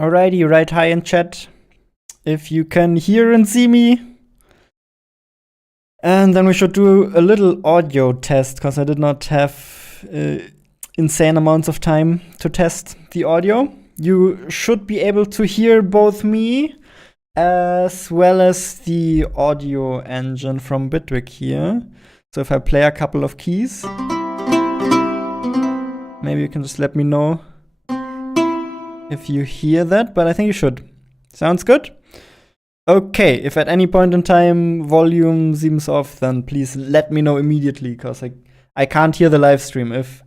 Alrighty, write hi in chat if you can hear and see me. And then we should do a little audio test, because I did not have insane amounts of time to test the audio. You should be able to hear both me as well as the audio engine from Bitwig here. So if I play a couple of keys, maybe you can just let me know if you hear that, but I think you should. Sounds good? Okay, if at any point in time volume seems off, then please let me know immediately, because I can't hear the live stream. If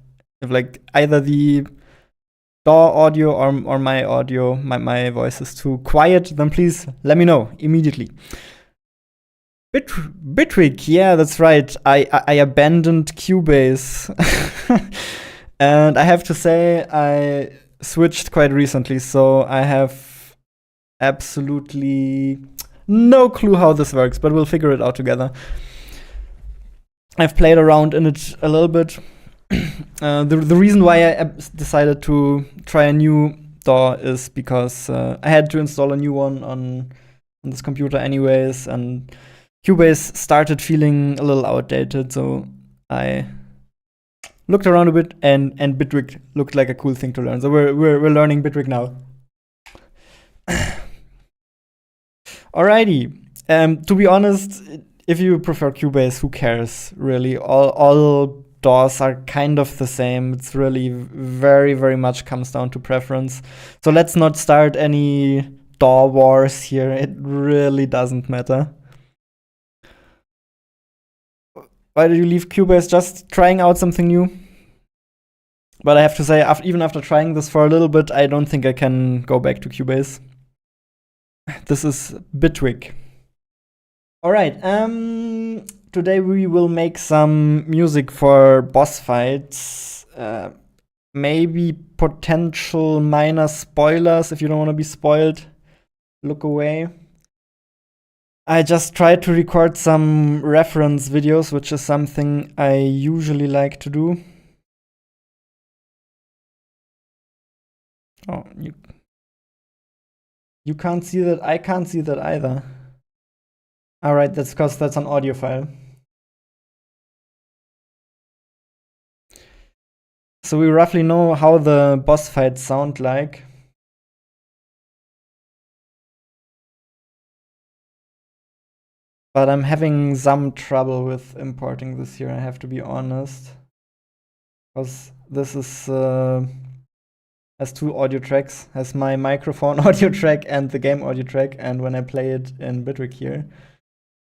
like either the DAW audio or my audio, my voice is too quiet, then please let me know immediately. Bitwig, yeah, that's right. I abandoned Cubase. And I have to say, I switched quite recently, so I have absolutely no clue how this works, but we'll figure it out together. I've played around in it a little bit. The reason why I decided to try a new DAW is because I had to install a new one on this computer anyways, and Cubase started feeling a little outdated, so I looked around a bit, and Bitwig looked like a cool thing to learn. So we're learning Bitwig now. Alrighty. To be honest, if you prefer Cubase, who cares, really? All DAWs are kind of the same. It's really very, very much comes down to preference. So let's not start any DAW wars here. It really doesn't matter. Why did you leave Cubase? Just trying out something new. But I have to say, even after trying this for a little bit, I don't think I can go back to Cubase. This is Bitwig. Alright, today we will make some music for boss fights. Maybe potential minor spoilers. If you don't want to be spoiled, look away. I just tried to record some reference videos, which is something I usually like to do. Oh, you can't see that. I can't see that either. Alright, that's because that's an audio file. So we roughly know how the boss fights sound like. But I'm having some trouble with importing this here, I have to be honest. Because this is has two audio tracks, has my microphone audio track and the game audio track, and when I play it in Bitwig here,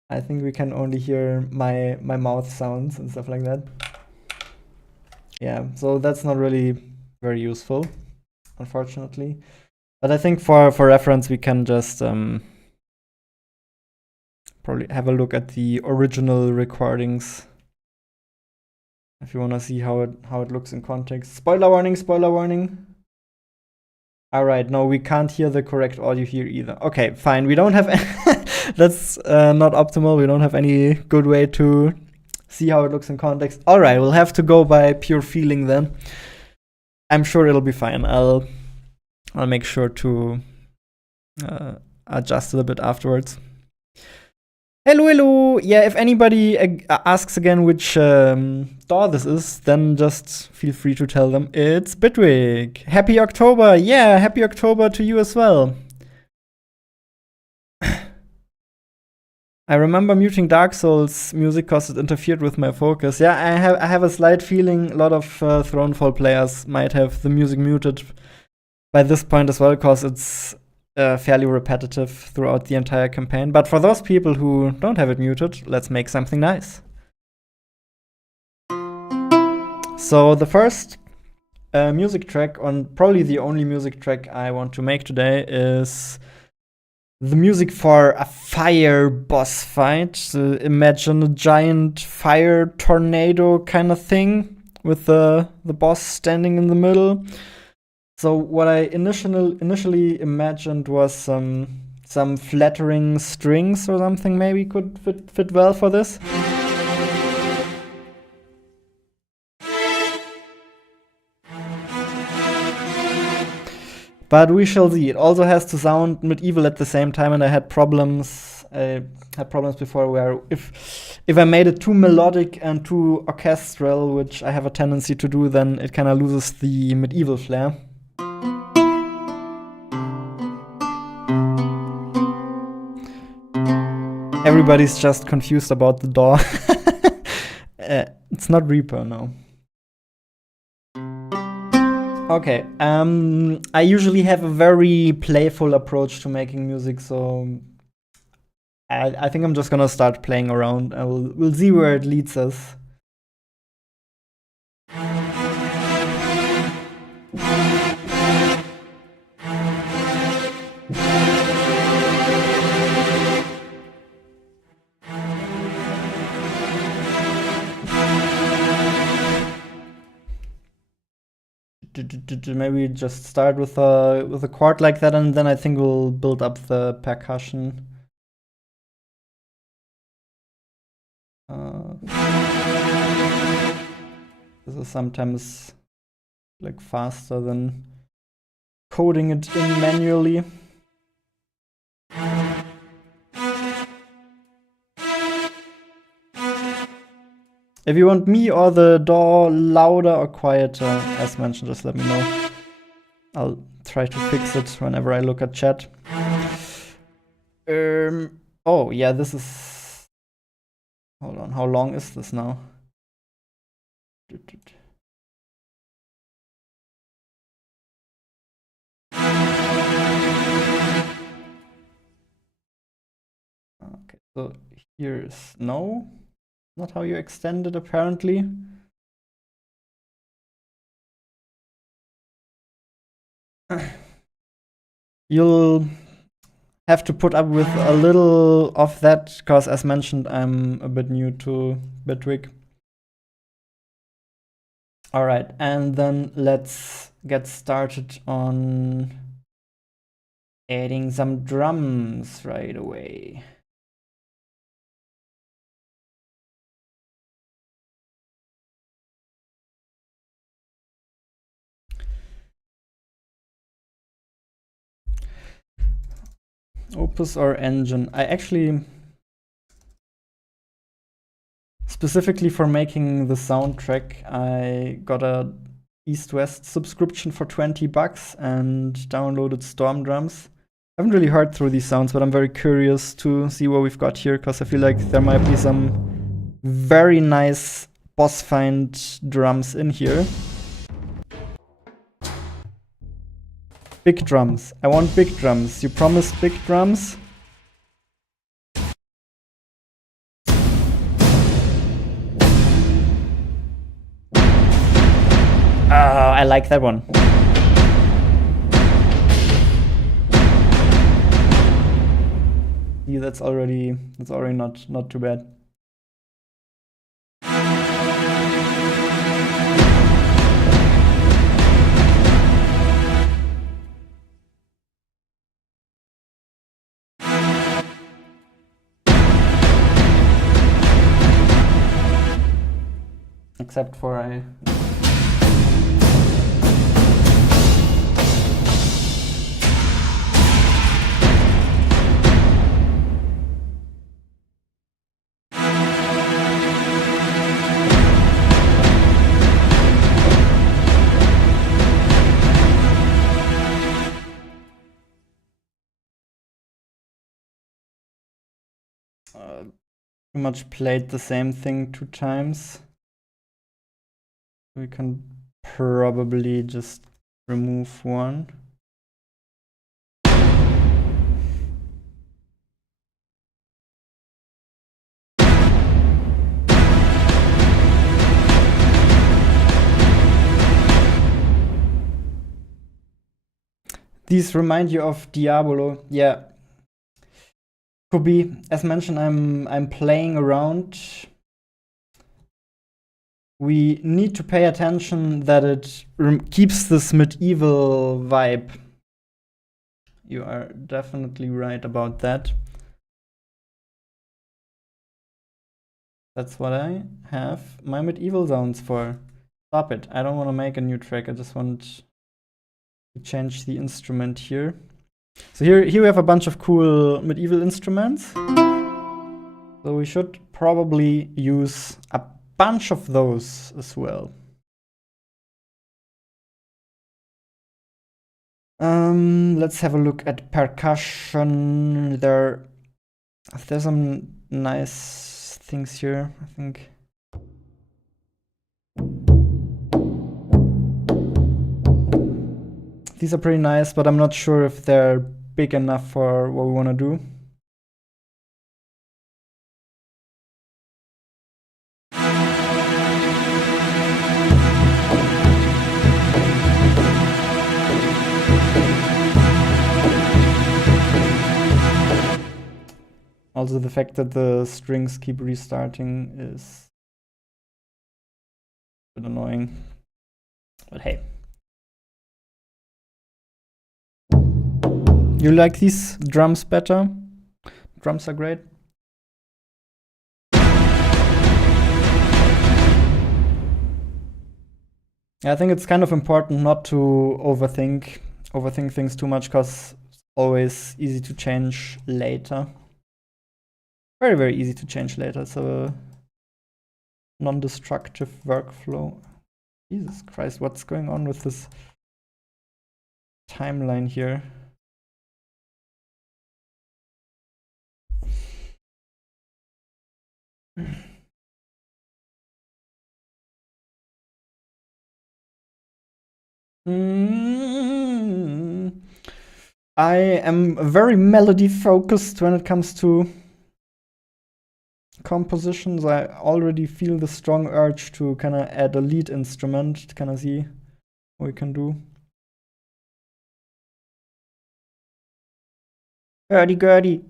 I think we can only hear my mouth sounds and stuff like that. Yeah, so that's not really very useful, unfortunately. But I think for reference, we can just probably have a look at the original recordings if you want to see how it looks in context. Spoiler warning, spoiler warning. Alright, no, we can't hear the correct audio here either. Okay, fine, we don't have that's not optimal. We don't have any good way to see how it looks in context. Alright, we'll have to go by pure feeling then. I'm sure it'll be fine. I'll make sure to adjust it a bit afterwards. Hello! Yeah, if anybody asks again which DAW this is, then just feel free to tell them it's Bitwig. Happy October! Yeah, happy October to you as well. I remember muting Dark Souls music because it interfered with my focus. Yeah, I have a slight feeling a lot of Thronefall players might have the music muted by this point as well, because it's fairly repetitive throughout the entire campaign. But for those people who don't have it muted, let's make something nice. So the first music track, and probably the only music track I want to make today, is the music for a fire boss fight. So imagine a giant fire tornado kind of thing with the boss standing in the middle. So what I initially imagined was some flattering strings or something maybe could fit well for this. But we shall see. It also has to sound medieval at the same time, and I had problems. I had problems before where if I made it too melodic and too orchestral, which I have a tendency to do, then it kind of loses the medieval flair. Everybody's just confused about the door. It's not Reaper, no. Okay, I usually have a very playful approach to making music, so I think I'm just gonna start playing around. We'll see where it leads us. Maybe just start with a chord like that, and then I think we'll build up the percussion. This is sometimes like faster than coding it in manually. If you want me or the DAW louder or quieter, as mentioned, just let me know. I'll try to fix it whenever I look at chat. Oh, yeah, this is... Hold on, how long is this now? Okay, so here's no. Not how you extend it, apparently. You'll have to put up with a little of that, because as mentioned, I'm a bit new to Bitwig. All right, and then let's get started on adding some drums right away. Opus or Engine? I actually, specifically for making the soundtrack, I got a East-West subscription for $20 and downloaded Storm Drums. I haven't really heard through these sounds, but I'm very curious to see what we've got here, because I feel like there might be some very nice boss find drums in here. Big drums. I want big drums. You promised big drums? Ah, I like that one. Yeah, that's already not too bad. Except for pretty much played the same thing 2 times. We can probably just remove one. These remind you of Diablo. Yeah. Could be. As mentioned, I'm playing around. We need to pay attention that it keeps this medieval vibe. You are definitely right about that. That's what I have my medieval sounds for. Stop it. I don't want to make a new track. I just want to change the instrument here. So here we have a bunch of cool medieval instruments. So we should probably use a bunch of those as well. Let's have a look at percussion. There's some nice things here, I think. These are pretty nice, but I'm not sure if they're big enough for what we want to do. Also, the fact that the strings keep restarting is a bit annoying. But hey. You like these drums better? Drums are great. I think it's kind of important not to overthink things too much, because it's always easy to change later. Very, very easy to change later. It's a non-destructive workflow. Jesus Christ, what's going on with this timeline here? I am very melody focused when it comes to compositions. I already feel the strong urge to kind of add a lead instrument to kind of see what we can do. Gurdy.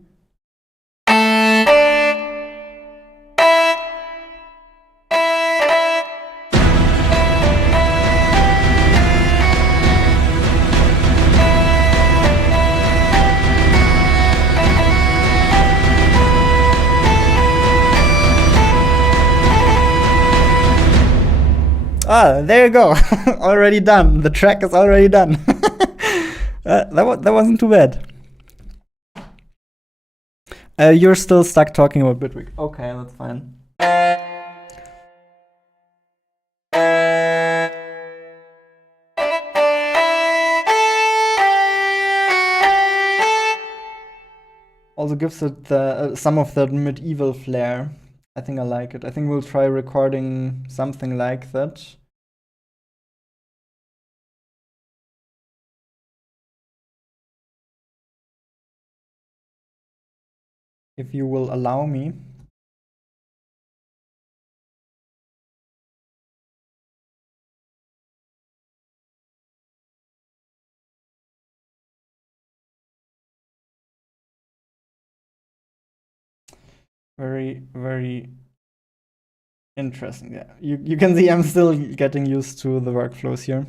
Ah, there you go. Already done. The track is already done. That wasn't too bad. You're still stuck talking about Bitwig. Okay, that's fine. Also gives it some of that medieval flair. I think I like it. I think we'll try recording something like that. If you will allow me. Very, very interesting. Yeah, you can see I'm still getting used to the workflows here.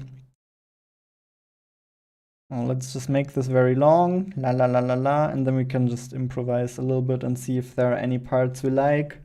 Oh, let's just make this very long, la la la la la, and then we can just improvise a little bit and see if there are any parts we like.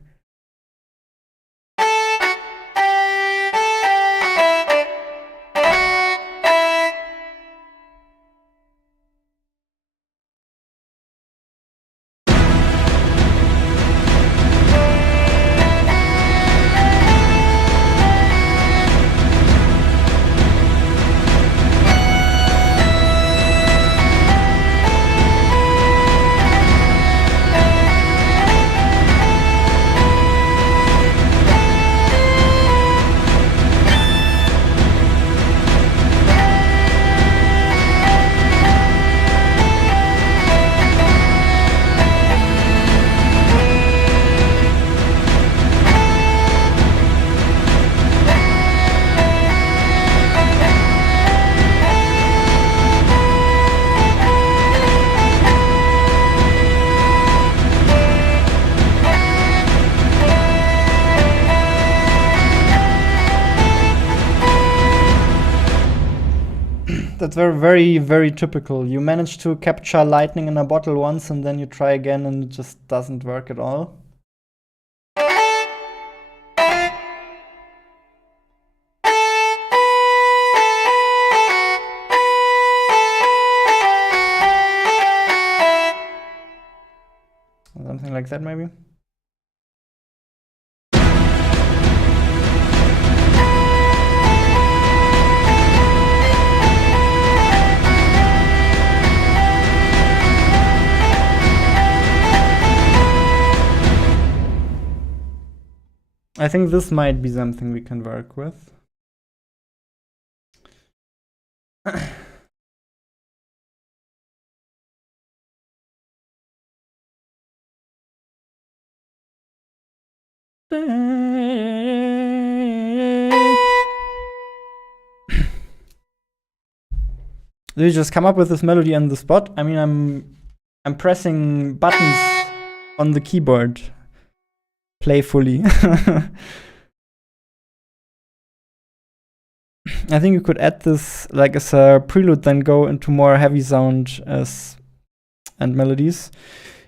That's very, very, very typical. You manage to capture lightning in a bottle once and then you try again and it just doesn't work at all. like that maybe. I think this might be something we can work with. Do you just come up with this melody on the spot? I mean, I'm pressing buttons on the keyboard playfully. I think you could add this like as a prelude, then go into more heavy sound and melodies.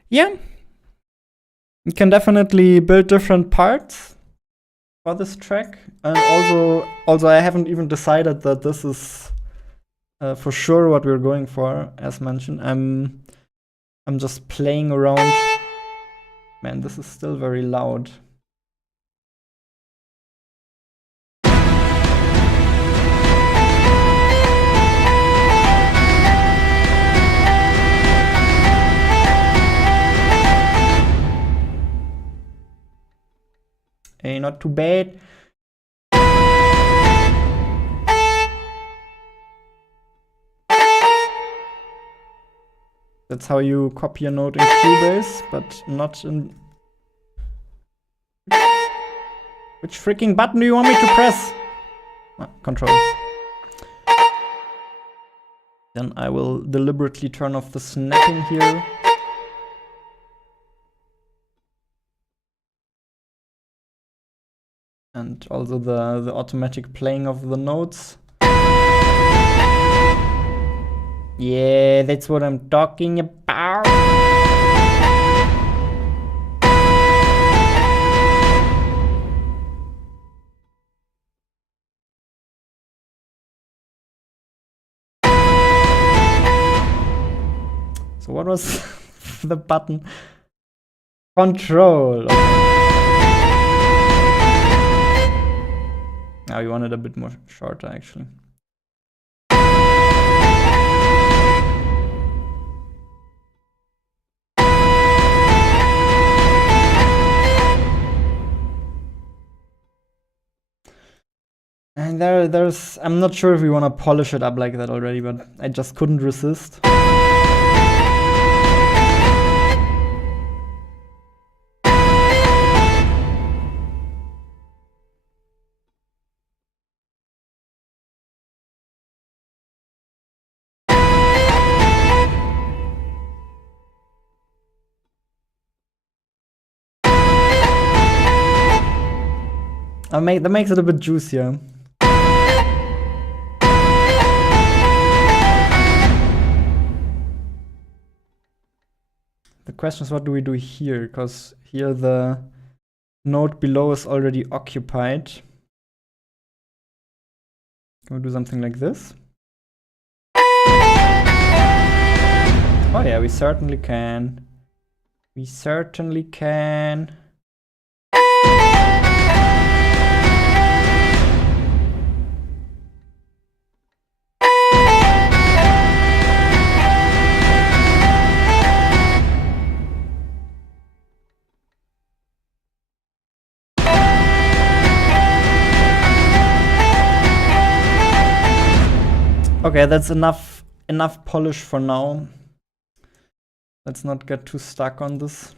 Yeah, you can definitely build different parts for this track, and also I haven't even decided that this is for sure what we're going for. As mentioned, I'm just playing around. Man, this is still very loud. Hey, not too bad. That's how you copy a note in Cubase, but not in... Which freaking button do you want me to press? Control. Then I will deliberately turn off the snapping here. And also the automatic playing of the notes. Yeah, that's what I'm talking about. So what was the button? Control. Okay. Now you want it a bit more shorter, actually. And there's, I'm not sure if we want to polish it up like that already, but I just couldn't resist. That makes it a bit juicier. The question is, what do we do here? Because here the note below is already occupied. Can we do something like this? Oh yeah, we certainly can. We certainly can. Okay, that's enough polish for now. Let's not get too stuck on this.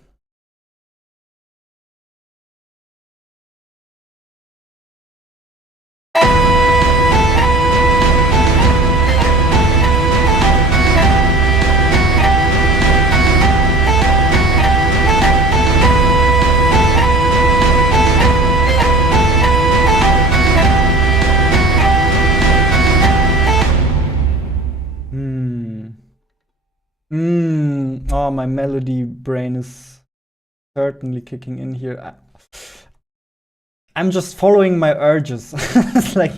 Oh, my melody brain is certainly kicking in here. I'm just following my urges. It's like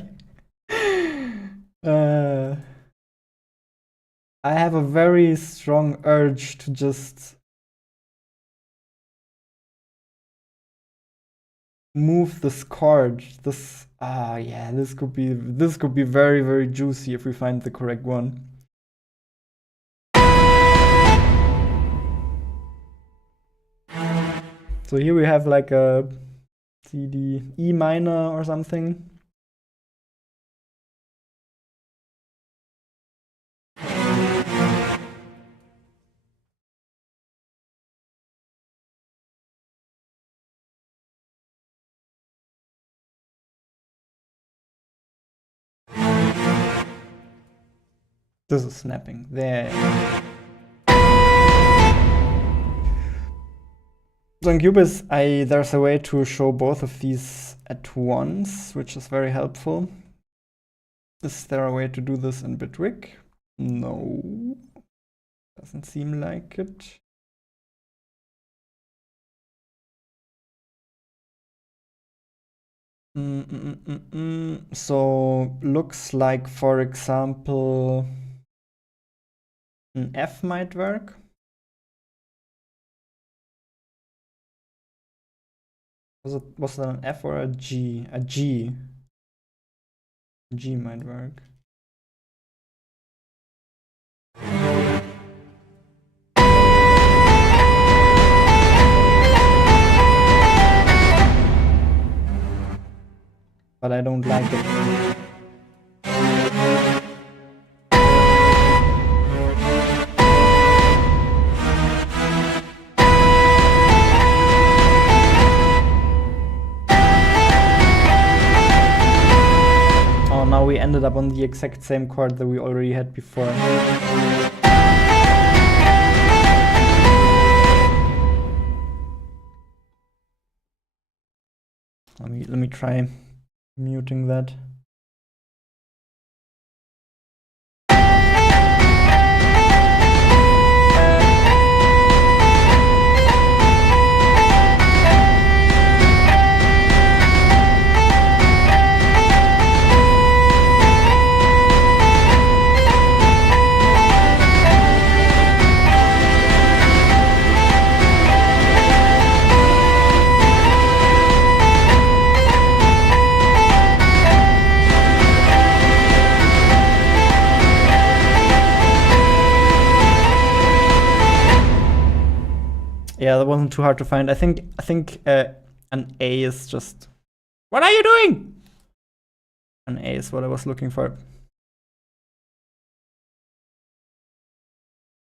I have a very strong urge to just move this chord. This yeah, this could be very, very juicy if we find the correct one. So here we have like a C D E minor or something. This is snapping. There. So in Cubase, there's a way to show both of these at once, which is very helpful. Is there a way to do this in Bitwig? No. Doesn't seem like it. So looks like, for example, an F might work. Was that an F or a G? A G. G might work. But I don't like it. Oh, now we ended up on the exact same chord that we already had before. Let me try muting that. Yeah, that wasn't too hard to find. I think an A is just. What are you doing? An A is what I was looking for.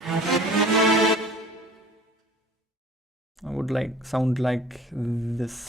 I would like sound like this.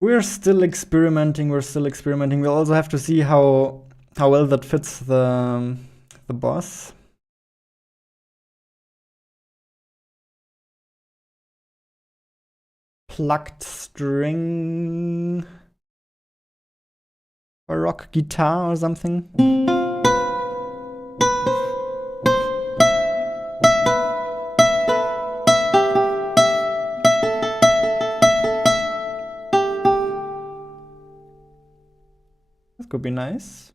We're still experimenting. We'll also have to see how well that fits the boss. Plucked string, a rock guitar or something. This could be nice.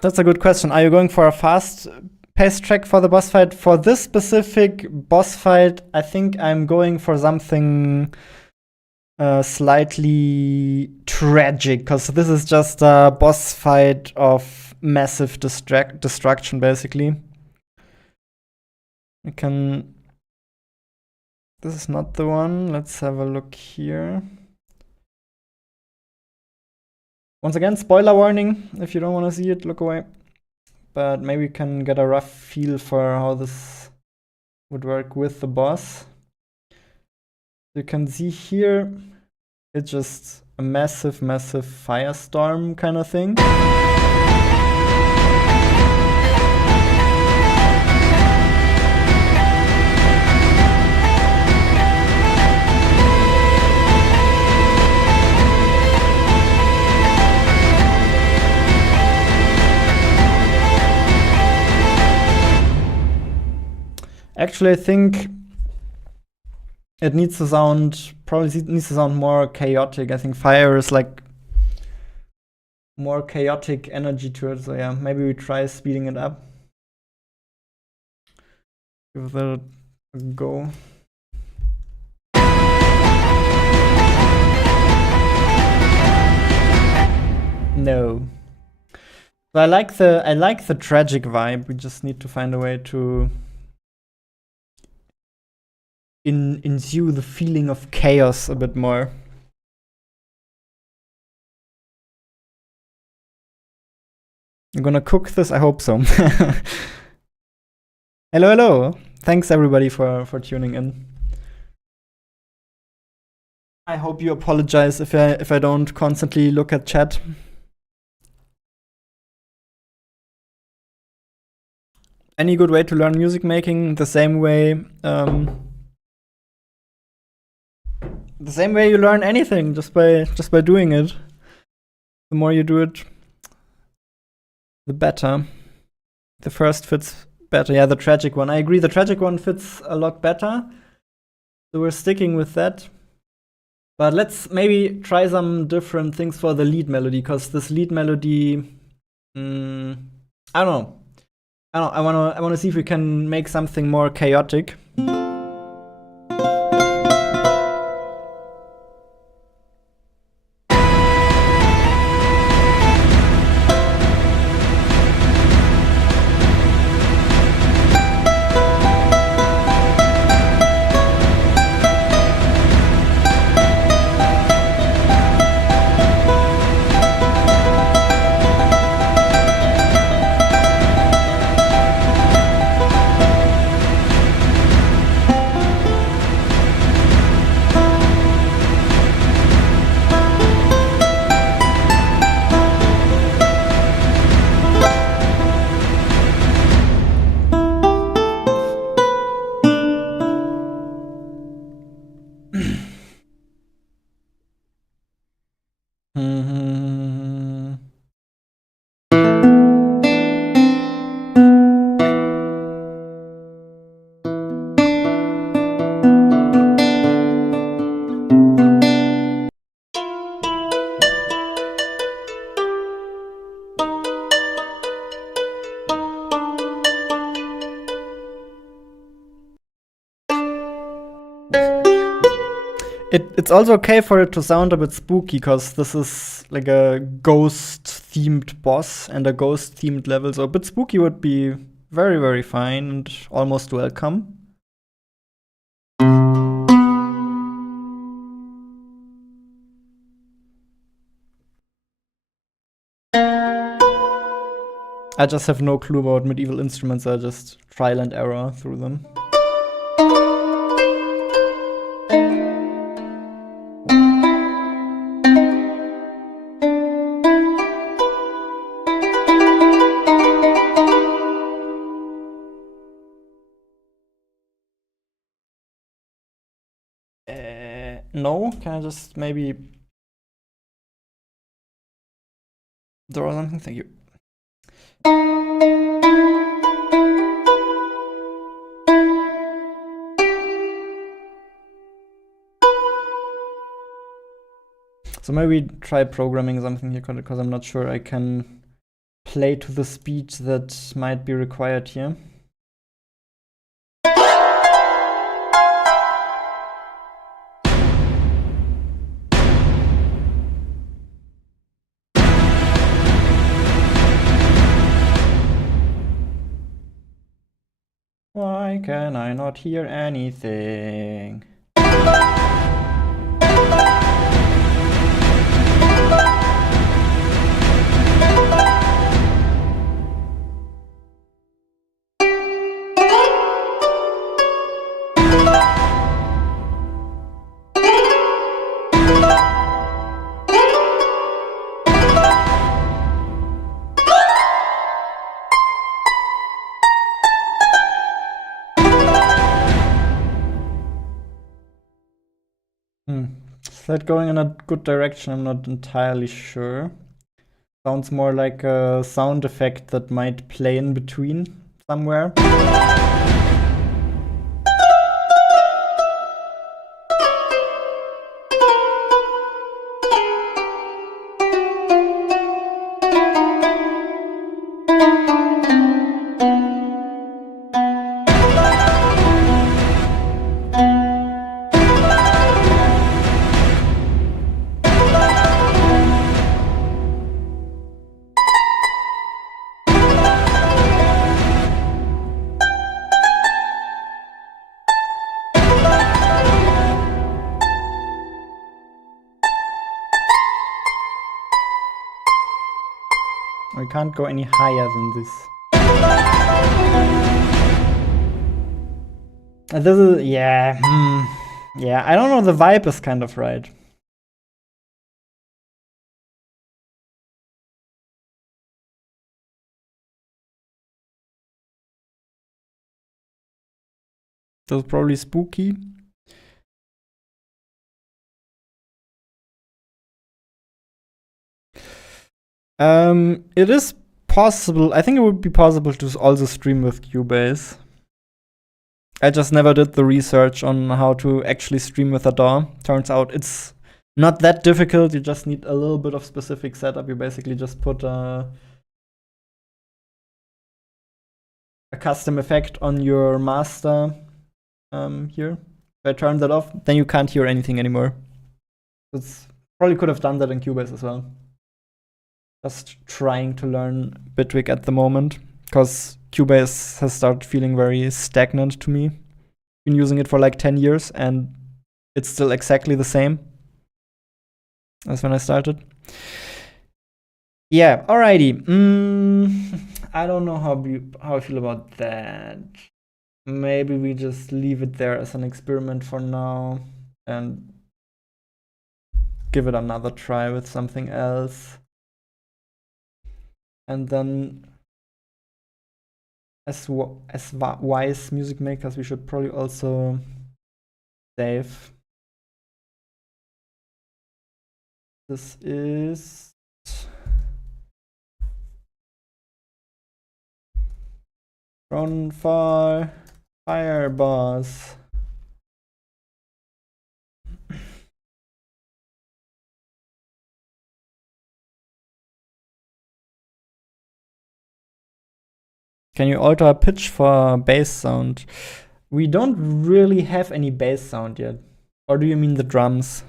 That's a good question. Are you going for a fast paced track for the boss fight? For this specific boss fight, I think I'm going for something slightly tragic, because this is just a boss fight of massive destruction, basically. We can. This is not the one. Let's have a look here. Once again, spoiler warning. If you don't want to see it, look away. But maybe we can get a rough feel for how this would work with the boss. You can see here, it's just a massive, massive firestorm kind of thing. Actually, I think it needs to sound, probably needs to sound more chaotic. I think fire is like more chaotic energy to it. So yeah, maybe we try speeding it up. Give that a go. No. So I like the tragic vibe. We just need to find a way to ensue the feeling of chaos a bit more. I'm gonna cook this. I hope so. Hello, hello. Thanks everybody for tuning in. I hope you apologize if I don't constantly look at chat. Any good way to learn music making? The same way you learn anything, just by doing it. The more you do it, the better. The first fits better. Yeah, the tragic one. I agree. The tragic one fits a lot better. So we're sticking with that. But let's maybe try some different things for the lead melody, because this lead melody, I don't know. I wanna see if we can make something more chaotic. It's also okay for it to sound a bit spooky, because this is like a ghost-themed boss and a ghost-themed level, so a bit spooky would be very, very fine and almost welcome. I just have no clue about medieval instruments, I just trial and error through them. No, can I just maybe draw something? Thank you. So maybe try programming something here, because I'm not sure I can play to the speed that might be required here. Why can I not hear anything? Is that going in a good direction? I'm not entirely sure. Sounds more like a sound effect that might play in between somewhere. We can't go any higher than this. This is, yeah. Yeah, I don't know, the vibe is kind of right. This is probably spooky. It is possible. I think it would be possible to also stream with Cubase. I just never did the research on how to actually stream with a DAW. Turns out it's not that difficult. You just need a little bit of specific setup. You basically just put a custom effect on your master here. If I turn that off, then you can't hear anything anymore. It's probably could have done that in Cubase as well. Just trying to learn Bitwig at the moment, because Cubase has started feeling very stagnant to me. Been using it for like 10 years and it's still exactly the same as when I started. Yeah, alrighty. I don't know how I feel about that. Maybe we just leave it there as an experiment for now and give it another try with something else. And then, as wise music makers, we should probably also save. This is Thronefall Fire Boss. Can you alter a pitch for bass sound? We don't really have any bass sound yet. Or do you mean the drums?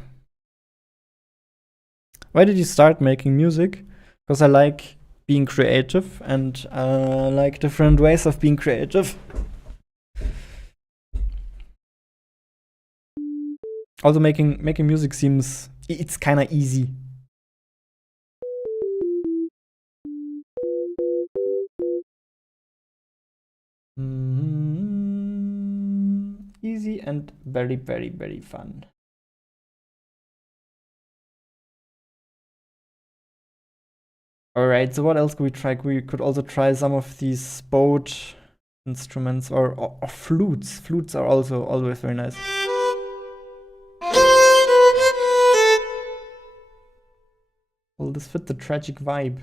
Why did you start making music? Because I like being creative and like different ways of being creative. Also making music seems, it's kind of easy. Easy and very, very, very fun. Alright, so what else could we try? We could also try some of these bowed instruments or flutes. Flutes are also always very nice. Will this fit the tragic vibe?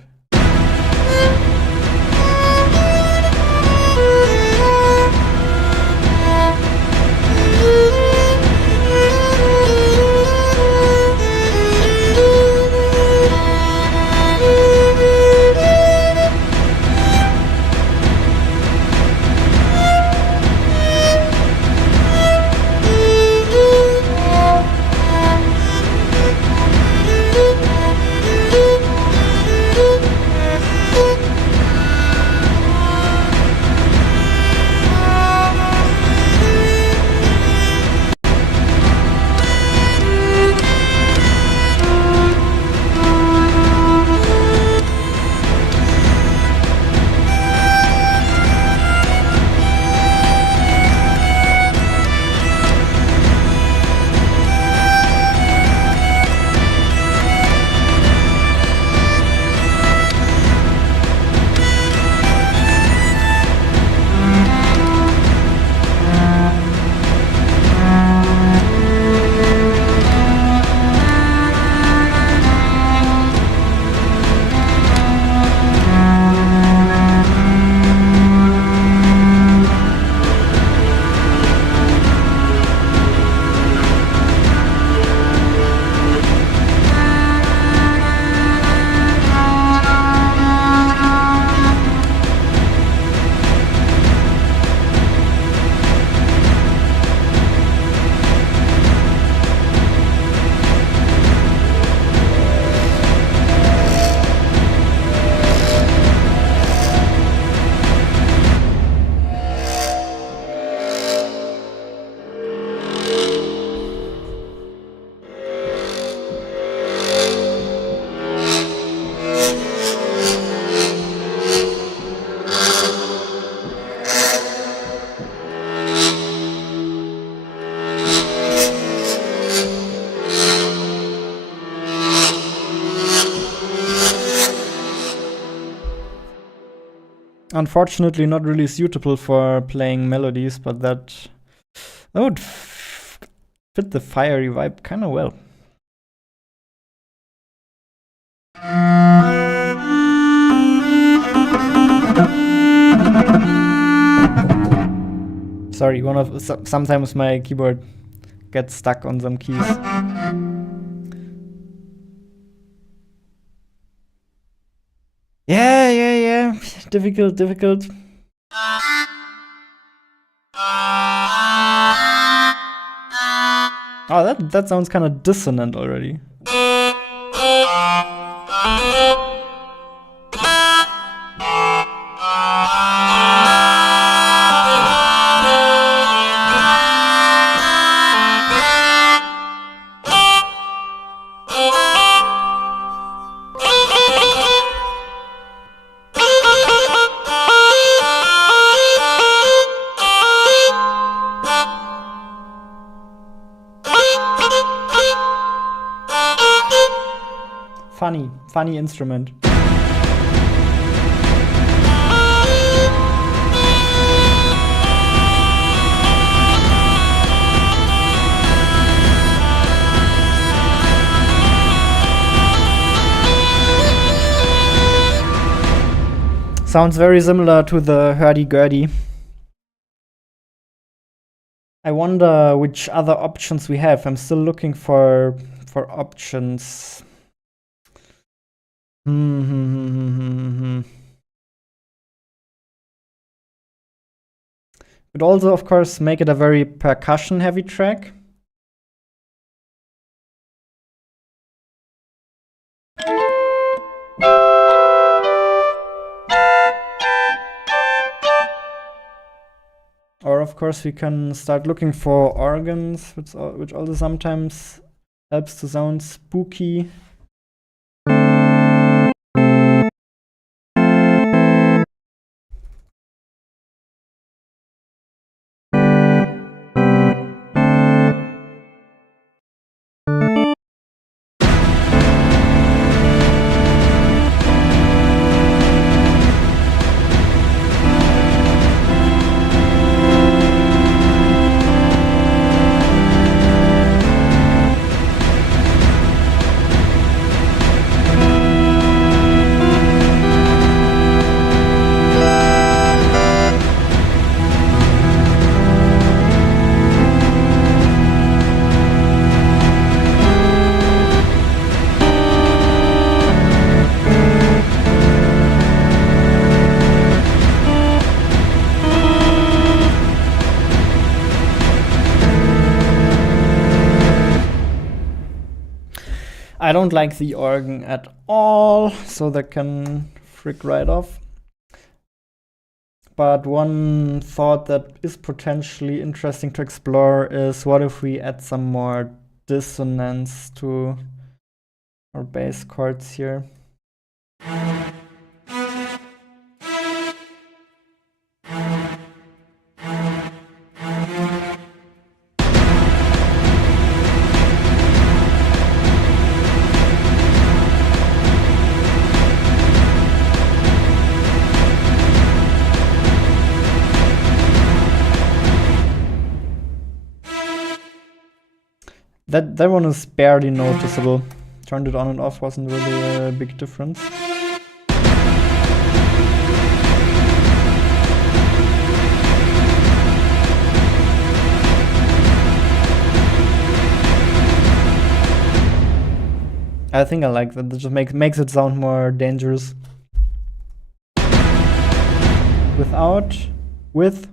unfortunately not really suitable for playing melodies, but that would fit the fiery vibe kind of well. Sorry, sometimes my keyboard gets stuck on some keys. Yeah. Difficult. Oh, that sounds kind of dissonant already. Funny instrument. Sounds very similar to the hurdy-gurdy. I wonder which other options we have. I'm still looking for options. Could also, of course, make it a very percussion-heavy track. Or, of course, we can start looking for organs, which also sometimes helps to sound spooky. I don't like the organ at all, so that can frick right off. But one thought that is potentially interesting to explore is what if we add some more dissonance to our bass chords here. That one is barely noticeable. Turned it on and off wasn't really a big difference. I think I like that. It just makes it sound more dangerous. With.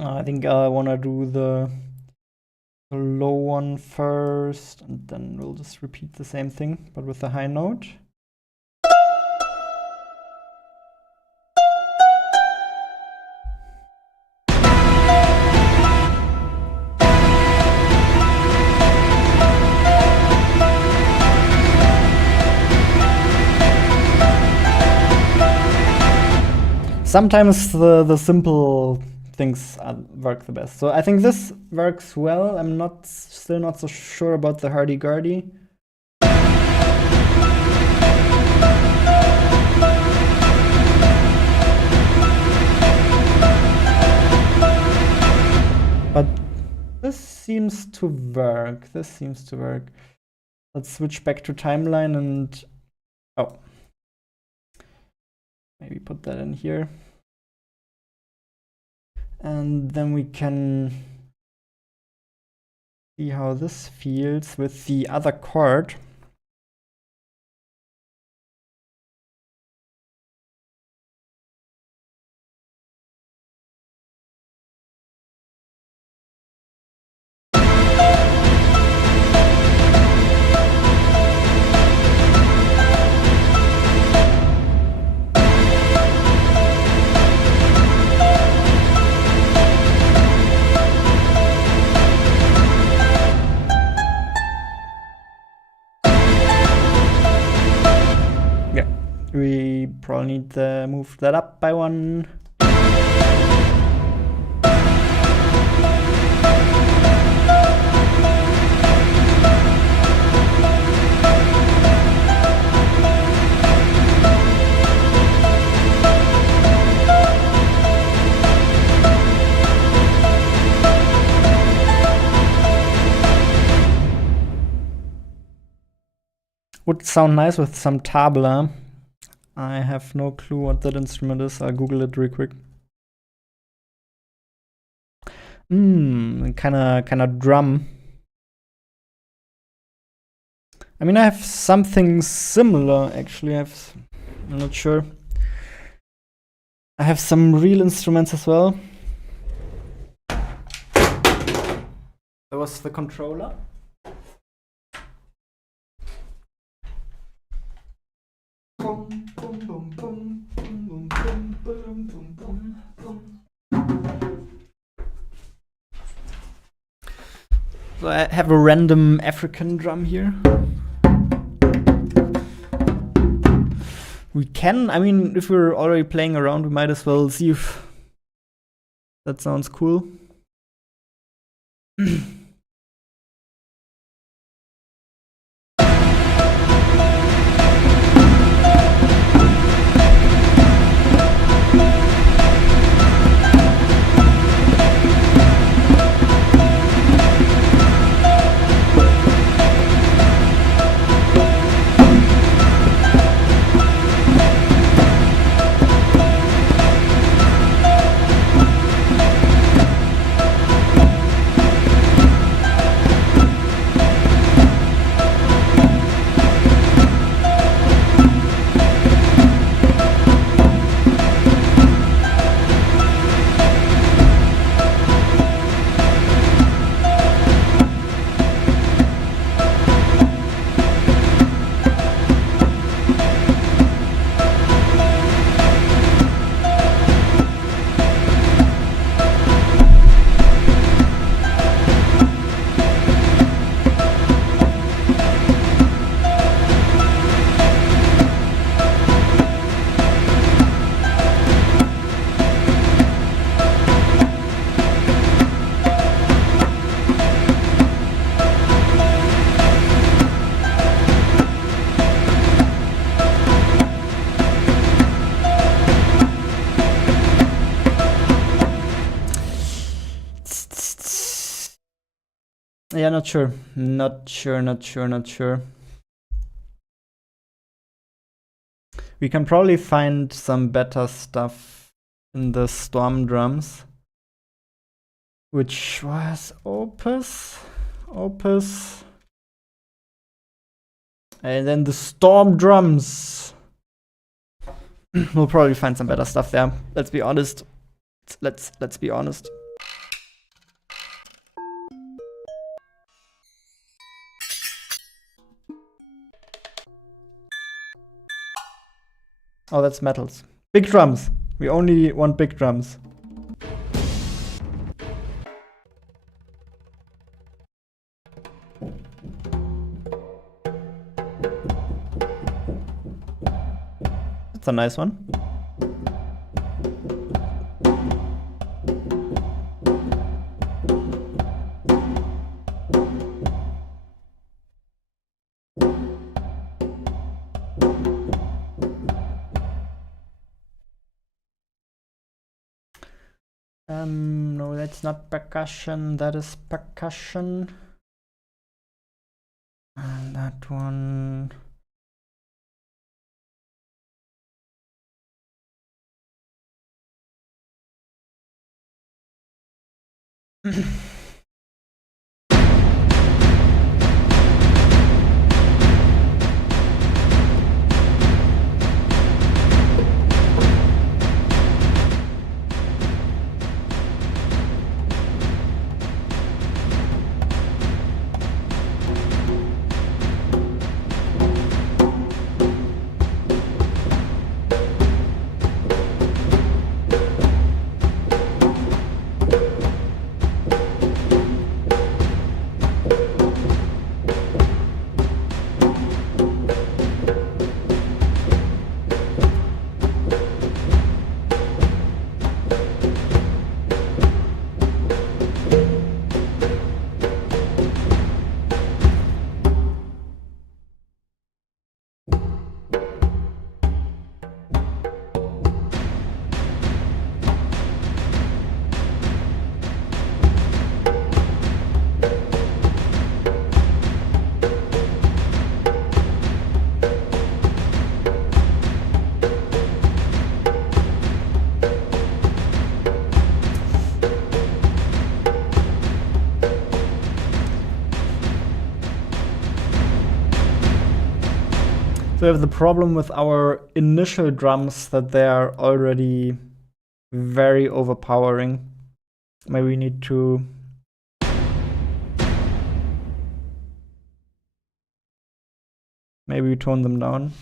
I think I wanna do the low one first, and then we'll just repeat the same thing, but with the high note. Sometimes the simple things work the best. So I think this works well. I'm still not so sure about the hurdy-gurdy. But this seems to work. Let's switch back to timeline and maybe put that in here. And then we can see how this feels with the other chord. We probably need to move that up by one. Would sound nice with some tabla. I have no clue what that instrument is. I'll Google it real quick. Kinda drum. I mean, I have something similar, actually. I'm not sure. I have some real instruments as well. That was the controller. So I have a random African drum here. We can, I mean, if we're already playing around, we might as well see if that sounds cool. Yeah, not sure. We can probably find some better stuff in the Storm drums, which was Opus, and then the Storm drums. We'll probably find some better stuff there. Let's be honest. Let's be honest. Oh, that's metals. Big drums. We only want big drums. That's a nice one. No, that's not percussion. That is percussion. And that one. So we have the problem with our initial drums that they are already very overpowering. Maybe we need to maybe tone them down.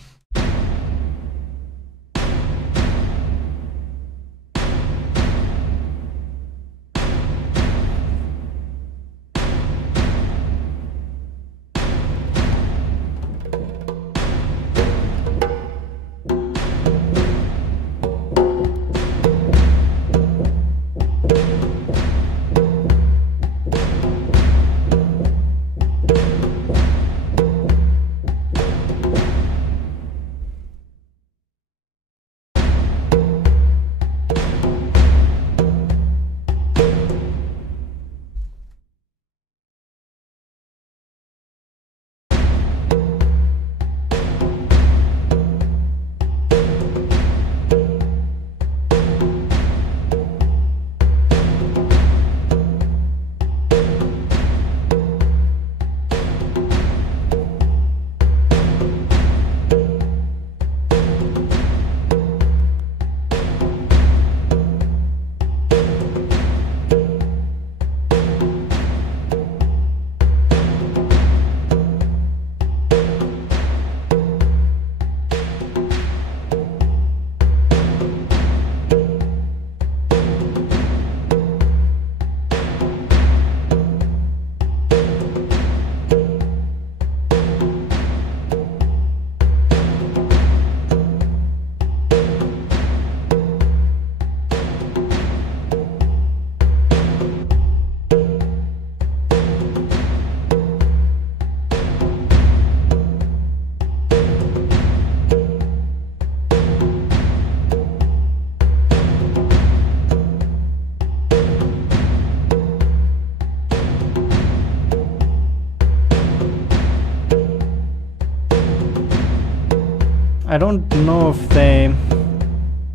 I don't know if they...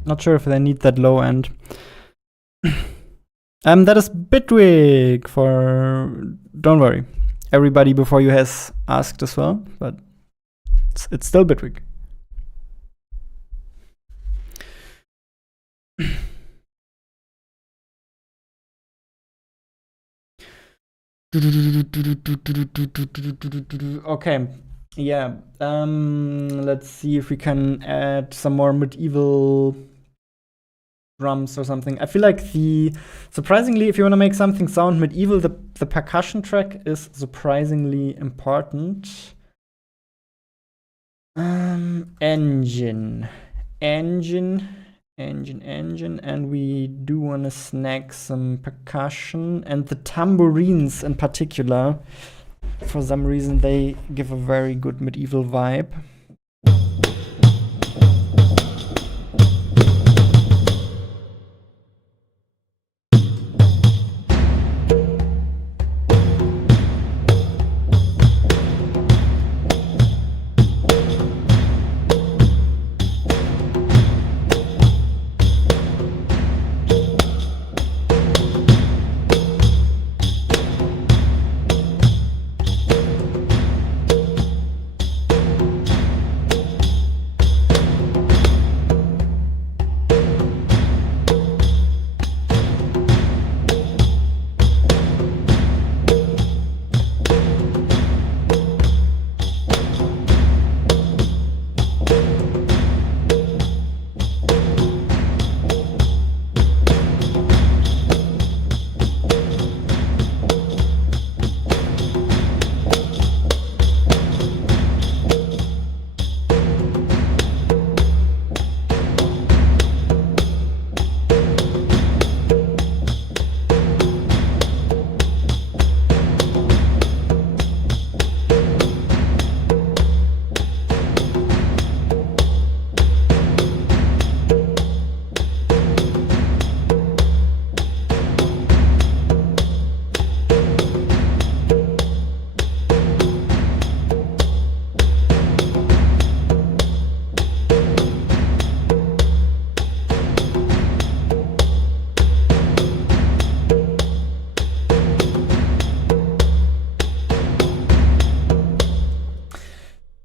Not sure if they need that low end. That is Bitwig for... Don't worry. Everybody before you has asked as well, but it's still Bitwig. Okay, Yeah, let's see if we can add some more medieval drums or something. I feel like surprisingly, if you want to make something sound medieval, the percussion track is surprisingly important. Engine, and we do want to snag some percussion and the tambourines in particular. For some reason, they give a very good medieval vibe.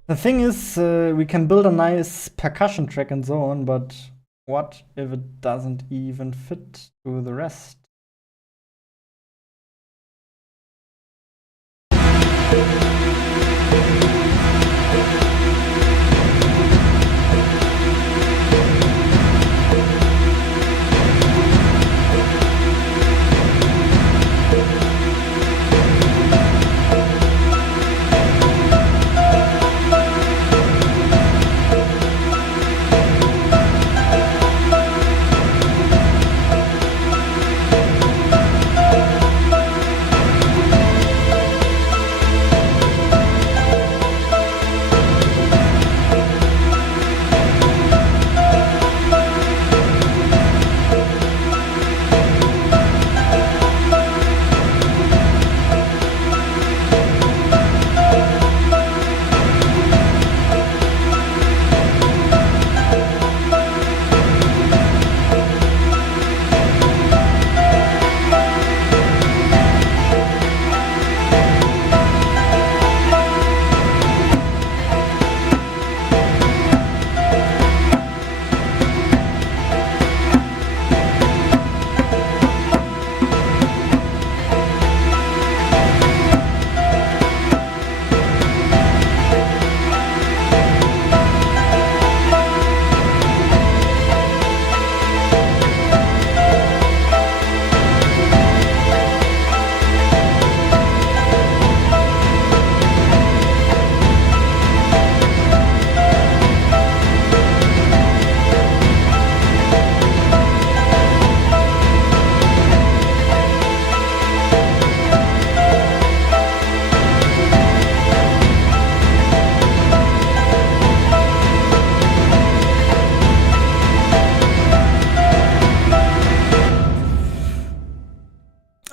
The thing is, we can build a nice percussion track and so on, but what if it doesn't even fit to the rest?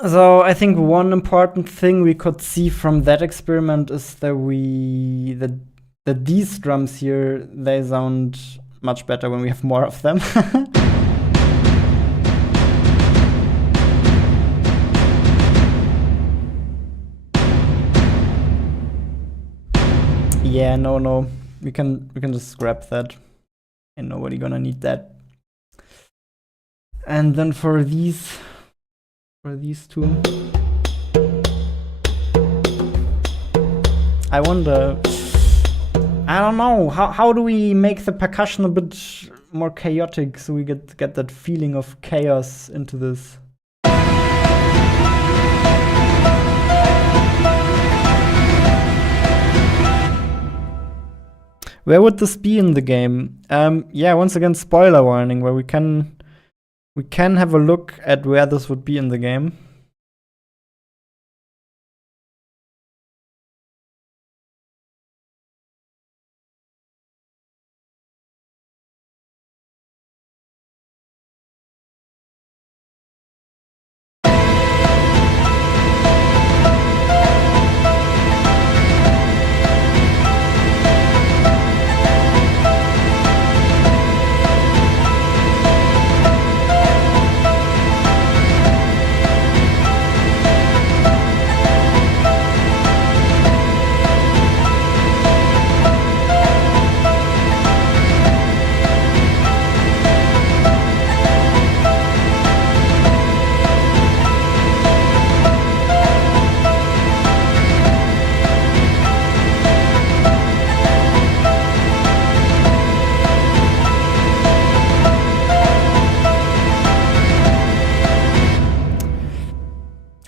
So I think one important thing we could see from that experiment is that these drums here, they sound much better when we have more of them. Yeah, no. We can just scrap that. And nobody gonna need that. And then for these two, I wonder I don't know. How do we make the percussion a bit more chaotic so we get that feeling of chaos into this? Where would this be in the game? Yeah, once again, spoiler warning, where we can have a look at where this would be in the game.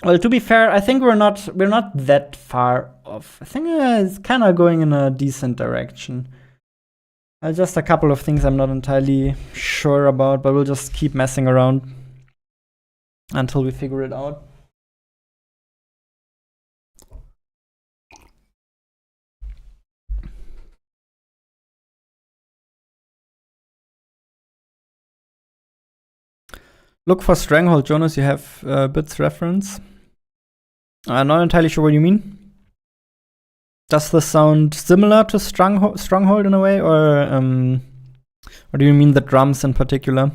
Well, to be fair, I think we're not that far off. I think it's kind of going in a decent direction. Just a couple of things I'm not entirely sure about, but we'll just keep messing around until we figure it out. Look for Stranghold, Jonas. You have Bits reference. I'm not entirely sure what you mean. Does this sound similar to Stronghold in a way, or do you mean the drums in particular?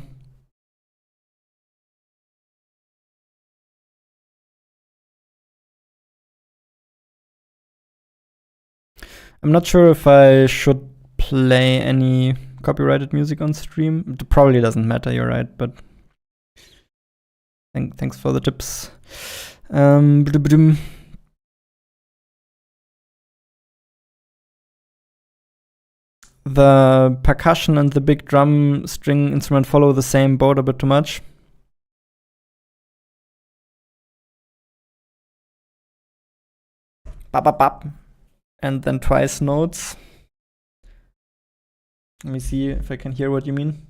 I'm not sure if I should play any copyrighted music on stream. It probably doesn't matter, you're right, but thanks for the tips. The percussion and the big drum string instrument follow the same boat a bit too much. Bop, bop, bop. And then twice notes. Let me see if I can hear what you mean.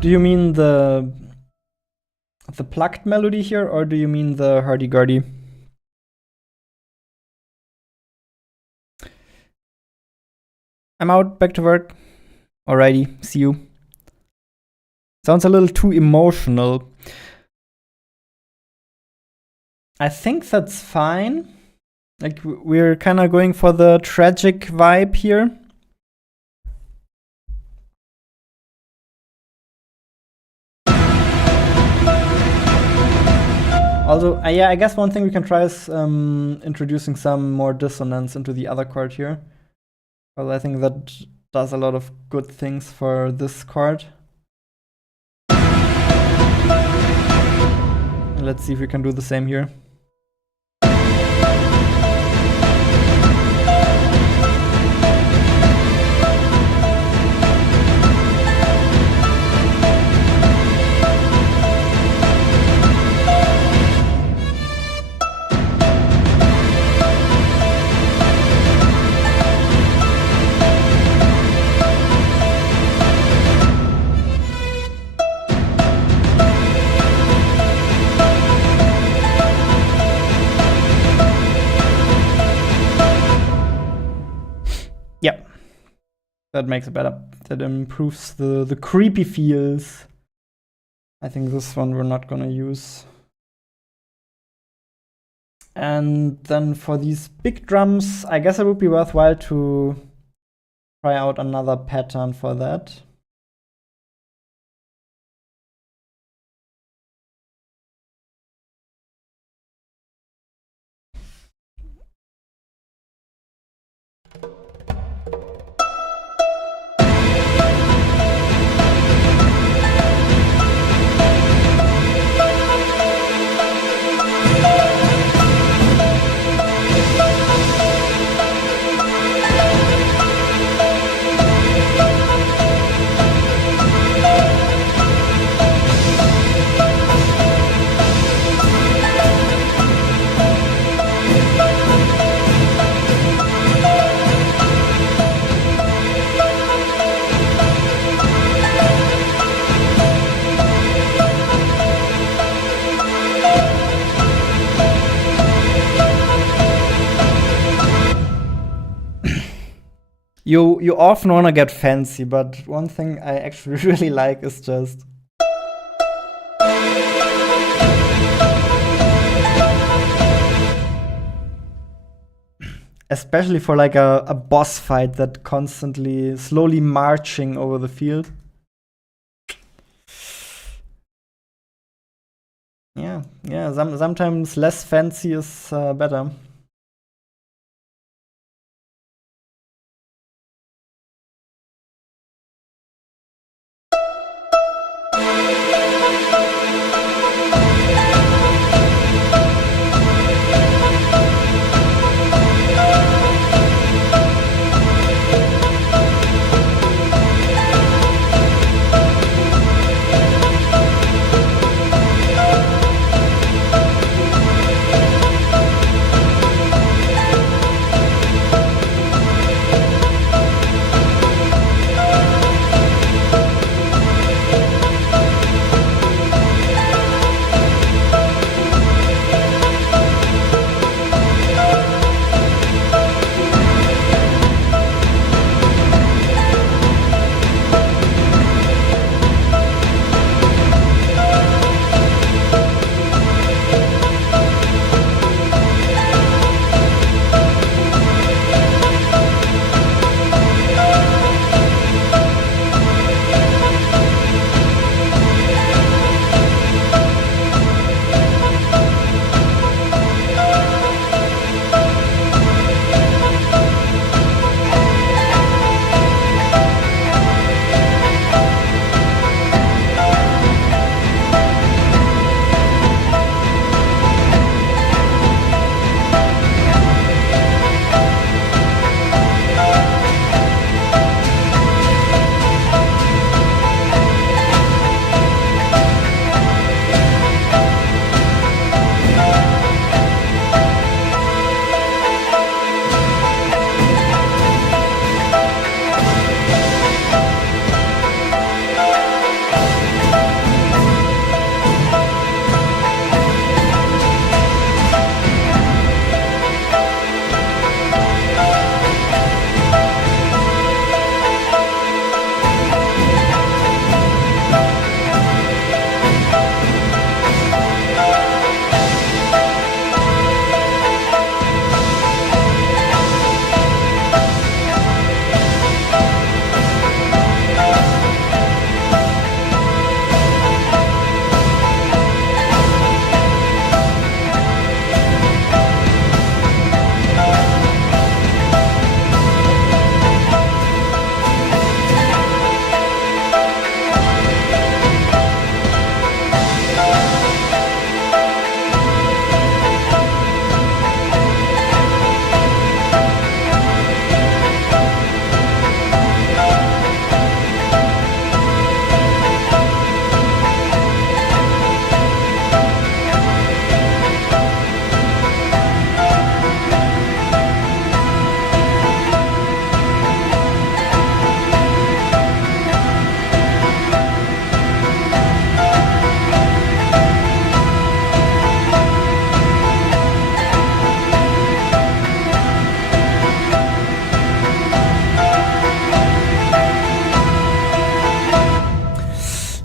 Do you mean the plucked melody here, or do you mean the hurdy-gurdy? I'm out, back to work. Alrighty, see you. Sounds a little too emotional. I think that's fine. Like, we're kind of going for the tragic vibe here. Also, yeah, I guess one thing we can try is introducing some more dissonance into the other chord here. Well, I think that does a lot of good things for this chord. Let's see if we can do the same here. Yep. That makes it better. That improves the creepy feels. I think this one we're not gonna use. And then for these big drums, I guess it would be worthwhile to try out another pattern for that. You often want to get fancy, but one thing I actually really like is just especially for like a boss fight that constantly slowly marching over the field. Yeah, sometimes less fancy is better.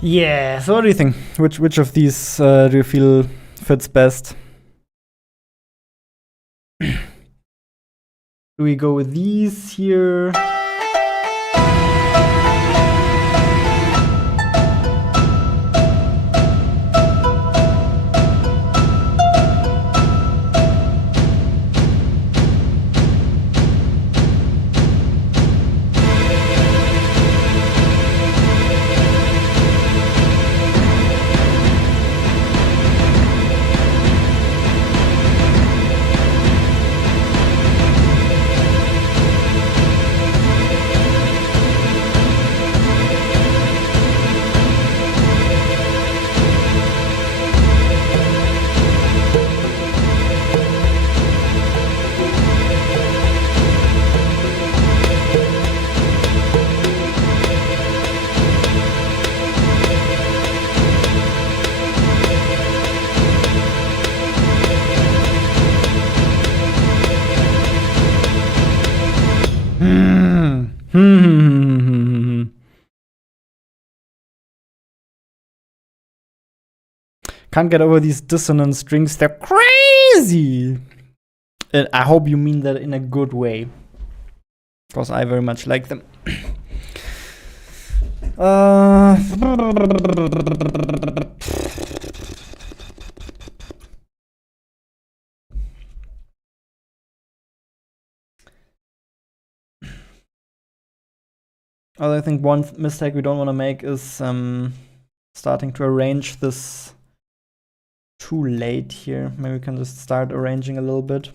Yeah. So what do you think? Which of these do you feel fits best? Do we go with these here? Can't get over these dissonant strings. They're crazy. And I hope you mean that in a good way, because I very much like them. I think one mistake we don't want to make is starting to arrange this too late here. Maybe we can just start arranging a little bit.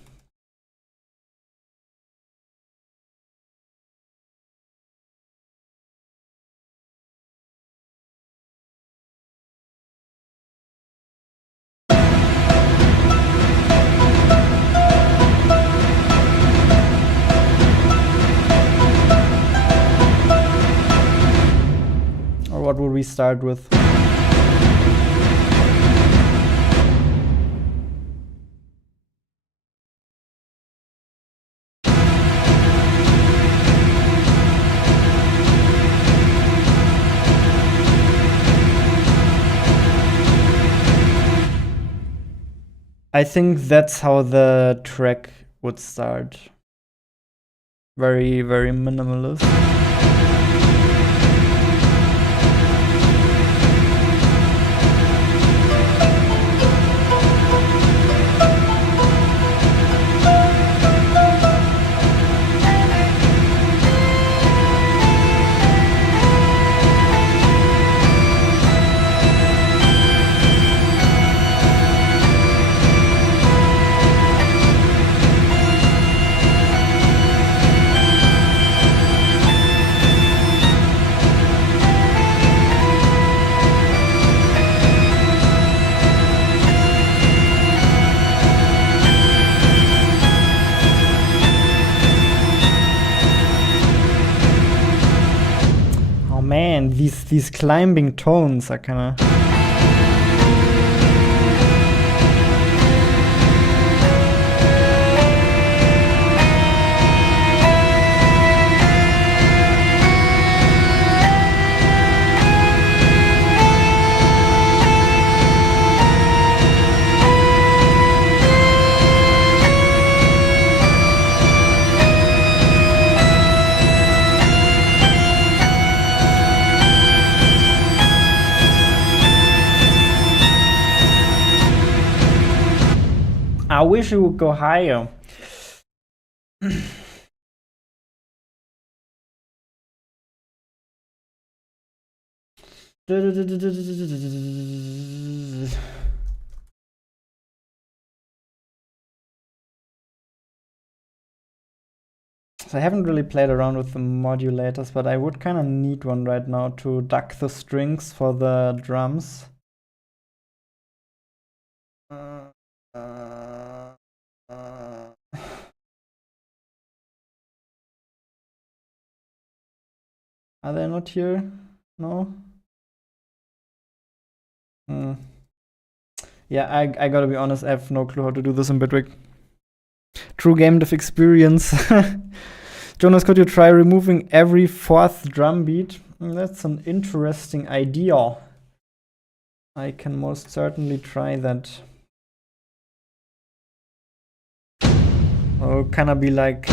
Or what would we start with? I think that's how the track would start. Very, very minimalist. Man, these climbing tones are kind of... I wish it would go higher. So I haven't really played around with the modulators, but I would kind of need one right now to duck the strings for the drums. Are they not here? No? Yeah, I gotta be honest, I have no clue how to do this in Bitwig. True game dev experience. Jonas, could you try removing every fourth drum beat? That's an interesting idea. I can most certainly try that. Oh, can I be like...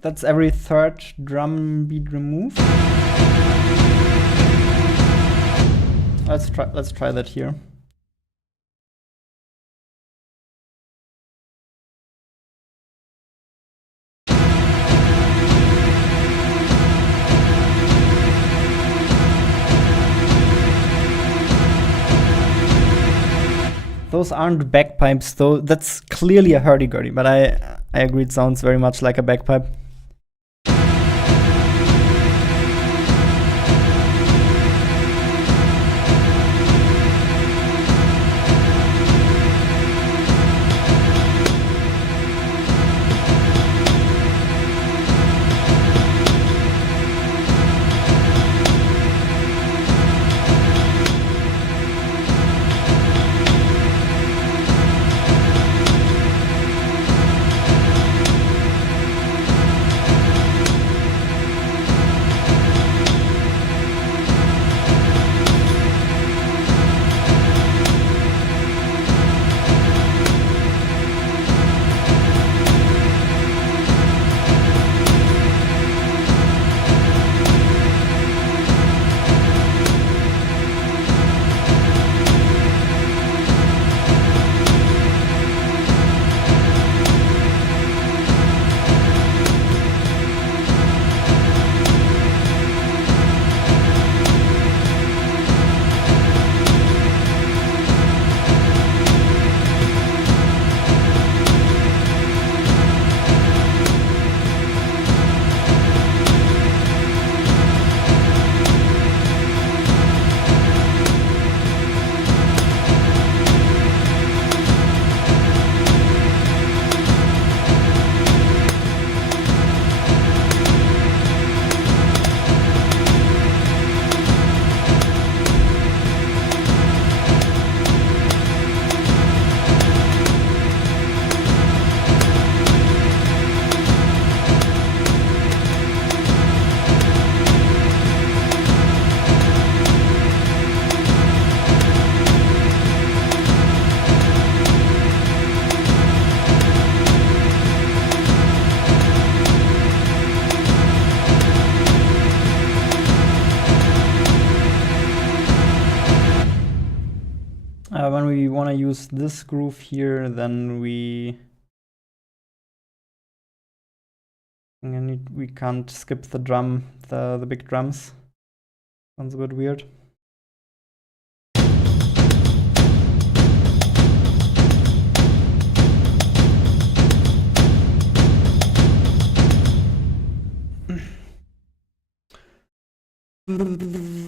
That's every third drum beat removed. Let's try that here. Those aren't bagpipes though. That's clearly a hurdy-gurdy, but I agree it sounds very much like a bagpipe. When we want to use this groove here, then we can't skip the drum, the big drums. Sounds a bit weird.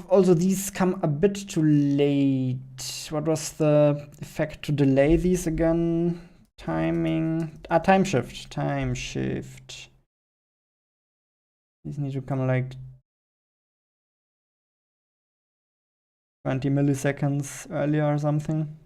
Also, these come a bit too late. What was the effect to delay these again? Timing. Time shift. Time shift. These need to come like 20 milliseconds earlier or something.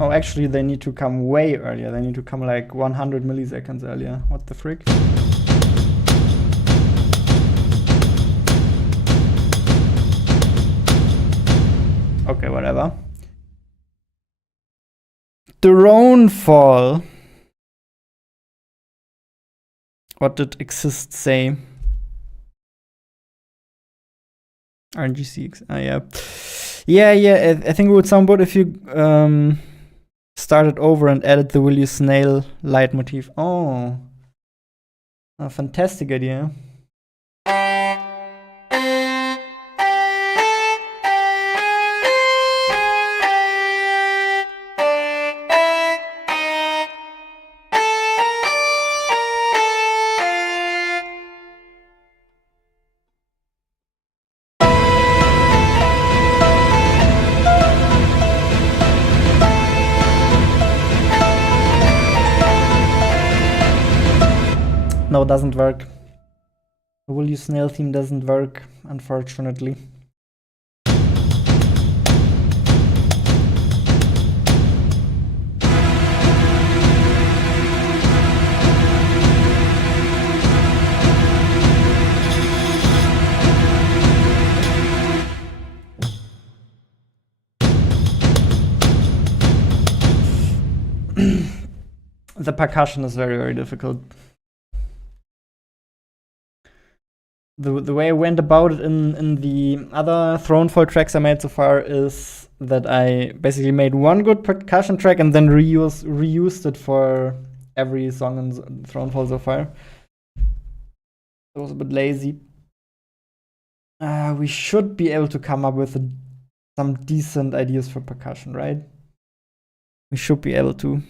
Oh, actually, they need to come way earlier. They need to come like 100 milliseconds earlier. What the frick? Okay, whatever. Thronefall. What did Exist say? RNGC. Yeah. I think it would sound good if you started over and added the Will You Snail leitmotif. Oh, a fantastic idea. No, doesn't work. The Will You Snail theme doesn't work, unfortunately. The percussion is very, very difficult. The way I went about it in the other Thronefall tracks I made so far is that I basically made one good percussion track and then reused it for every song in Thronefall so far. It was a bit lazy. We should be able to come up with some decent ideas for percussion, right? We should be able to.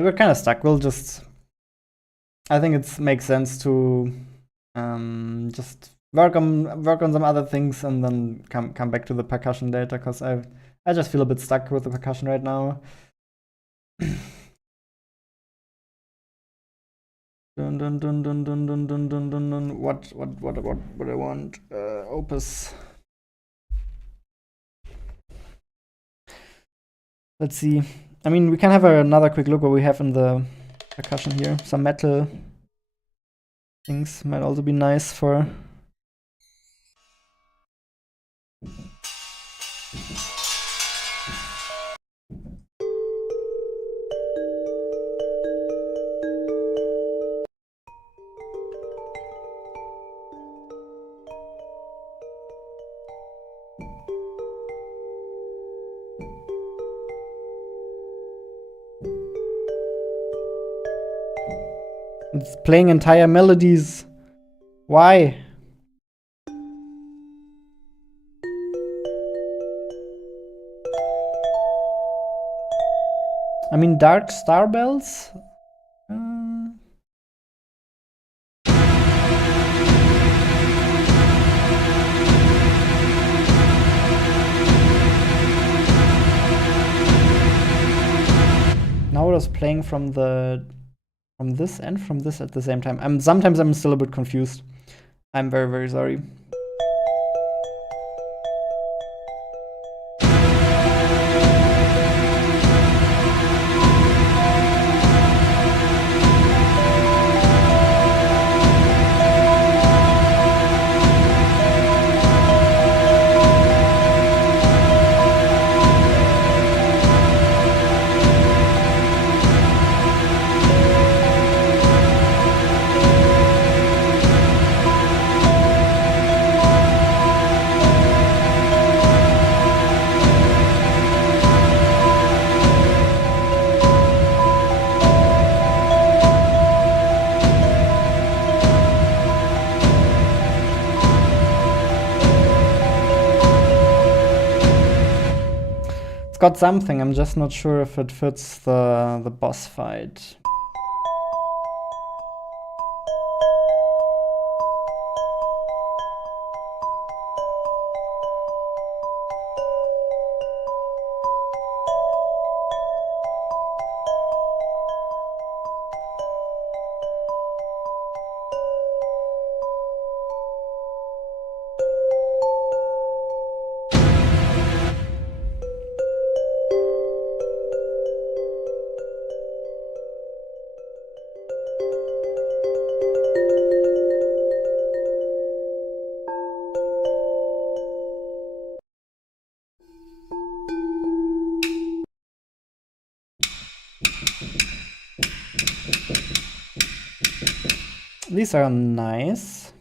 We're kind of stuck. We'll just. I think it makes sense to just work on some other things and then come back to the percussion data, because I just feel a bit stuck with the percussion right now. Dun dun dun dun dun dun dun dun dun dun. What I want? Opus. Let's see. I mean, we can have another quick look what we have in the percussion here. Some metal things might also be nice for. It's playing entire melodies. Why? I mean, Dark Star Bells? Now it was playing from this and from this at the same time. Sometimes I'm still a bit confused. I'm very, very sorry. got something. I'm just not sure if it fits the boss fight. These are nice.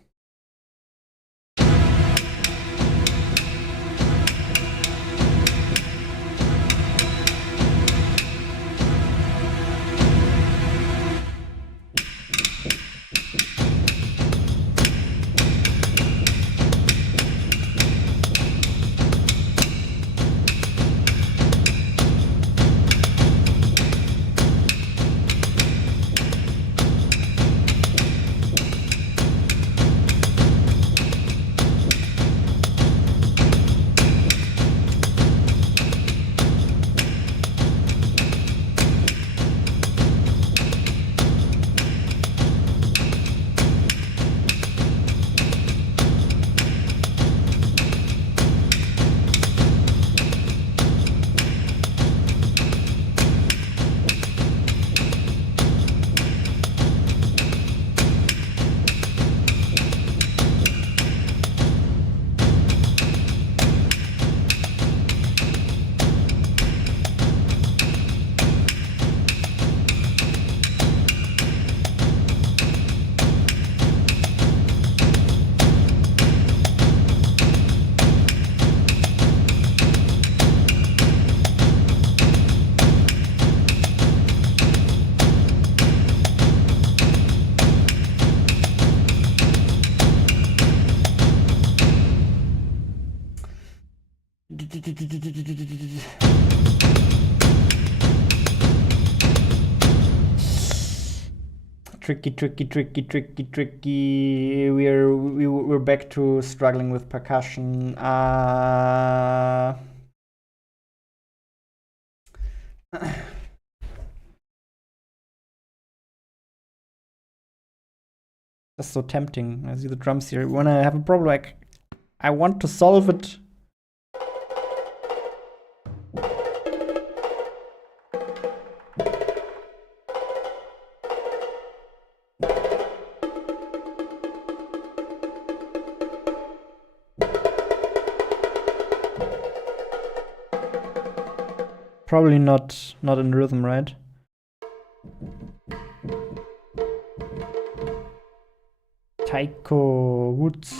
Tricky. We're back to struggling with percussion. That's so tempting. I see the drums here. When I have a problem, like I want to solve it. Probably not in rhythm, right? Taiko Woods.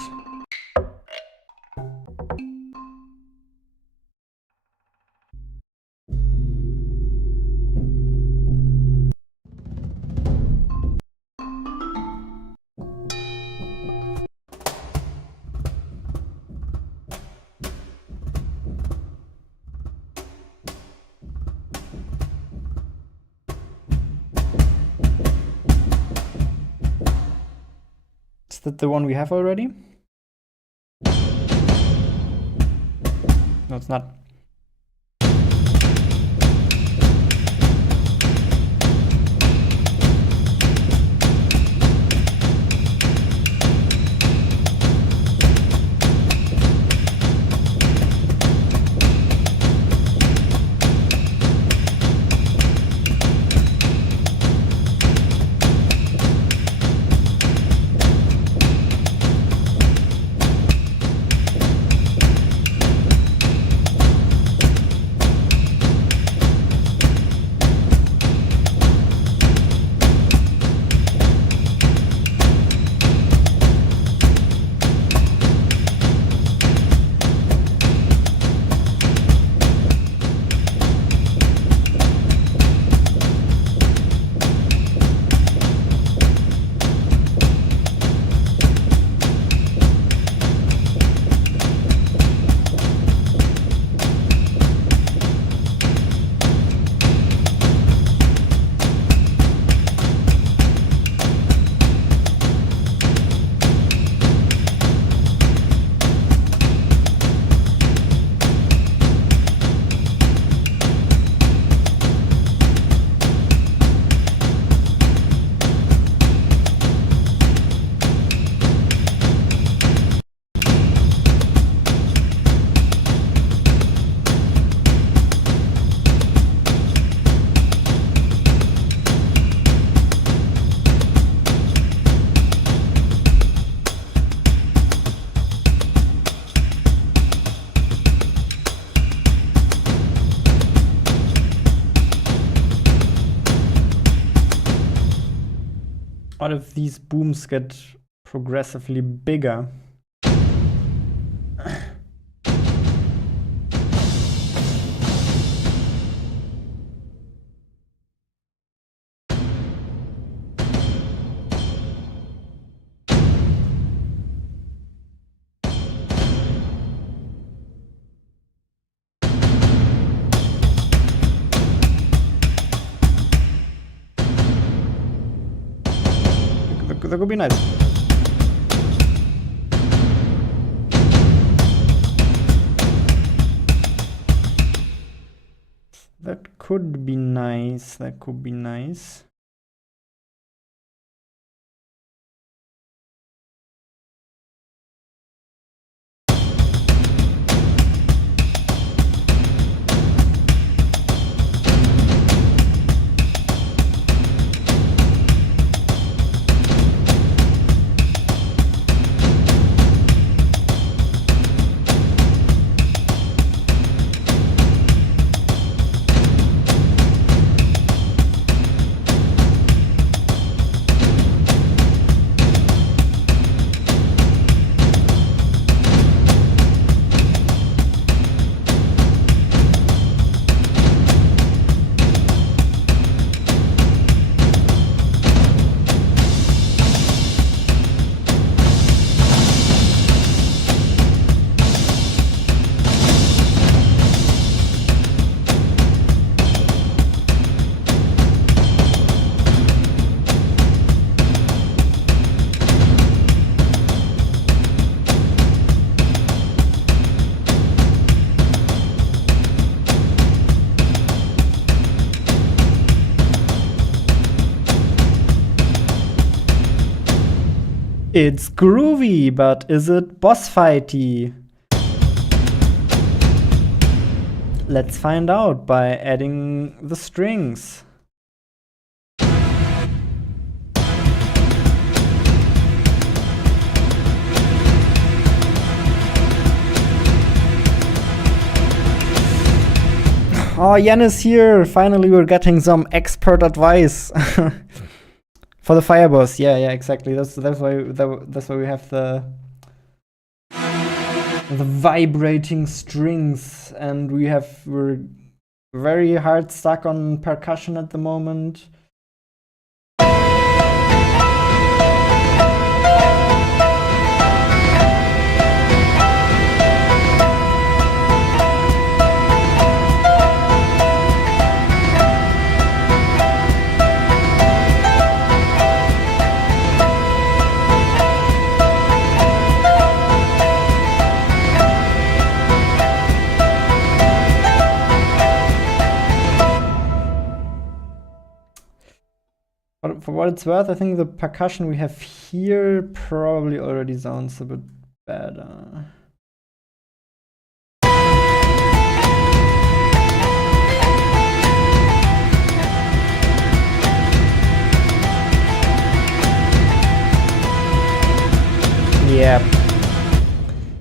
Is that the one we have already? No, it's not. What if these booms get progressively bigger? That could be nice. That could be nice. That could be nice. It's groovy, but is it boss fighty? Let's find out by adding the strings. Oh, Jan is here! Finally, we're getting some expert advice. For the fire boss, yeah, exactly. That's why we have the vibrating strings, and we're very hard stuck on percussion at the moment. For what it's worth, I think the percussion we have here probably already sounds a bit better.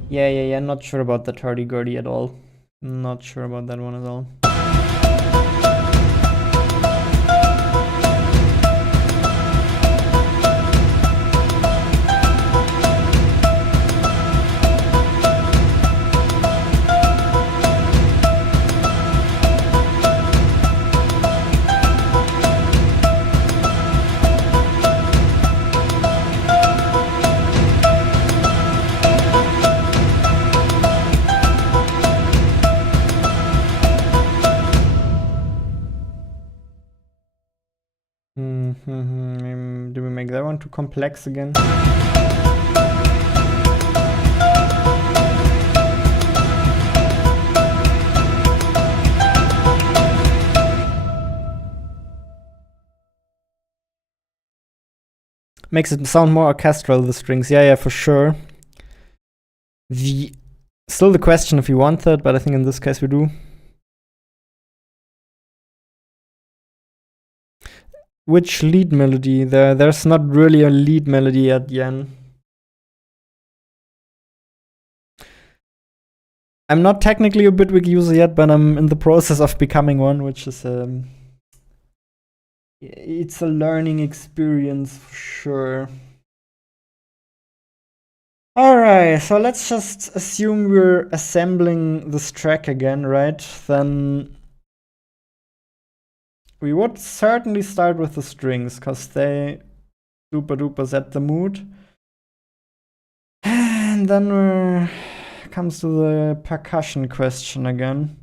Yeah, not sure about the hurdy-gurdy at all. Not sure about that one at all. Do we make that one too complex again? Makes it sound more orchestral, the strings. Yeah, for sure. Still the question if we want that, but I think in this case we do. Which lead melody? There's not really a lead melody yet, Jan. I'm not technically a Bitwig user yet, but I'm in the process of becoming one, which is It's a learning experience for sure. Alright, so let's just assume we're assembling this track again, right? Then we would certainly start with the strings, because they super duper set the mood. And then comes to the percussion question again.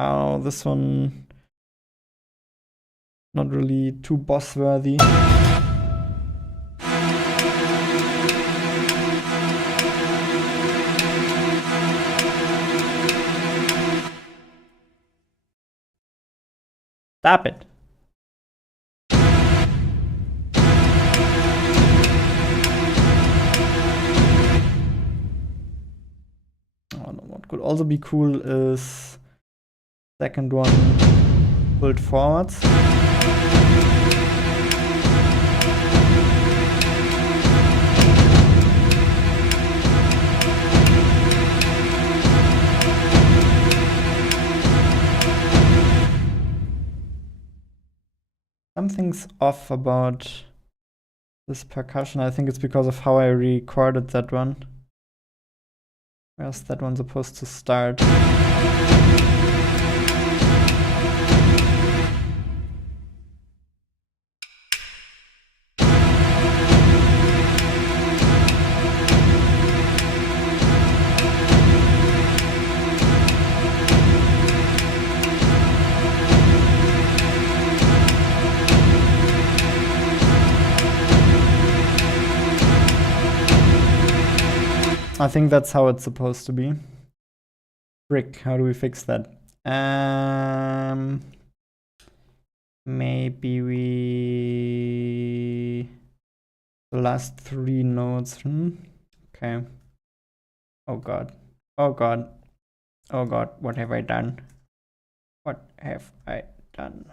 Oh, this one not really too boss worthy. Stop it. Oh, no, what could also be cool is second one pulled forwards. Something's off about this percussion. I think it's because of how I recorded that one. Where's that one supposed to start? I think that's how it's supposed to be. Frick, how do we fix that? Maybe the last 3 notes. Okay. Oh god. Oh god. Oh god, what have I done? What have I done?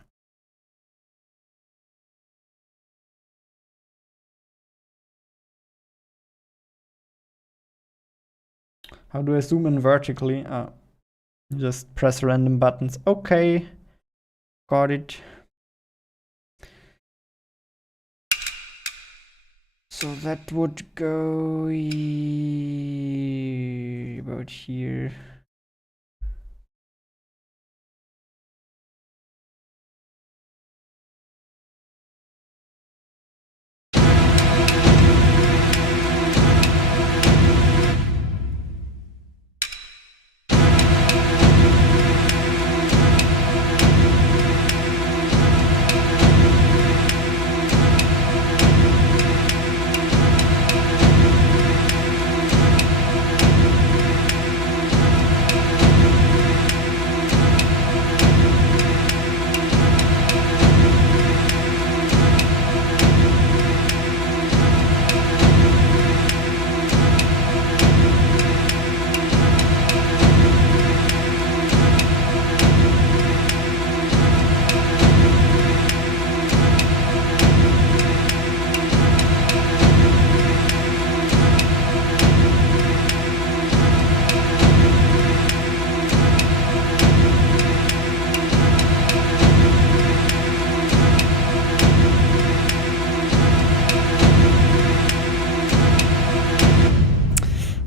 How do I zoom in vertically? Just press random buttons. Okay. Got it. So that would go about here.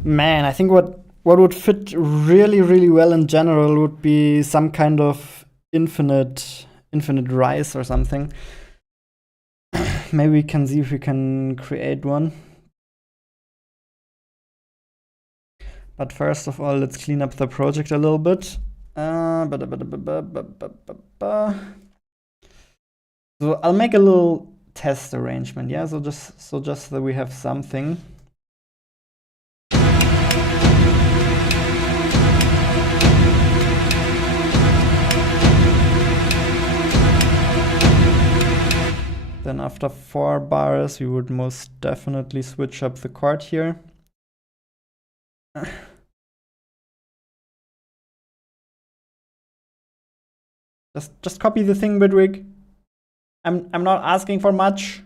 Man, I think what would fit really, really well in general would be some kind of infinite rise or something. Maybe we can see if we can create one. But first of all, let's clean up the project a little bit. So I'll make a little test arrangement, yeah? So just that we have something. Then after 4 bars, we would most definitely switch up the chord here. Just copy the thing, Bitwig. I'm not asking for much.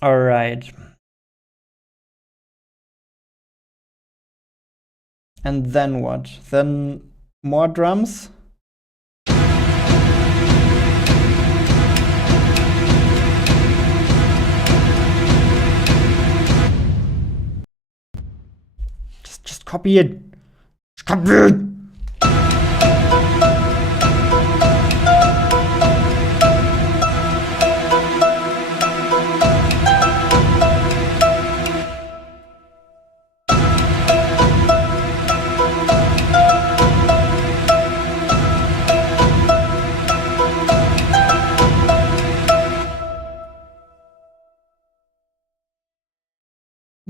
All right. And then what? Then more drums? Just copy it. Just copy it.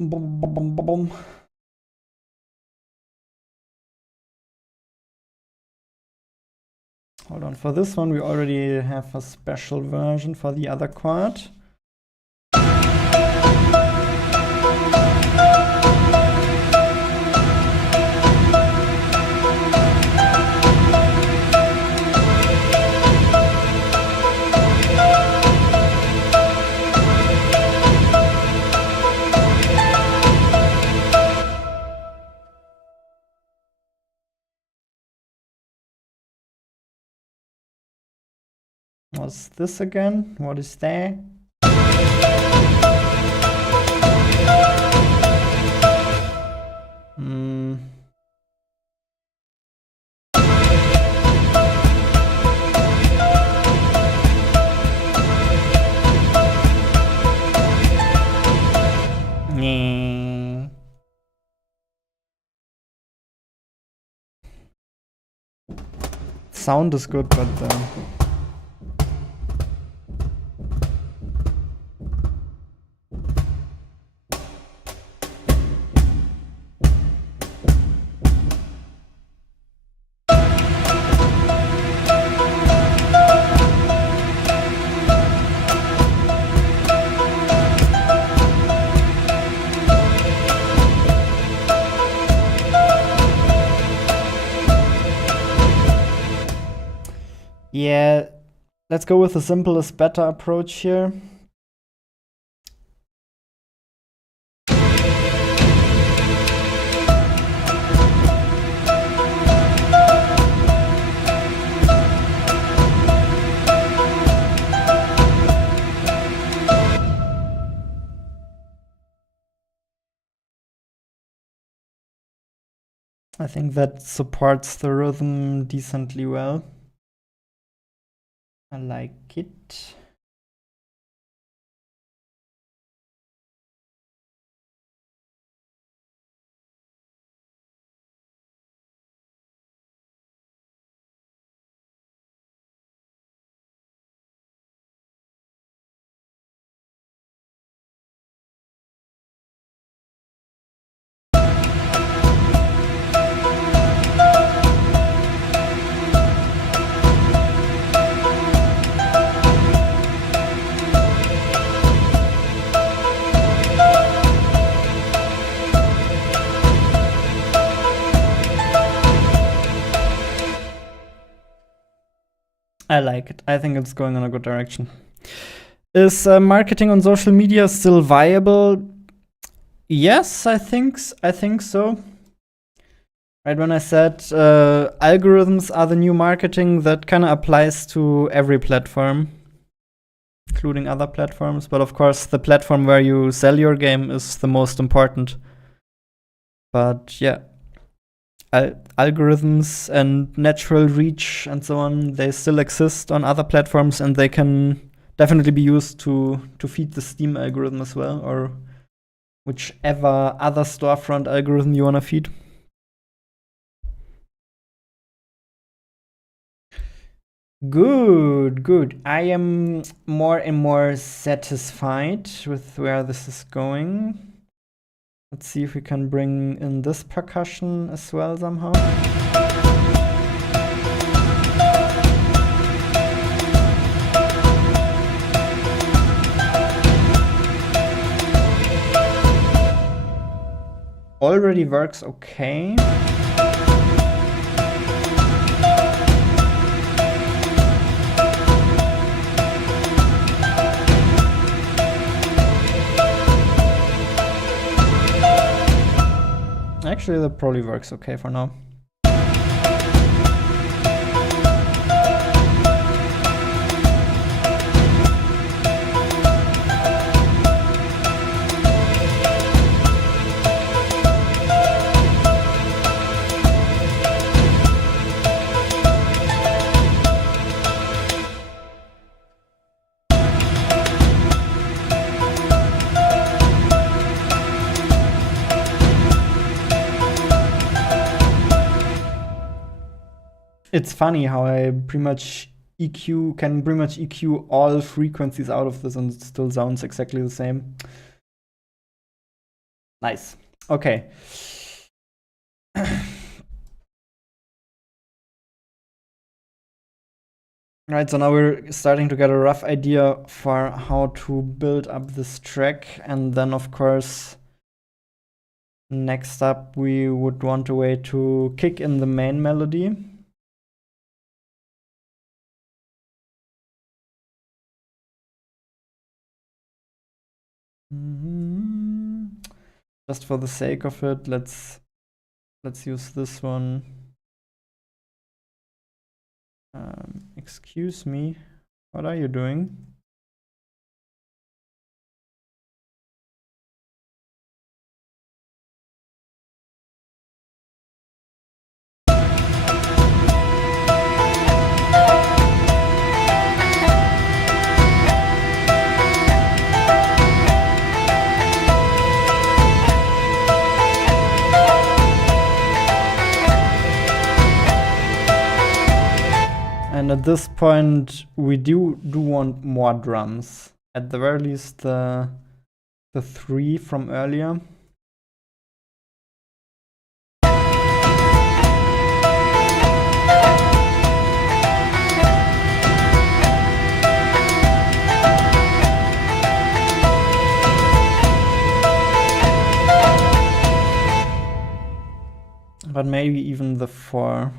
Boom, boom, boom, boom, boom. Hold on, for this one we already have a special version for the other chord. What's this again? What is there? Sound is good, but yeah, let's go with the simplest better approach here. I think that supports the rhythm decently well. I like it. I like it. I think it's going in a good direction. Is marketing on social media still viable? Yes, I think so. Right, when I said algorithms are the new marketing, that kind of applies to every platform, including other platforms. But of course, the platform where you sell your game is the most important. But yeah, algorithms and natural reach and so on, they still exist on other platforms, and they can definitely be used to feed the Steam algorithm as well, or whichever other storefront algorithm you want to feed. Good. I am more and more satisfied with where this is going. Let's see if we can bring in this percussion as well somehow. Already works okay. Actually, that probably works okay for now. It's funny how I pretty much can pretty much EQ all frequencies out of this and it still sounds exactly the same. Nice. Okay. Right, so now we're starting to get a rough idea for how to build up this track, and then of course next up we would want a way to kick in the main melody. Just for the sake of it, let's use this one. Excuse me, what are you doing? And at this point, we do want more drums. At the very least, the 3 from earlier. But maybe even the 4.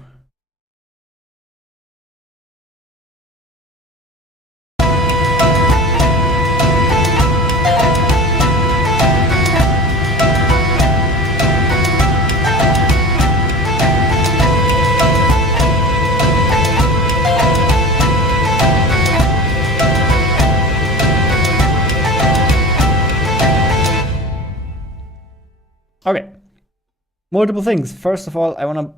Okay, multiple things. First of all, I want to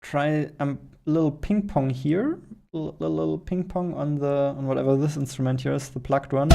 try a little ping pong here, a little ping pong on whatever this instrument here is, the plugged one.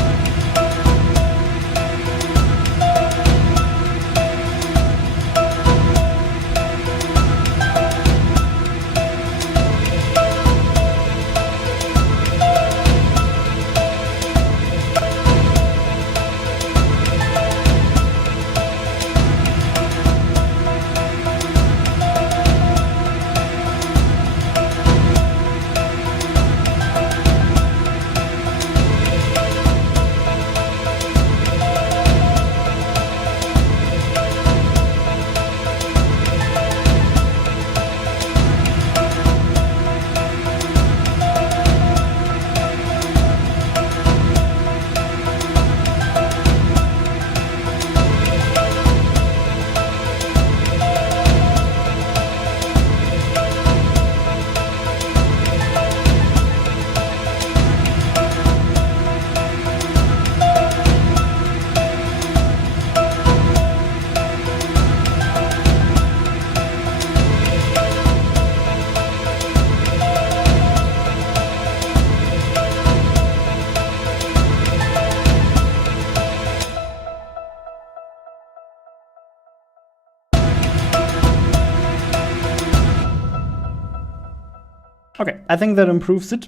Okay, I think that improves it.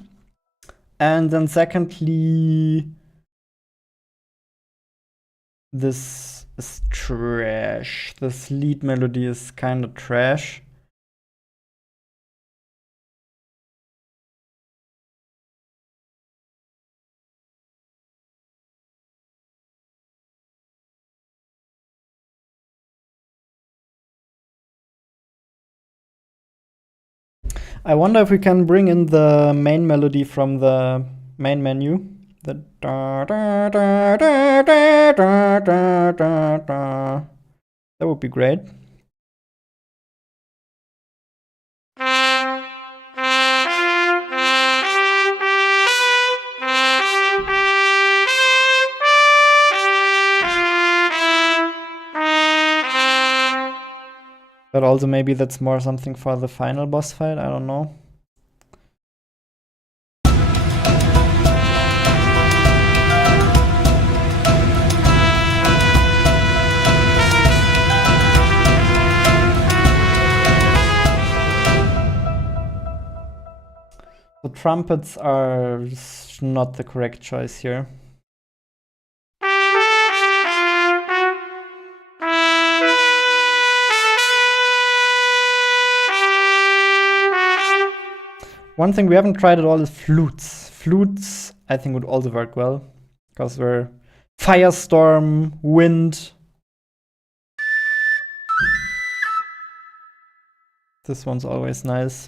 And then secondly, this is trash. This lead melody is kind of trash. I wonder if we can bring in the main melody from the main menu. The da da da da da da da da da. That would be great. But also maybe that's more something for the final boss fight, I don't know. The trumpets are not the correct choice here. One thing we haven't tried at all is flutes. Flutes, I think, would also work well. Because we're firestorm, wind. This one's always nice.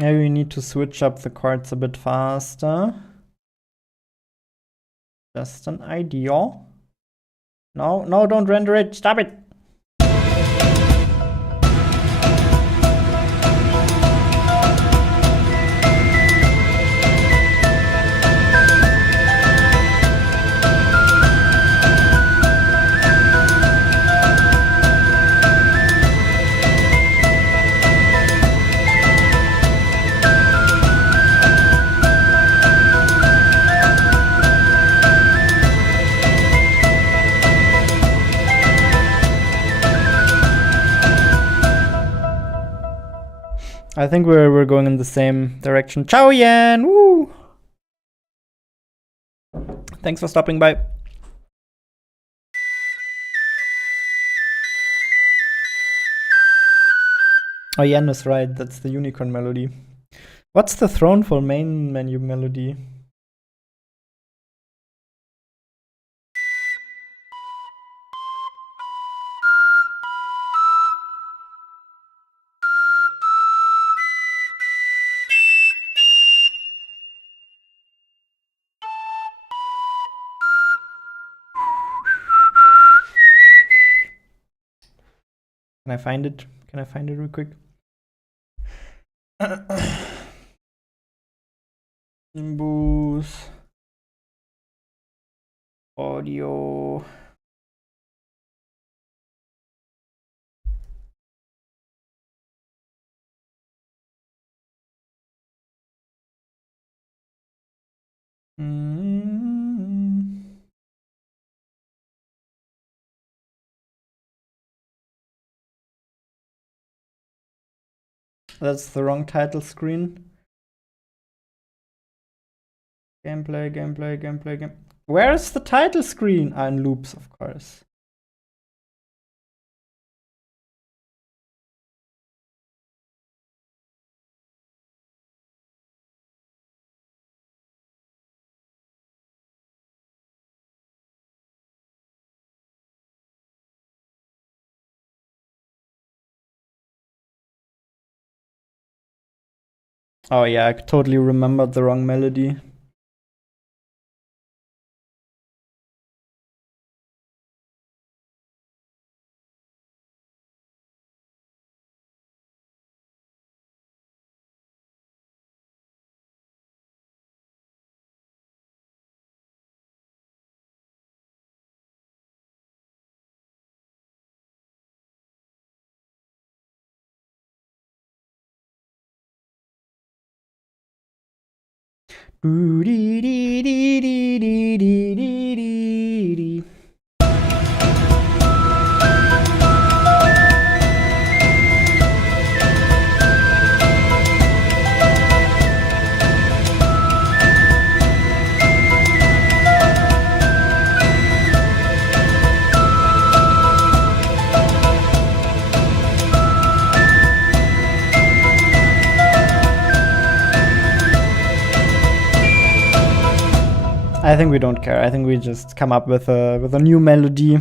Maybe we need to switch up the cards a bit faster. Just an idea. No, no, don't render it. Stop it. I think we're going in the same direction. Ciao, Yan! Woo! Thanks for stopping by. Oh, Yan is right. That's the unicorn melody. What's the Thronefall main menu melody? Can I find it? Can I find it real quick? Nimbus. Audio. That's the wrong title screen. Gameplay, gameplay, gameplay, game. Where is the title screen? Ah, in loops, of course. Oh yeah, I totally remembered the wrong melody. I think we don't care. I think we just come up with a new melody.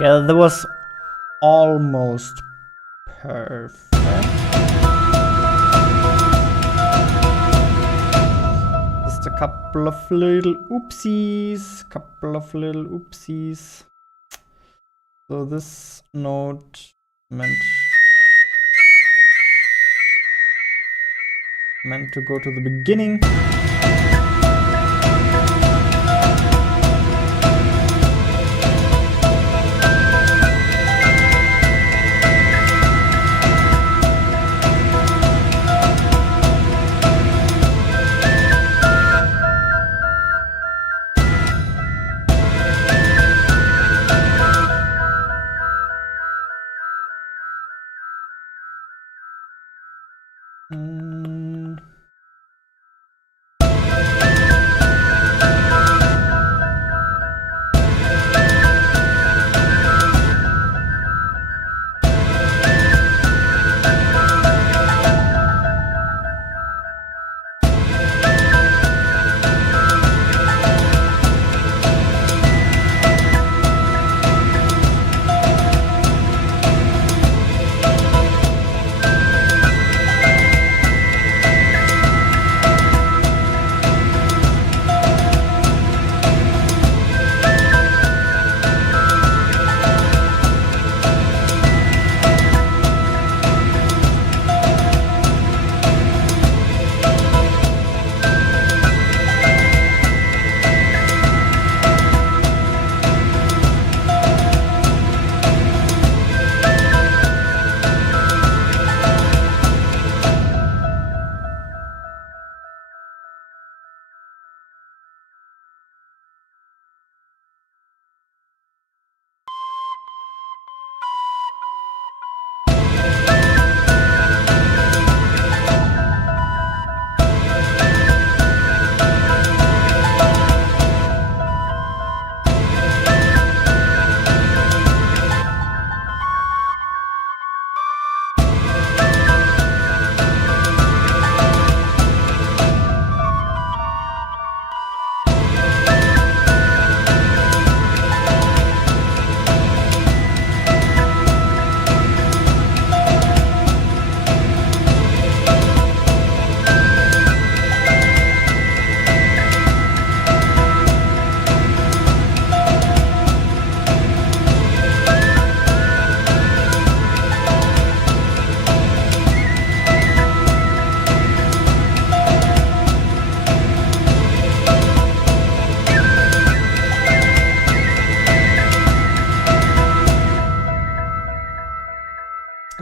Yeah, that was almost perfect. Just a couple of little oopsies. So this note meant to go to the beginning.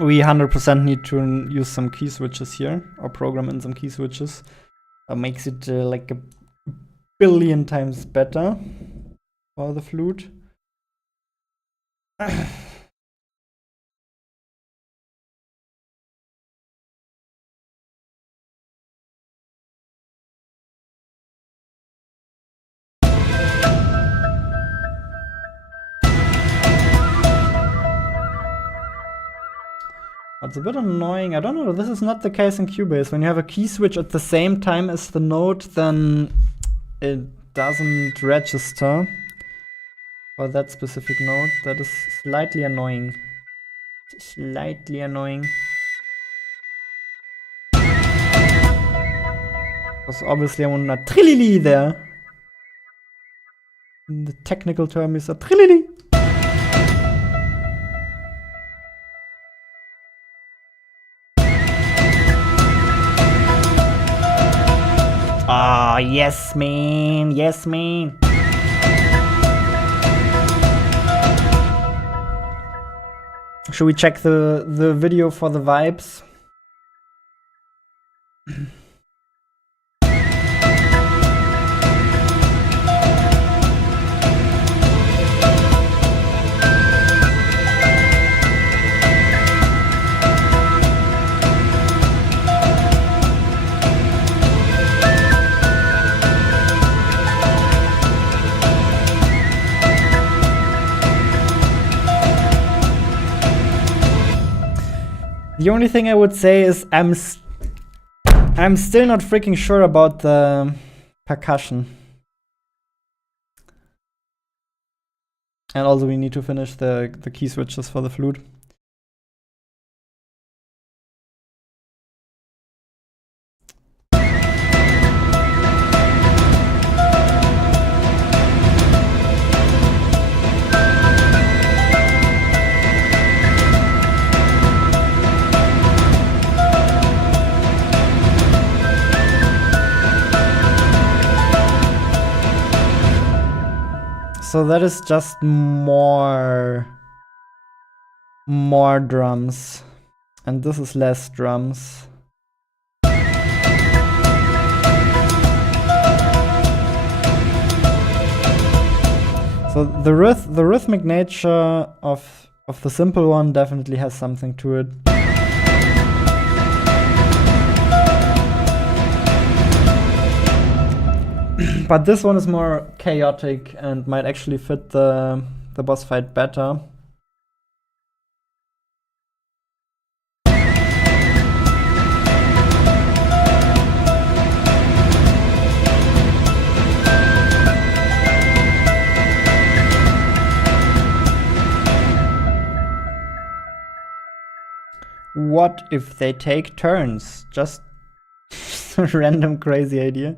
we 100% need to use some key switches here, or program in some key switches. Makes it like a billion times better for the flute. It's a bit annoying. I don't know, this is not the case in Cubase. When you have a key switch at the same time as the note, then it doesn't register for that specific note. That is slightly annoying. Slightly annoying. Because obviously I want a trilili there. The technical term is a trilili. Ah, yes, man. Yes, man. Should we check the video for the vibes? The only thing I would say is I'm still not freaking sure about the percussion. And also we need to finish the key switches for the flute. So that is just more drums, and this is less drums. So the rhythmic nature of the simple one definitely has something to it. But this one is more chaotic and might actually fit the boss fight better. What if they take turns? Just a random crazy idea.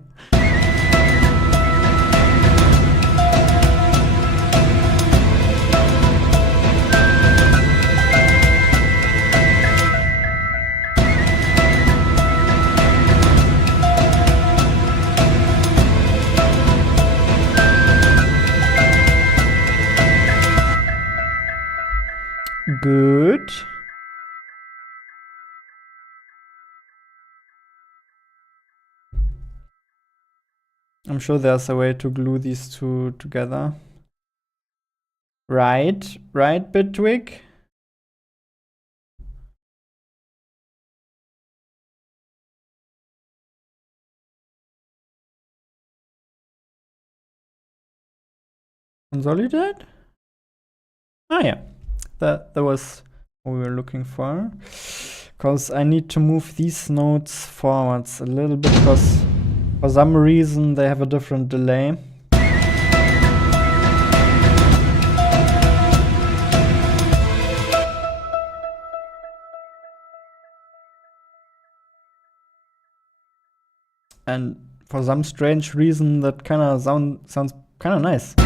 Good. I'm sure there's a way to glue these two together. Right, Bitwig? Consolidate? Ah, yeah. That was what we were looking for. Because I need to move these notes forwards a little bit, because for some reason they have a different delay. And for some strange reason that kind of sounds kind of nice.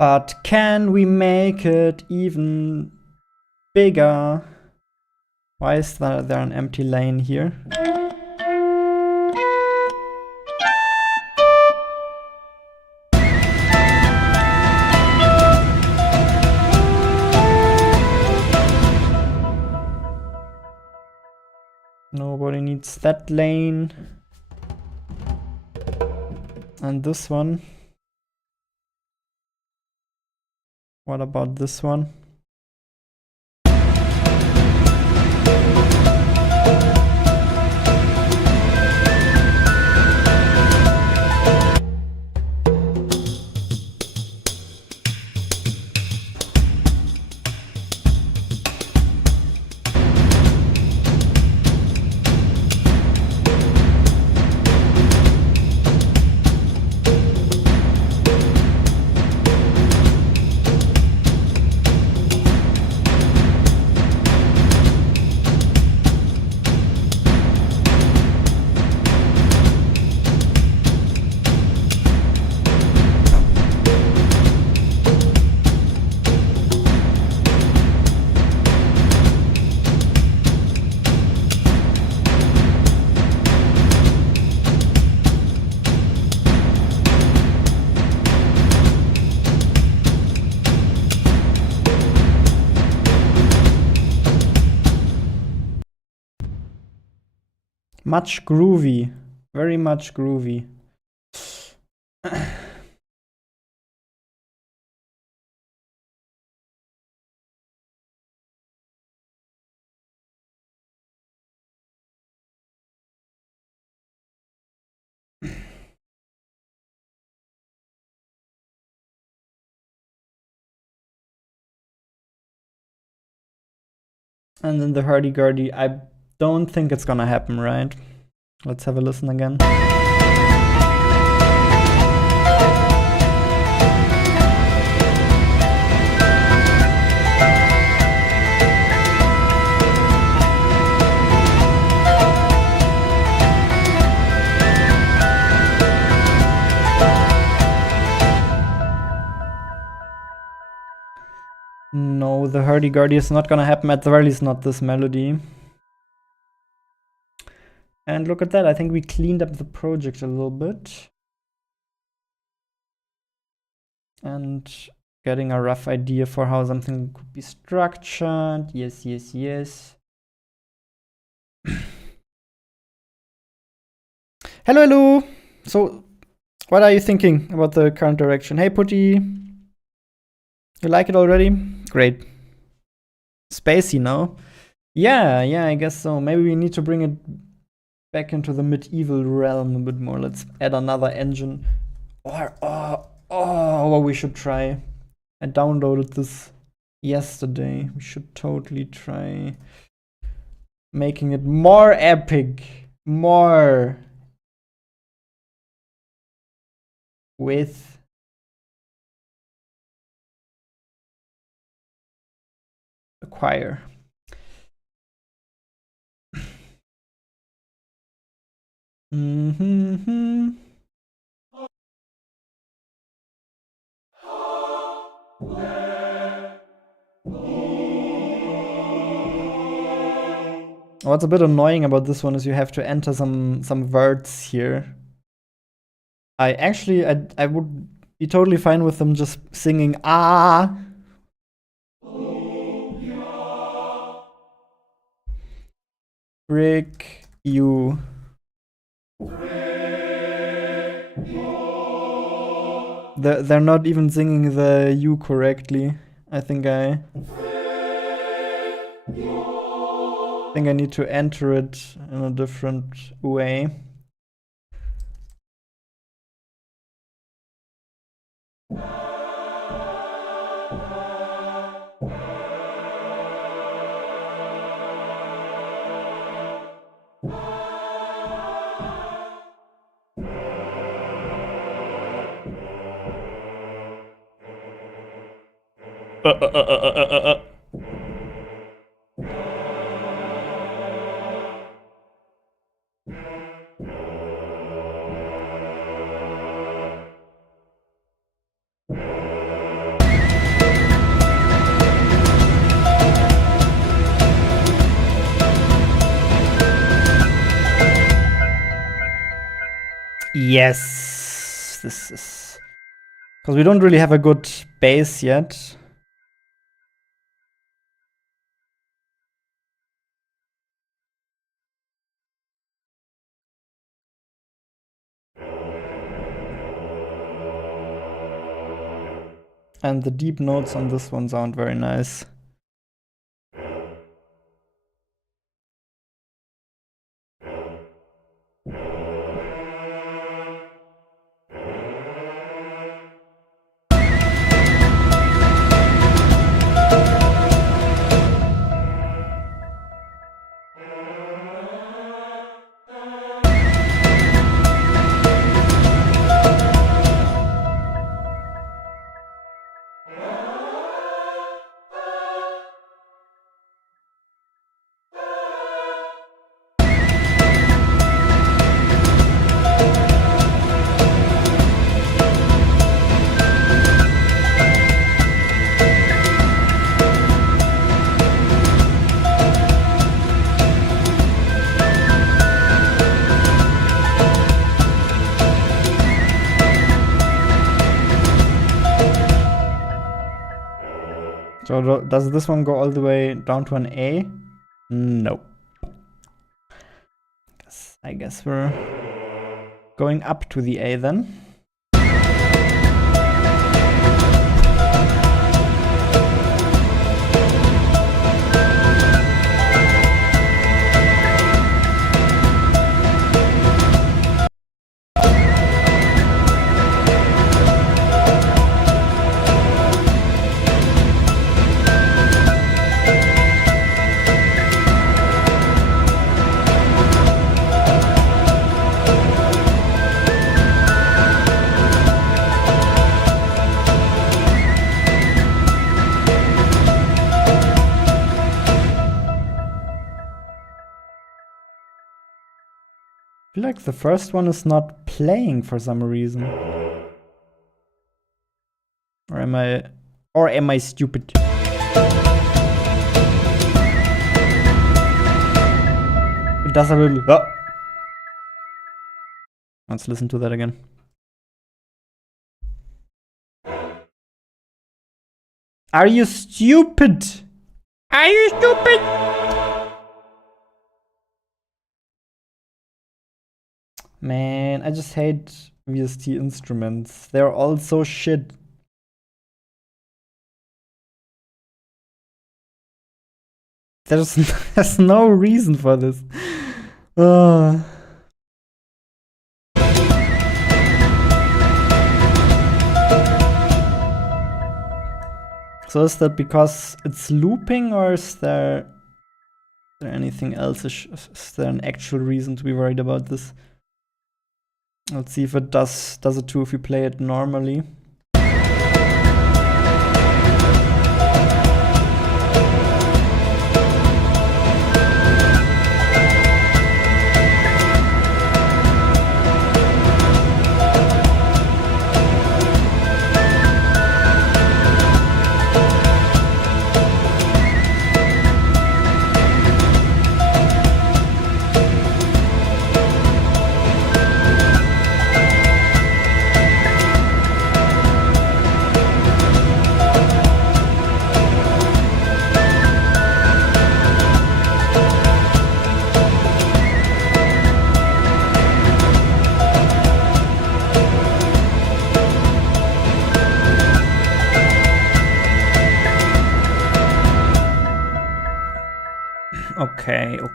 But can we make it even bigger? Why is there an empty lane here? Nobody needs that lane. And this one. What about this one? Much groovy. Very much groovy. And then the hurdy-gurdy, I don't think it's gonna happen, right? Let's have a listen again. No, the hurdy-gurdy is not gonna happen, at the very least not this melody. And look at that, I think we cleaned up the project a little bit. And getting a rough idea for how something could be structured. Yes, yes, yes. Hello, hello! So, what are you thinking about the current direction? Hey, Putty! You like it already? Great. Spacey now? Yeah, I guess so. Maybe we need to bring it back into the medieval realm a bit more. Let's add another engine. Or we should try. I downloaded this yesterday. We should totally try making it more epic. More with the choir. What's a bit annoying about this one is you have to enter some words here. I would be totally fine with them just singing ah. Frick you. They're not even singing the U correctly. I think I need to enter it in a different way. Yes! This is... Because we don't really have a good base yet. And the deep notes on this one sound very nice. So does this one go all the way down to an A? No. I guess we're going up to the A then. I feel like the first one is not playing for some reason. Or am I stupid? It does a little... Oh. Let's listen to that again. Are you stupid? Are you stupid? Man, I just hate VST instruments. They're all so shit. There's no reason for this. So is that because it's looping, or is there anything else? Is there an actual reason to be worried about this? Let's see if it does it too if you play it normally.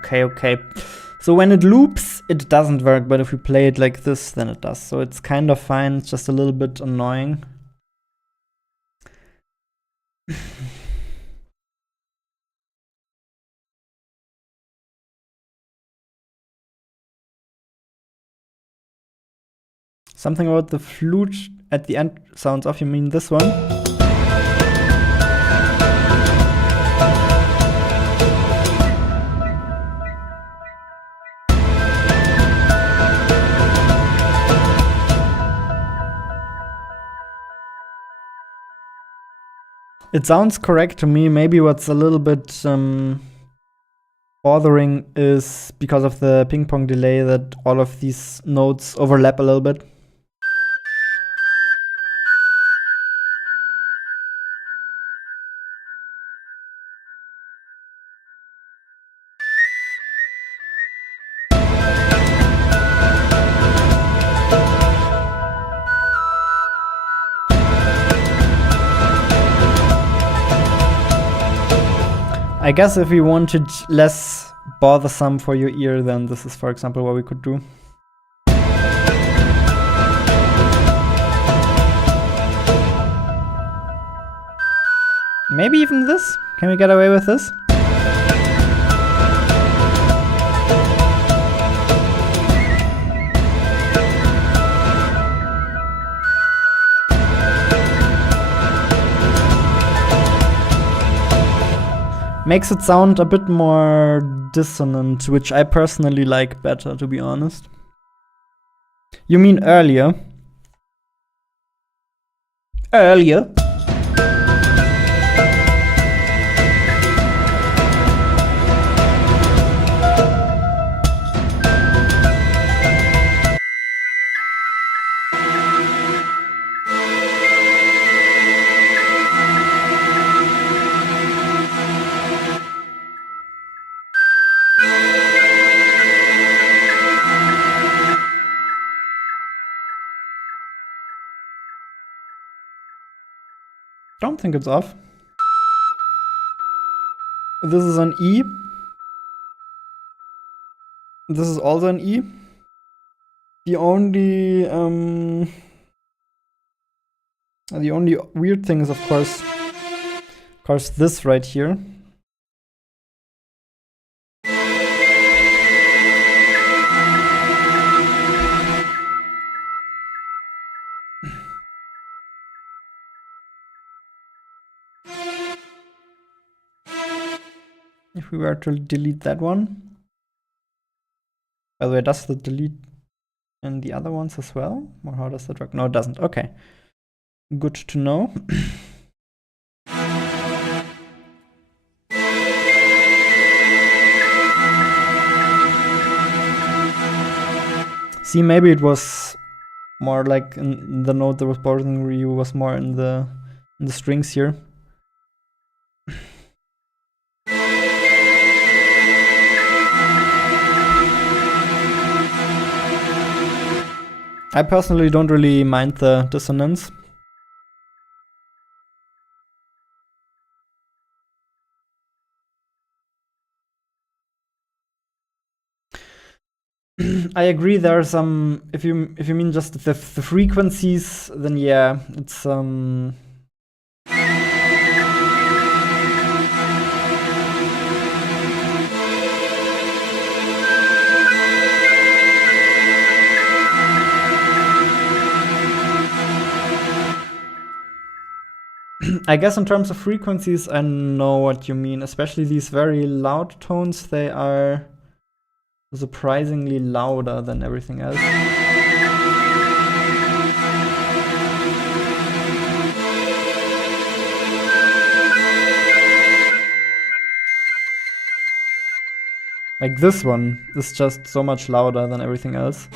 Okay. So when it loops, it doesn't work, but if we play it like this, then it does. So it's kind of fine, it's just a little bit annoying. Something about the flute at the end sounds off. You mean this one? It sounds correct to me. Maybe what's a little bit bothering is because of the ping pong delay that all of these notes overlap a little bit. I guess if we wanted less bothersome for your ear, then this is, for example, what we could do. Maybe even this? Can we get away with this? Makes it sound a bit more dissonant, which I personally like better, to be honest. You mean earlier? Earlier? Don't think it's off. This is an E. This is also an E. The only weird thing is, of course, this right here. If we were to delete that one. By the way, does it delete in the other ones as well? Or how does that work? No, it doesn't. Okay. Good to know. See, maybe it was more like in the note that was bothering you was more in the strings here. I personally don't really mind the dissonance. I agree. There are some. If you mean just the frequencies, then yeah, it's I guess in terms of frequencies, I know what you mean. Especially these very loud tones, they are surprisingly louder than everything else. Like this one is just so much louder than everything else.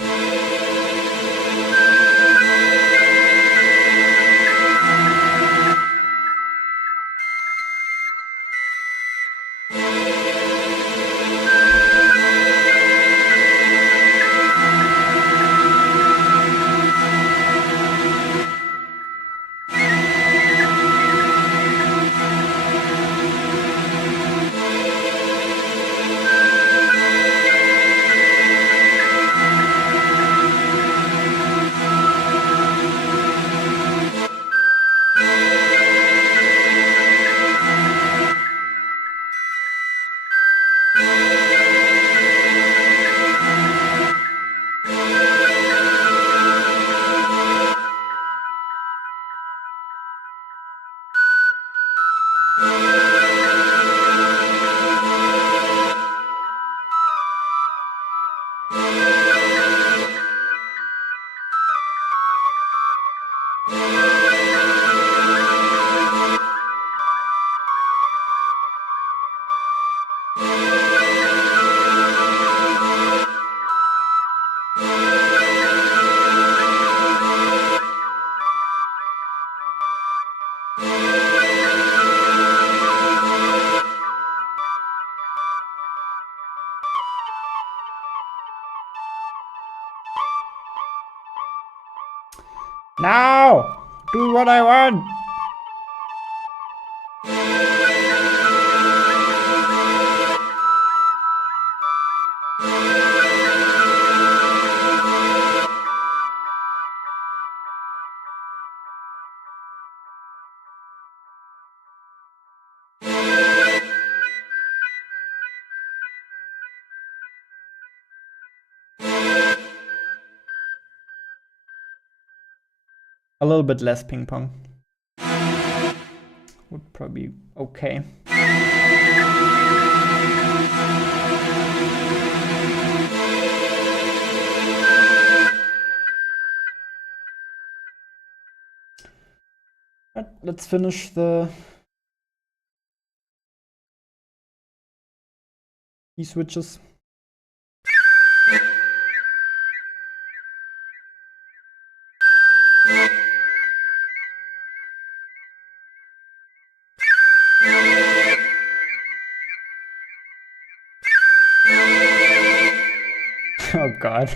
No! Do what I want! A little bit less ping pong would probably be okay. Right, let's finish the key switches. Oh god.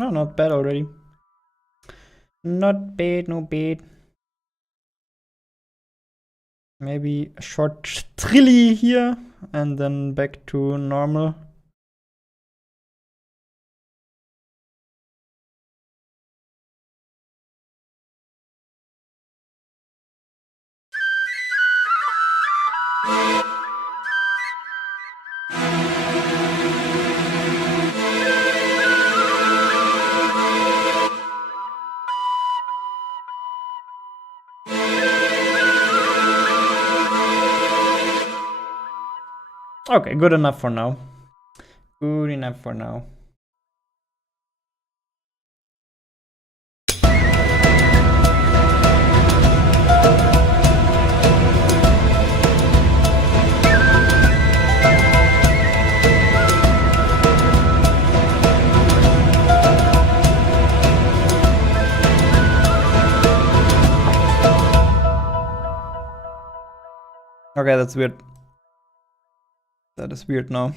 Oh, not bad already. Not bad, no bad. Maybe a short trilly here and then back to normal. Okay, good enough for now. Good enough for now. Okay, that's weird. That is weird now.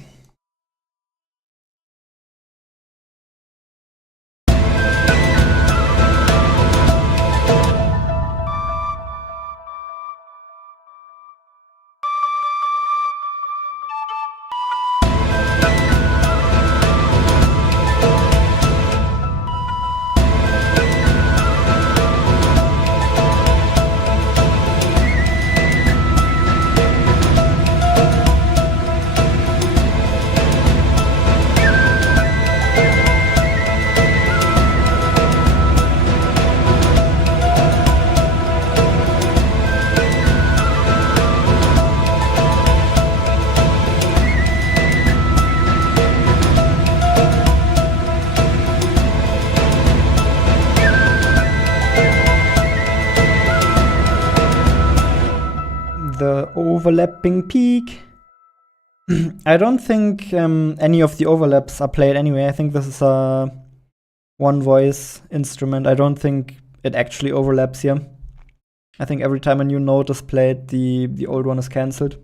The overlapping peak. I don't think any of the overlaps are played anyway. I think this is a one voice instrument. I don't think it actually overlaps here. I think every time a new note is played, the old one is cancelled.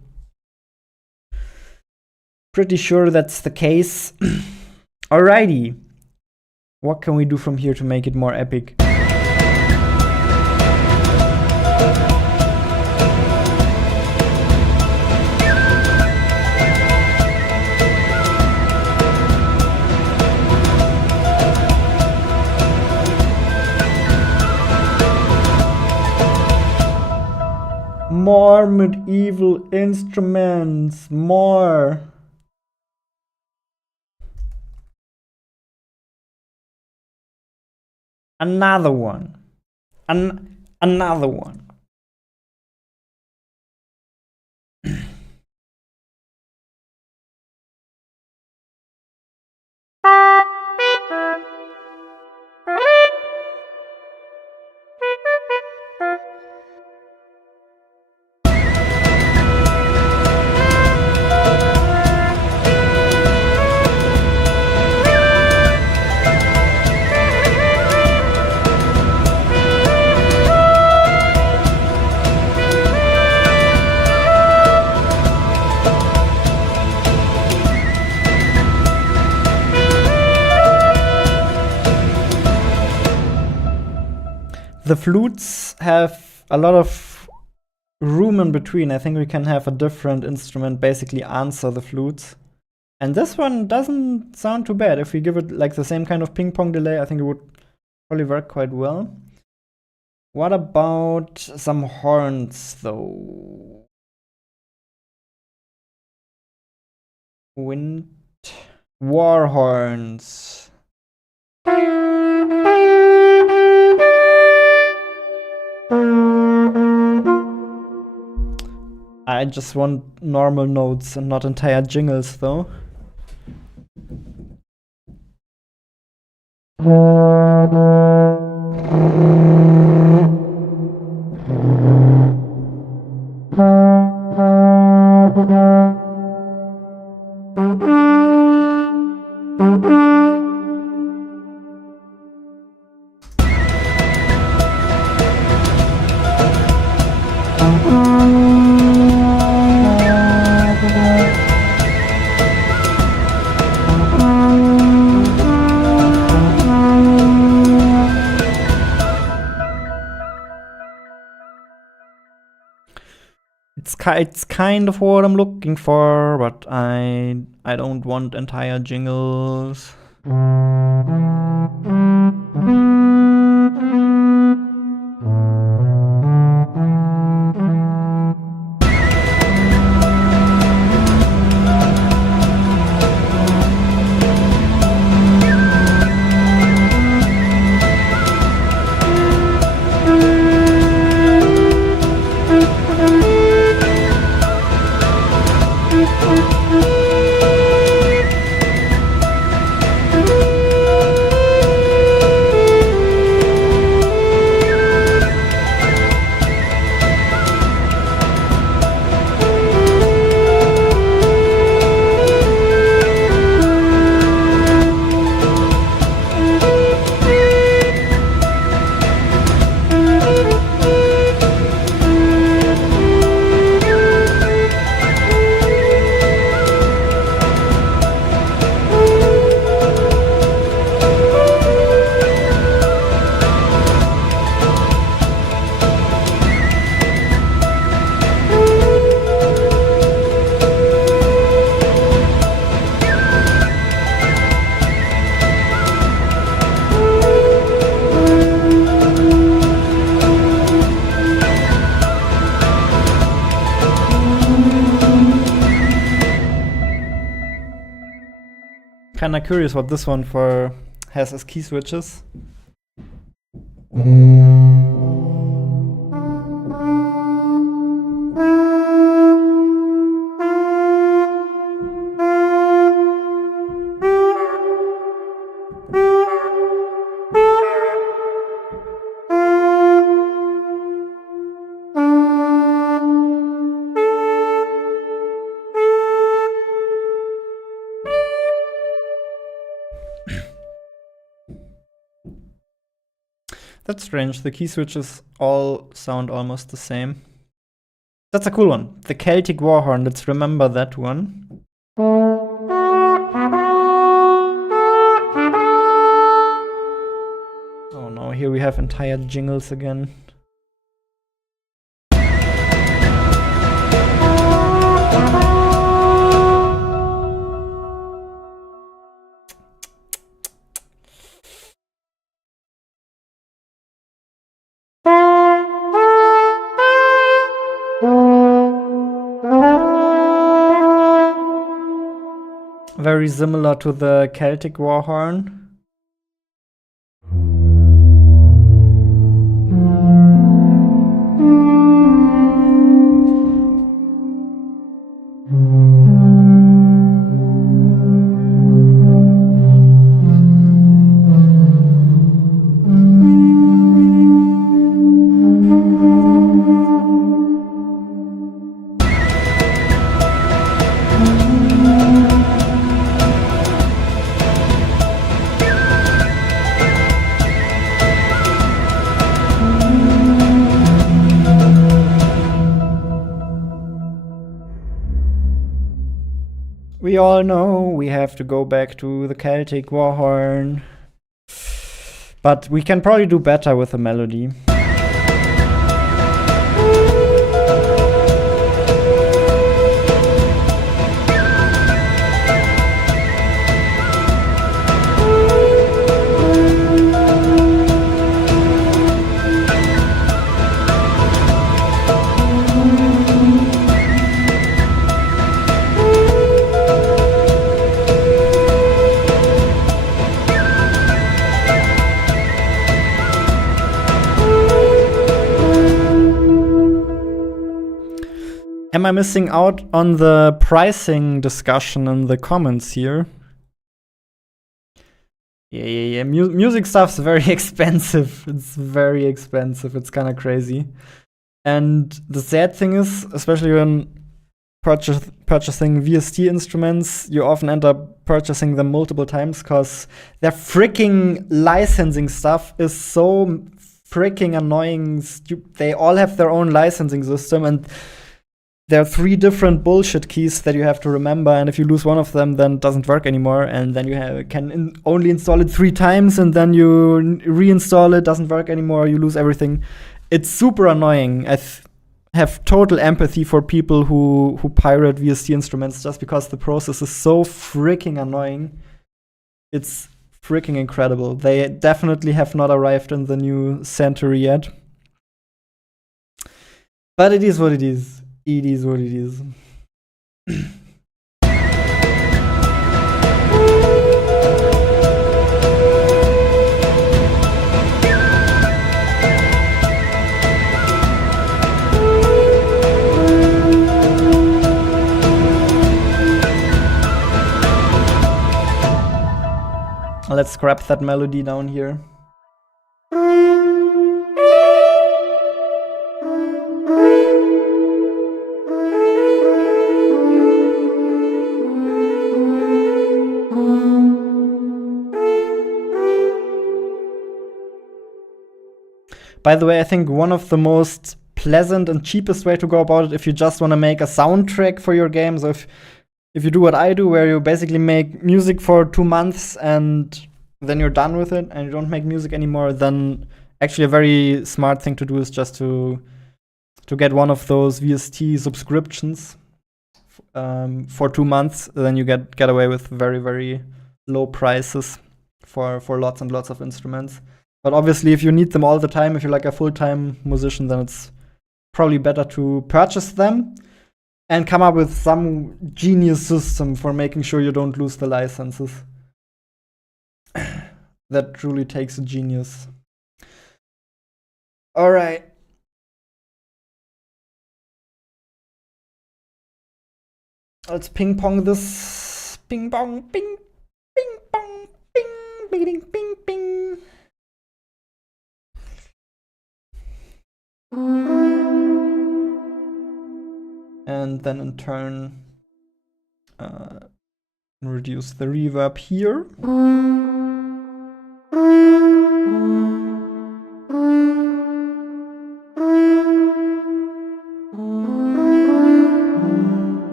Pretty sure that's the case. Alrighty. What can we do from here to make it more epic? More medieval instruments, more. Another one. Another one. The flutes have a lot of room in between. I think we can have a different instrument basically answer the flutes. And this one doesn't sound too bad. If we give it like the same kind of ping pong delay, I think it would probably work quite well. What about some horns though? Wind war horns. I just want normal notes and not entire jingles though. It's kind of what I'm looking for, but I don't want entire jingles. Kinda curious what this one has as key switches. That's strange. The key switches all sound almost the same. That's a cool one. The Celtic Warhorn. Let's remember that one. Oh no, here we have entire jingles again. Very similar to the Celtic Warhorn. We all know we have to go back to the Celtic Warhorn. But we can probably do better with the melody. Am I missing out on the pricing discussion in the comments here? Yeah. Music stuff's very expensive. It's very expensive. It's kind of crazy. And the sad thing is, especially when purchasing VST instruments, you often end up purchasing them multiple times because their freaking licensing stuff is so freaking annoying. They all have their own licensing system, and there are 3 different bullshit keys that you have to remember, and if you lose one of them, then it doesn't work anymore, and then you can only install it 3 times, and then you reinstall it, doesn't work anymore, you lose everything. It's super annoying. I have total empathy for people who pirate VST instruments just because the process is so freaking annoying. It's freaking incredible. They definitely have not arrived in the new century yet. But it is what it is. It is what it is. Let's scrap that melody down here. By the way, I think one of the most pleasant and cheapest way to go about it, if you just want to make a soundtrack for your games, if you do what I do, where you basically make music for 2 months and then you're done with it and you don't make music anymore, then actually a very smart thing to do is just to get one of those VST subscriptions for 2 months. Then you get away with very, very low prices for lots and lots of instruments. But obviously, if you need them all the time, if you're like a full-time musician, then it's probably better to purchase them and come up with some genius system for making sure you don't lose the licenses. That truly takes a genius. All right. Let's ping pong this. Ping pong, ping, ping pong, ping, ping, ping, ping. And then in turn, reduce the reverb here.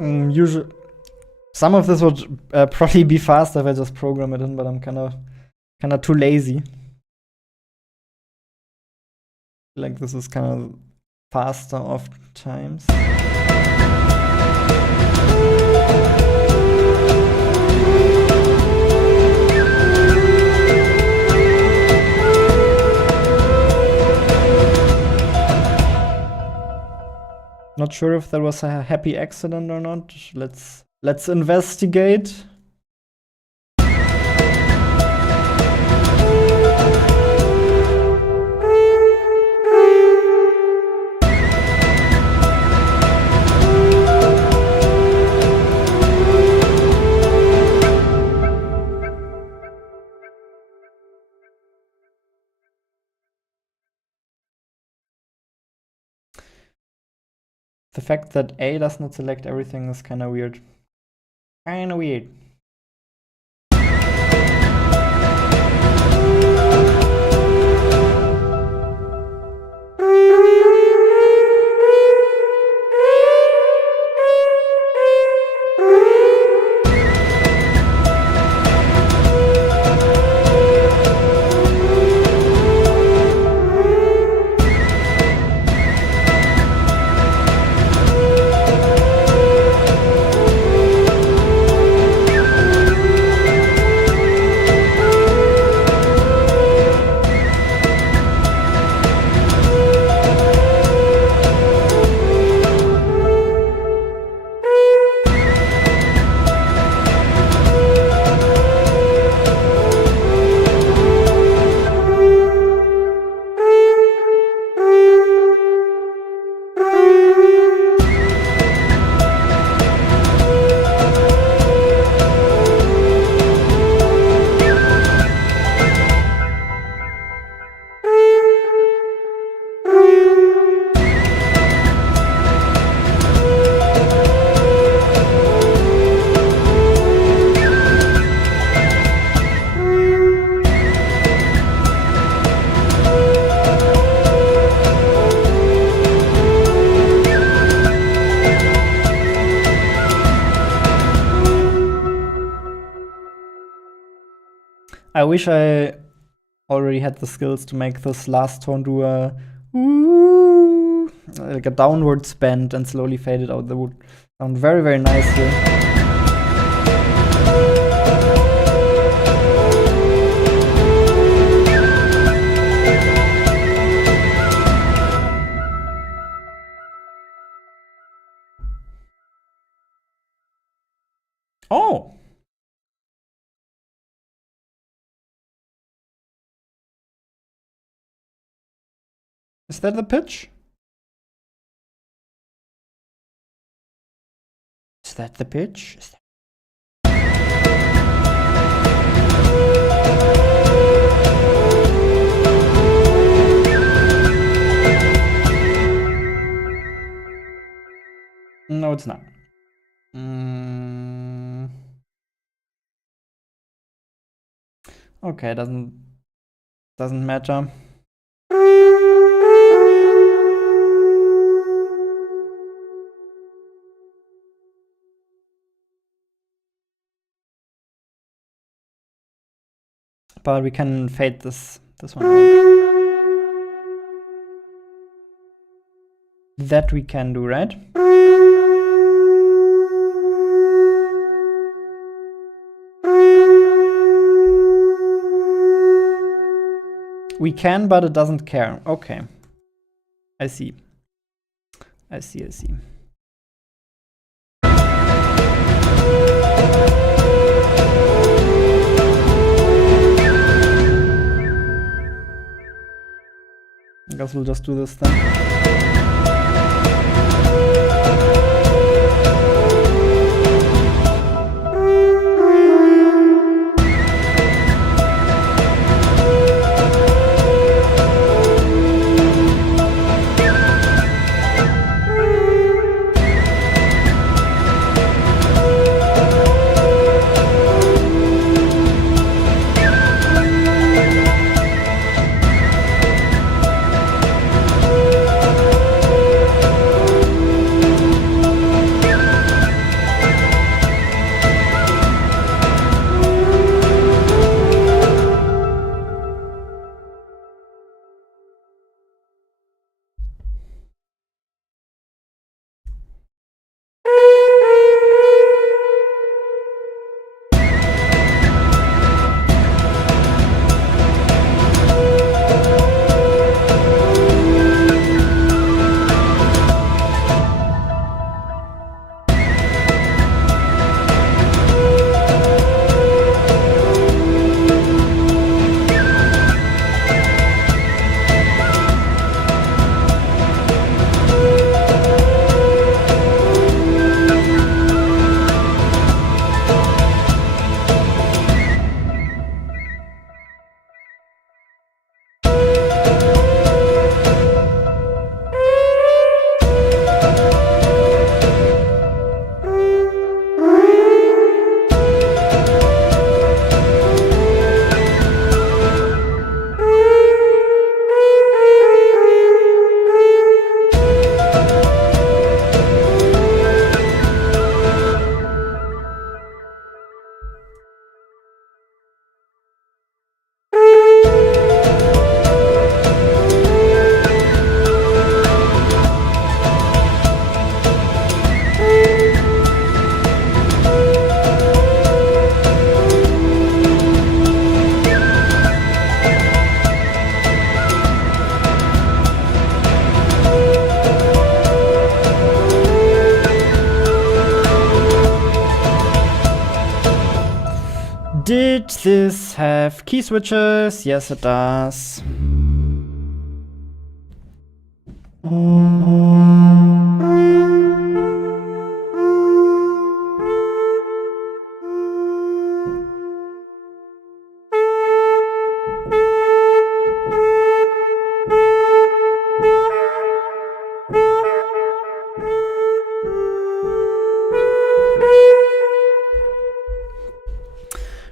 Usually, some of this would probably be faster if I just program it in, but I'm kind of too lazy. Like this is kind of faster oft times. Not sure if that was a happy accident or not. Let's investigate. The fact that A does not select everything is kind of weird. Kind of weird. I wish I already had the skills to make this last tone do a like a downwards bend and slowly fade it out. That would sound very, very nice here. Oh! Is that the pitch? Is that the pitch? No, it's not. Okay, doesn't matter. But we can fade this one out. That we can do, right? We can, but it doesn't care. Okay. I see. I see. I guess we'll just do this then. Did this have key switches? Yes, it does.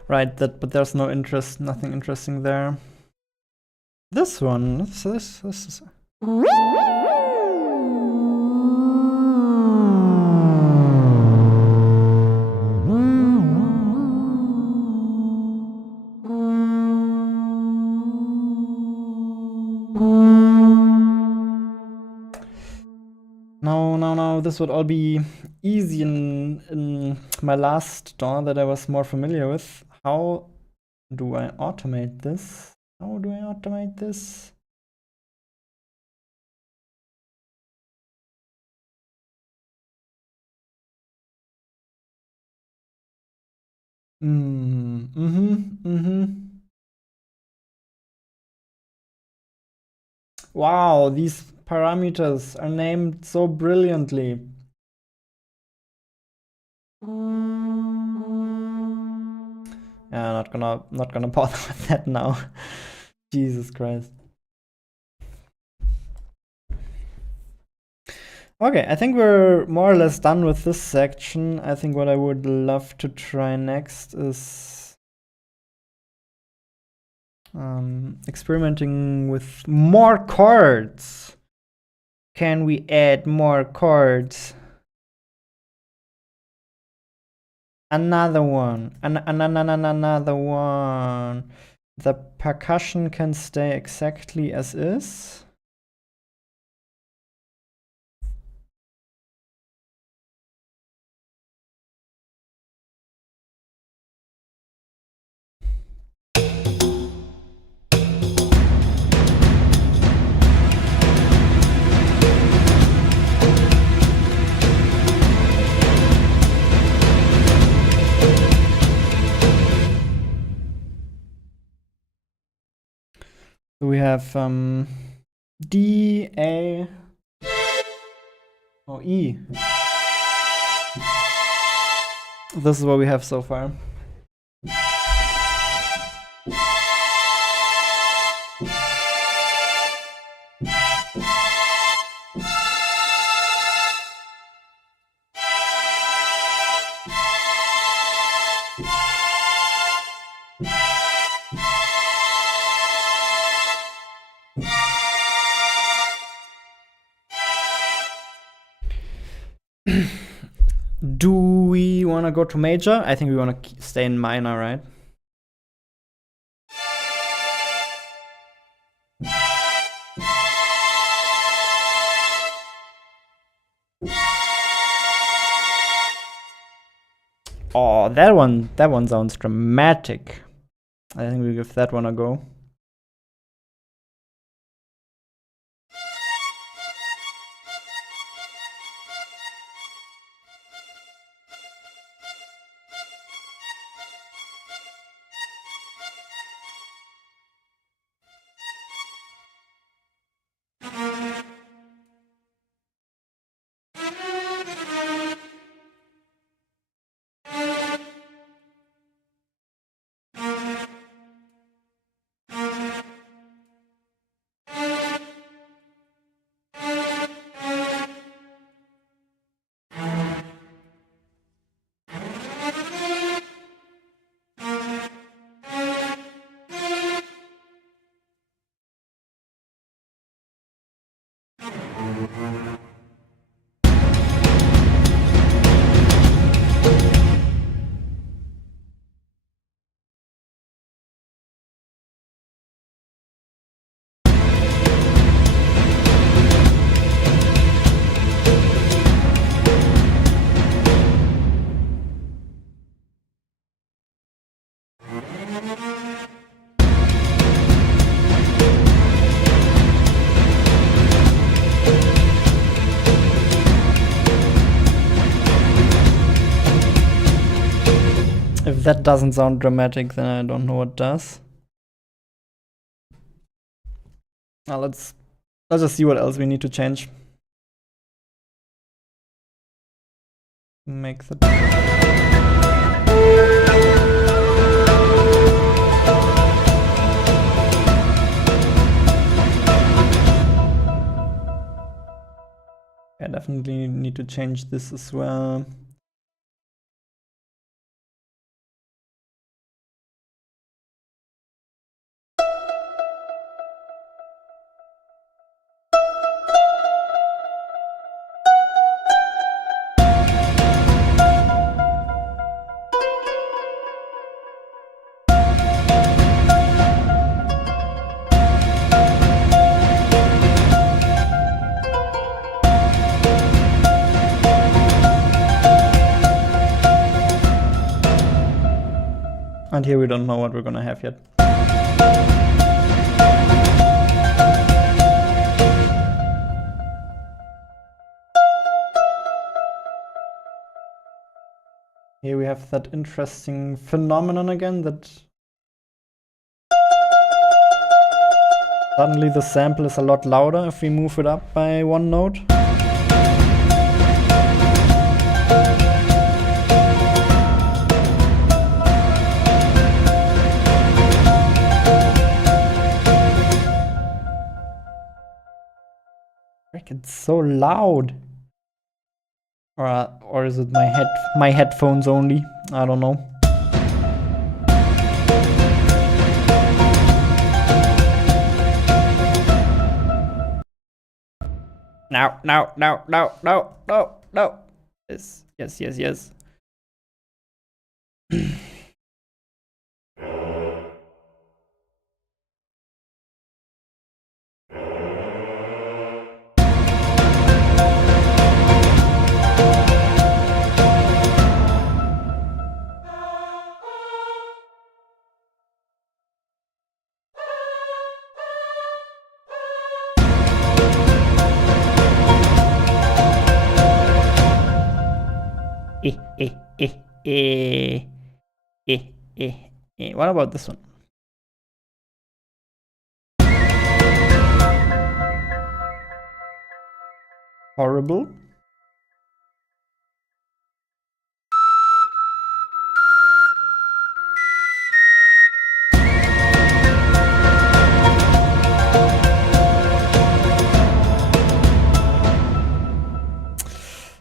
Right, but there's no interest, nothing interesting there. This one, this is. No, this would all be easy in my last DAW that I was more familiar with. How do I automate this? How do I automate this? Wow, these parameters are named so brilliantly. Yeah, not gonna bother with that now. Jesus Christ. Okay, I think we're more or less done with this section. I think what I would love to try next is experimenting with more chords. Can we add more chords? Another one. Another one. The percussion can stay exactly as is. So we have D, A, oh, E. This is what we have so far. Do we want to go to major? I think we want to stay in minor, right? Oh, that one sounds dramatic. I think we give that one a go. If that doesn't sound dramatic, then I don't know what does. Now let's just see what else we need to change. Make the I definitely need to change this as well. And here we don't know what we're gonna have yet. Here we have that interesting phenomenon again, that suddenly the sample is a lot louder if we move it up by one note. Frick, it's so loud. Or is it my headphones only? I don't know. No. Yes. What about this one? Horrible.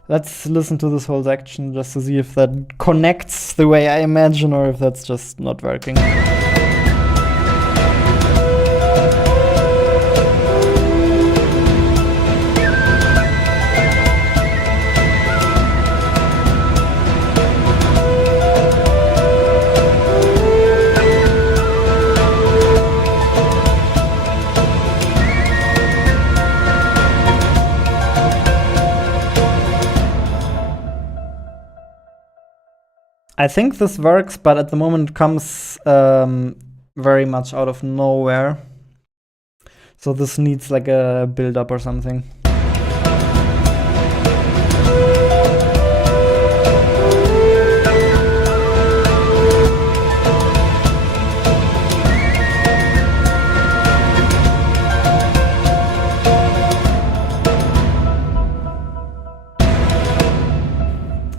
Let's listen to this whole section just to see if that connects the way I imagine or if that's just not working. I think this works, but at the moment it comes very much out of nowhere. So this needs like a build-up or something.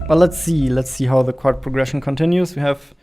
But let's see how the chord progression continues. We have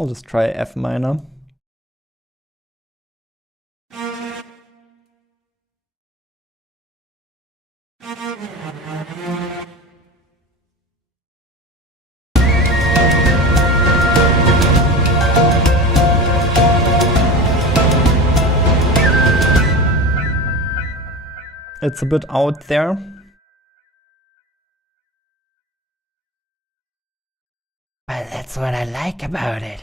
I'll just try F minor. It's a bit out there. But that's what I like about it.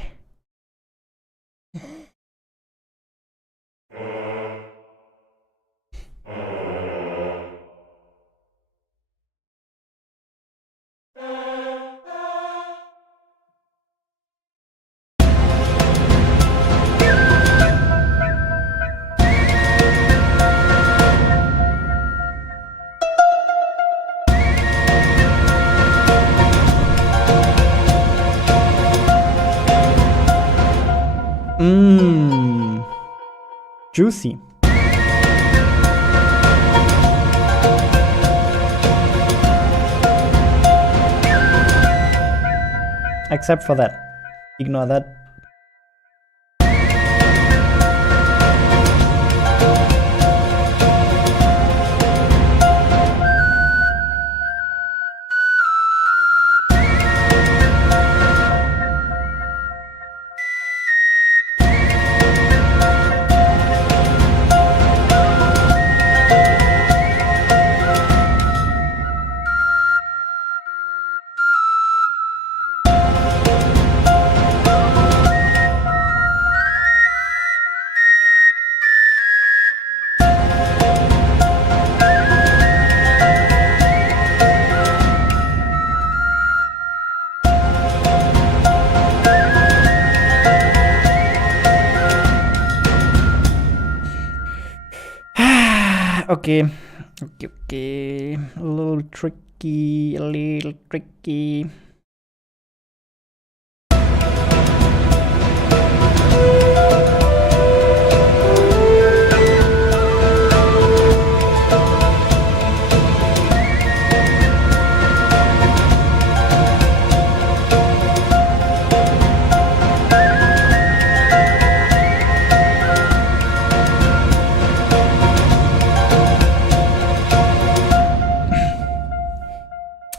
Mmm. Juicy. Except for that. Ignore that. Okay. A little tricky.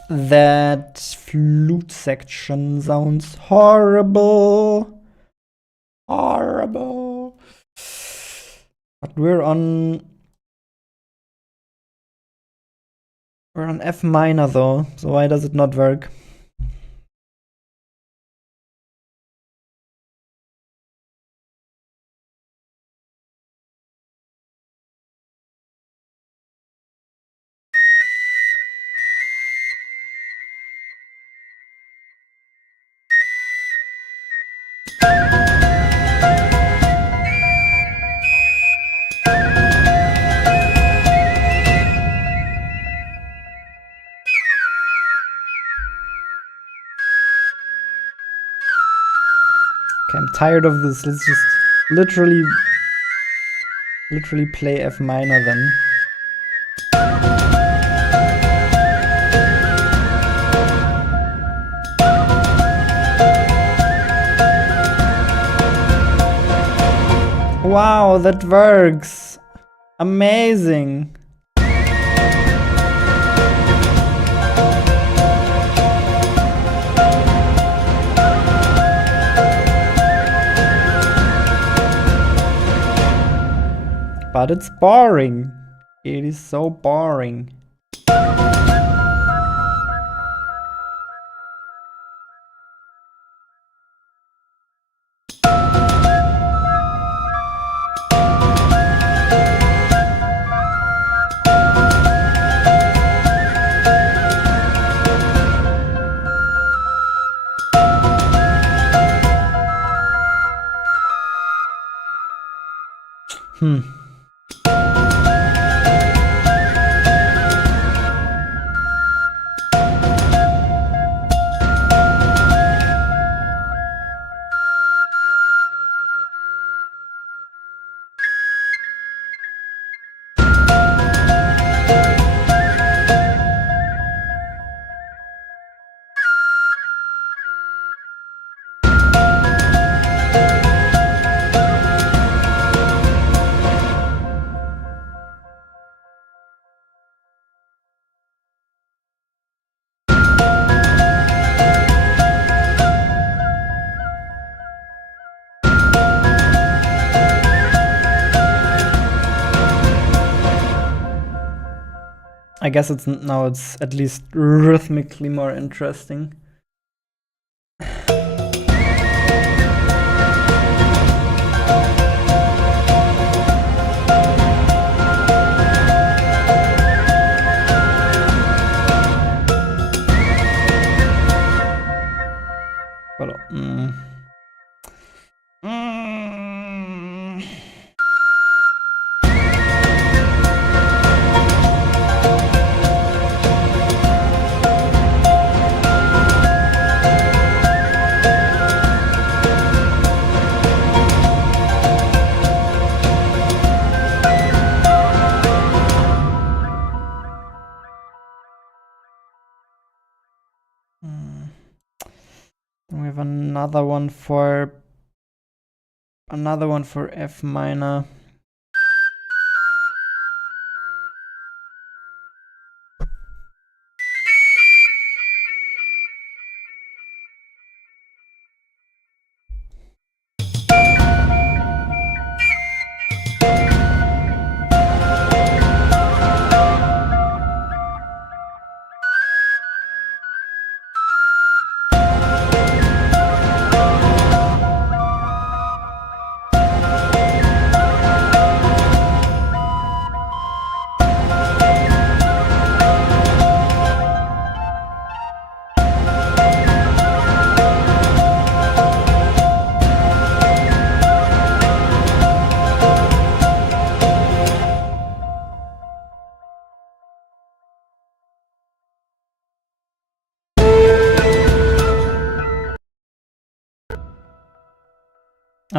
That flute section sounds horrible. Horrible. But we're on F minor though, so why does it not work? Okay, I'm tired of this. Let's just literally play F minor then. Wow, that works. Amazing. But it's boring. It is so boring. I guess it's now it's at least rhythmically more interesting. But, we have another one for F minor.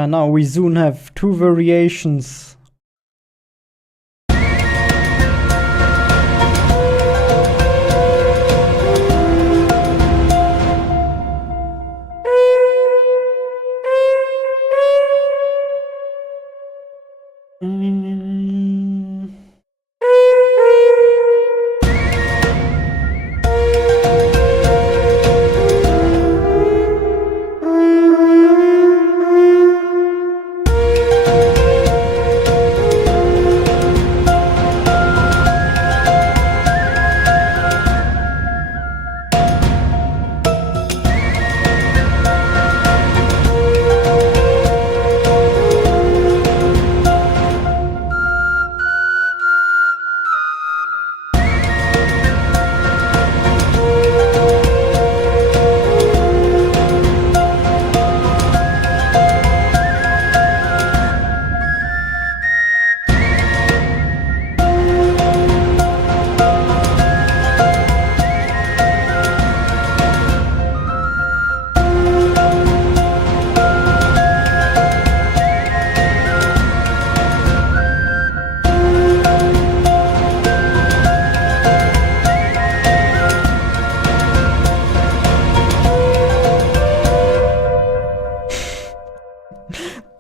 Now we soon have 2 variations.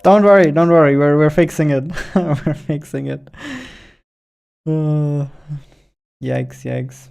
Don't worry, we're fixing it. We're fixing it. Yikes.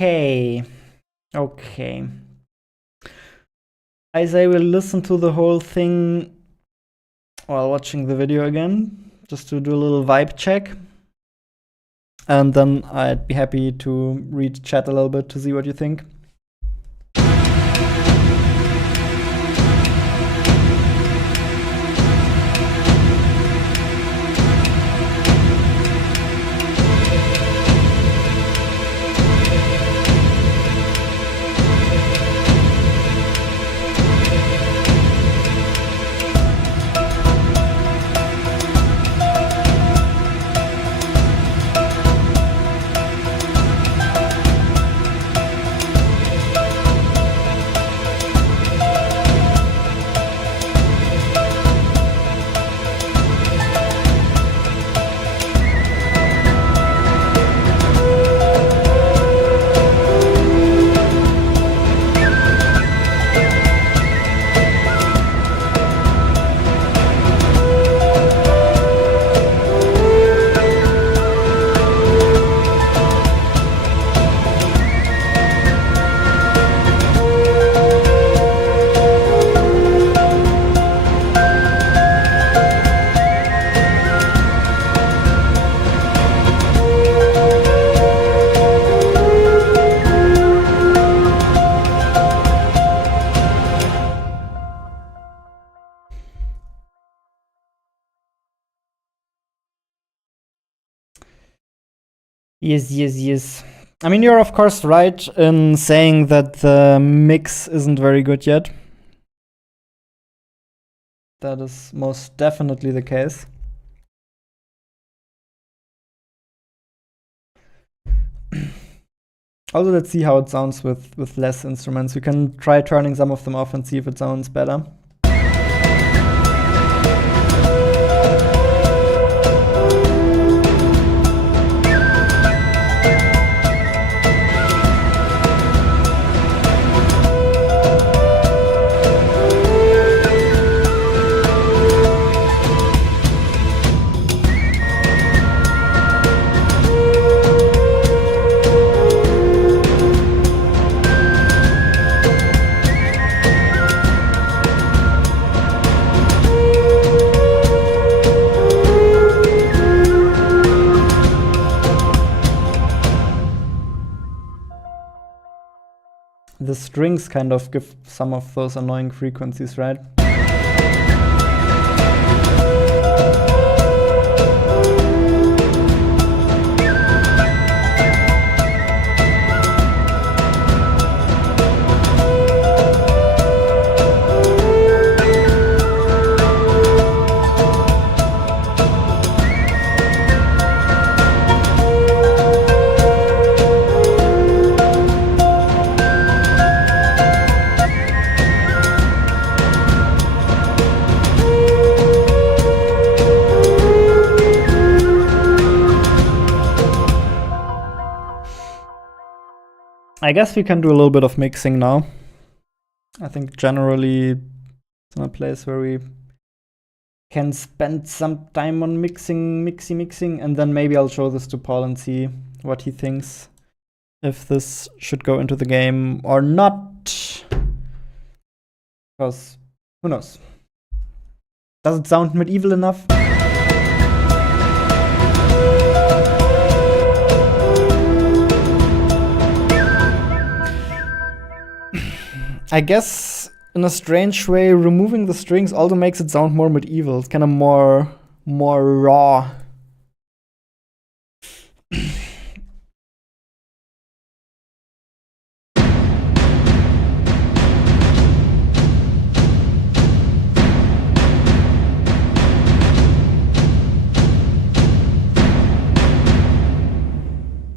Ay. Okay. As I will listen to the whole thing, while watching the video again, just to do a little vibe check. And then I'd be happy to read chat a little bit to see what you think. Yes. I mean, you're of course right in saying that the mix isn't very good yet. That is most definitely the case. Also, let's see how it sounds with less instruments. We can try turning some of them off and see if it sounds better. The strings kind of give some of those annoying frequencies, right? I guess we can do a little bit of mixing now. I think generally it's in a place where we can spend some time on mixing, and then maybe I'll show this to Paul and see what he thinks, if this should go into the game or not. Because who knows? Does it sound medieval enough? I guess in a strange way, removing the strings also makes it sound more medieval. It's kind of more raw.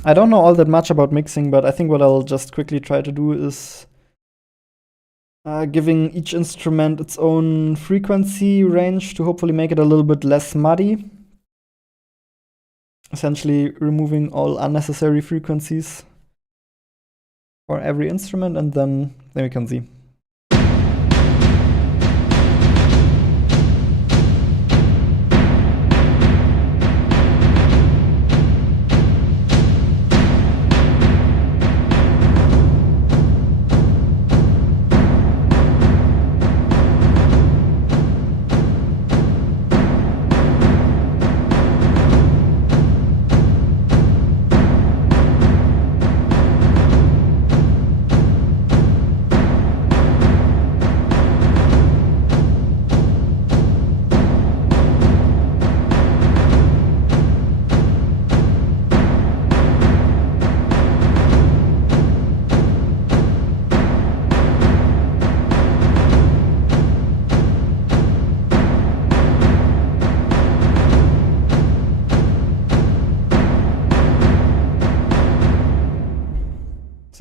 I don't know all that much about mixing, but I think what I'll just quickly try to do is giving each instrument its own frequency range to hopefully make it a little bit less muddy. Essentially removing all unnecessary frequencies for every instrument, and then we can see.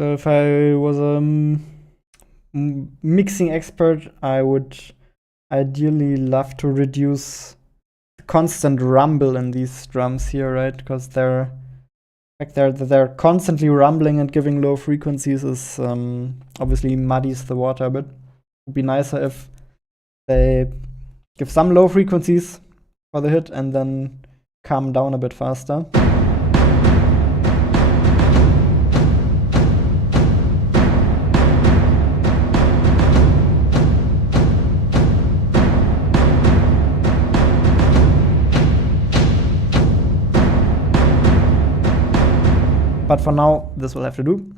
So if I was a mixing expert, I would ideally love to reduce the constant rumble in these drums here, right? Because they're constantly rumbling and giving low frequencies is obviously muddies the water a bit. It'd be nicer if they give some low frequencies for the hit and then calm down a bit faster. But for now, this will have to do.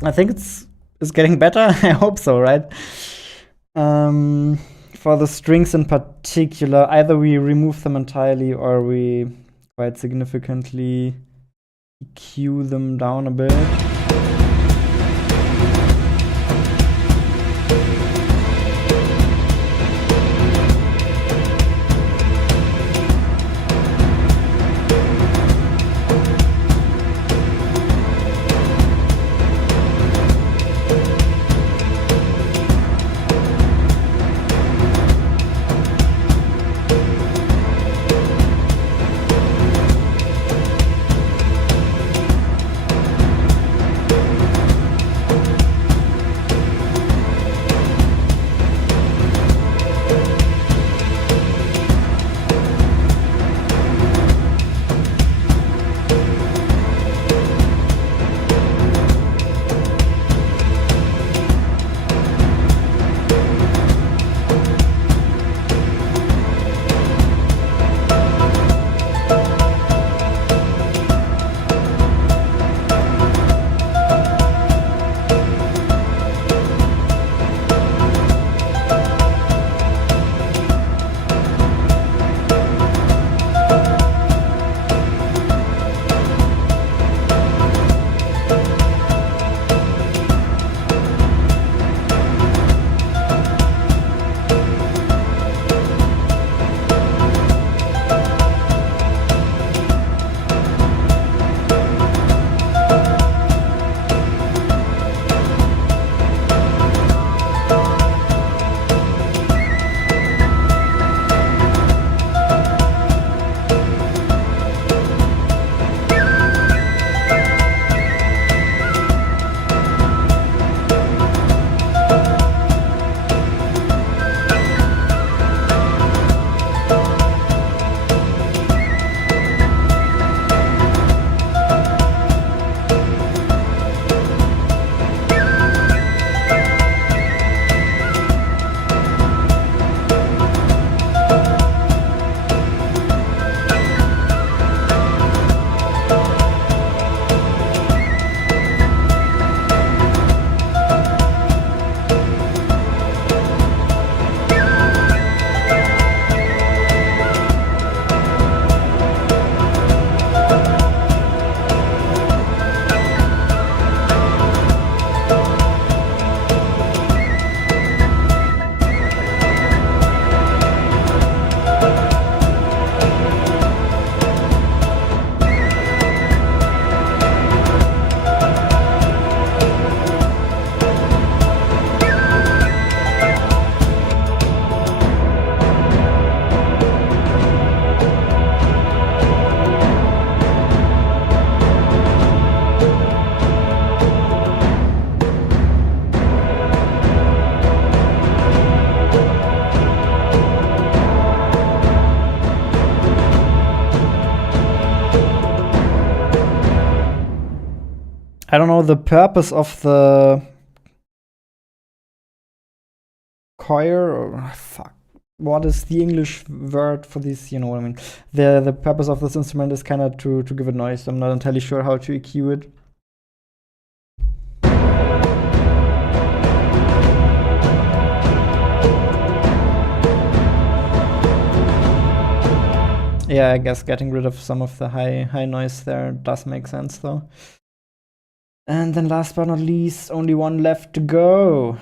I think it's getting better. I hope so, right? For the strings in particular, either we remove them entirely or we quite significantly EQ them down a bit. I don't know the purpose of the choir, or fuck. What is the English word for this? You know what I mean. The purpose of this instrument is kind of to give it noise. I'm not entirely sure how to EQ it. Yeah, I guess getting rid of some of the high noise there does make sense though. And then last but not least, only one left to go.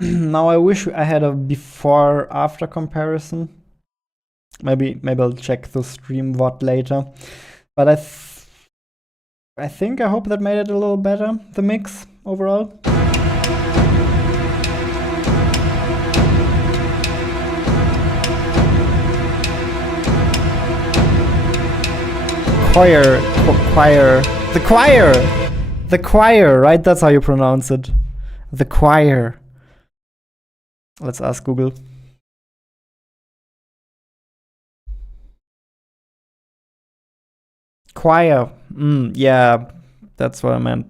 Now I wish I had a before-after comparison. Maybe I'll check the stream VOD later. But I think I hope that made it a little better, the mix overall. The choir, right? That's how you pronounce it. The choir. Let's ask Google. Choir. Yeah, that's what I meant.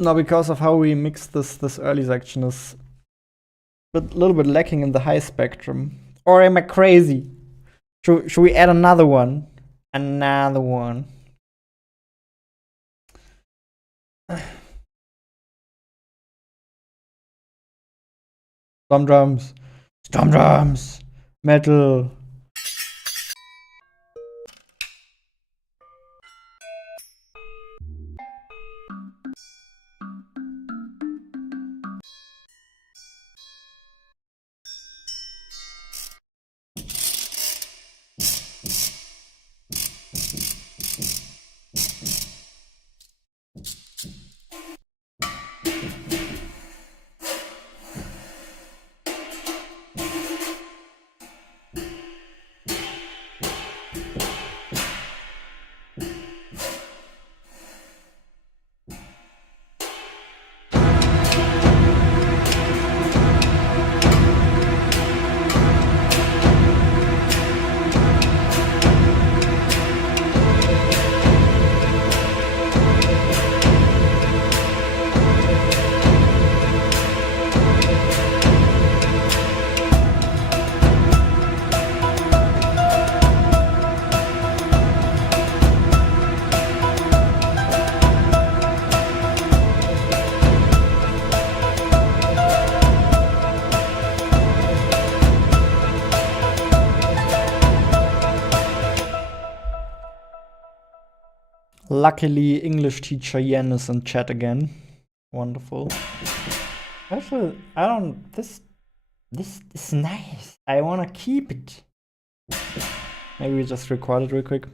Now, because of how we mixed this early section is a little bit lacking in the high spectrum. Or am I crazy? Should we add another one? Another one. Storm drums. Storm drums. Metal. Luckily, English teacher Yen is in chat again. Wonderful. Actually, this is nice. I wanna keep it. Maybe we just record it real quick.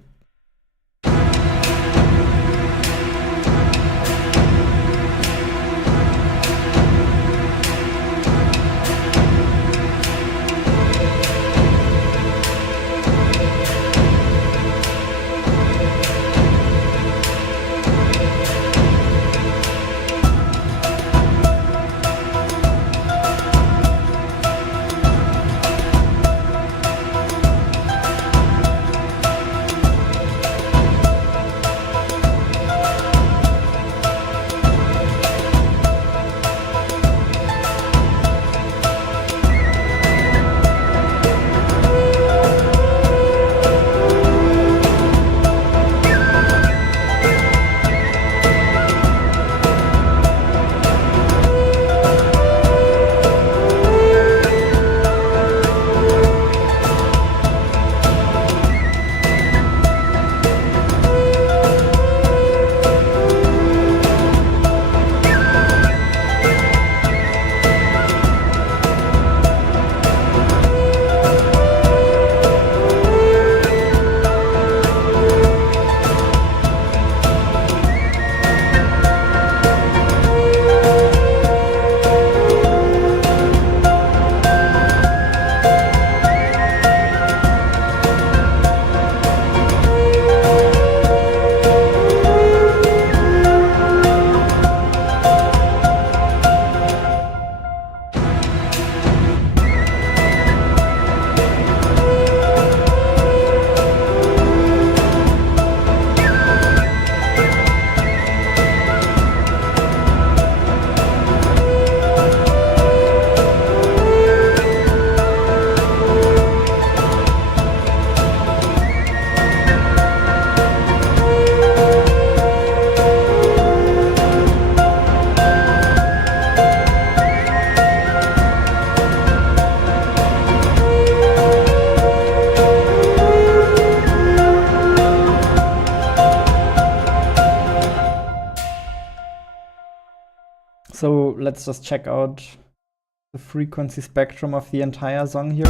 So let's just check out the frequency spectrum of the entire song here.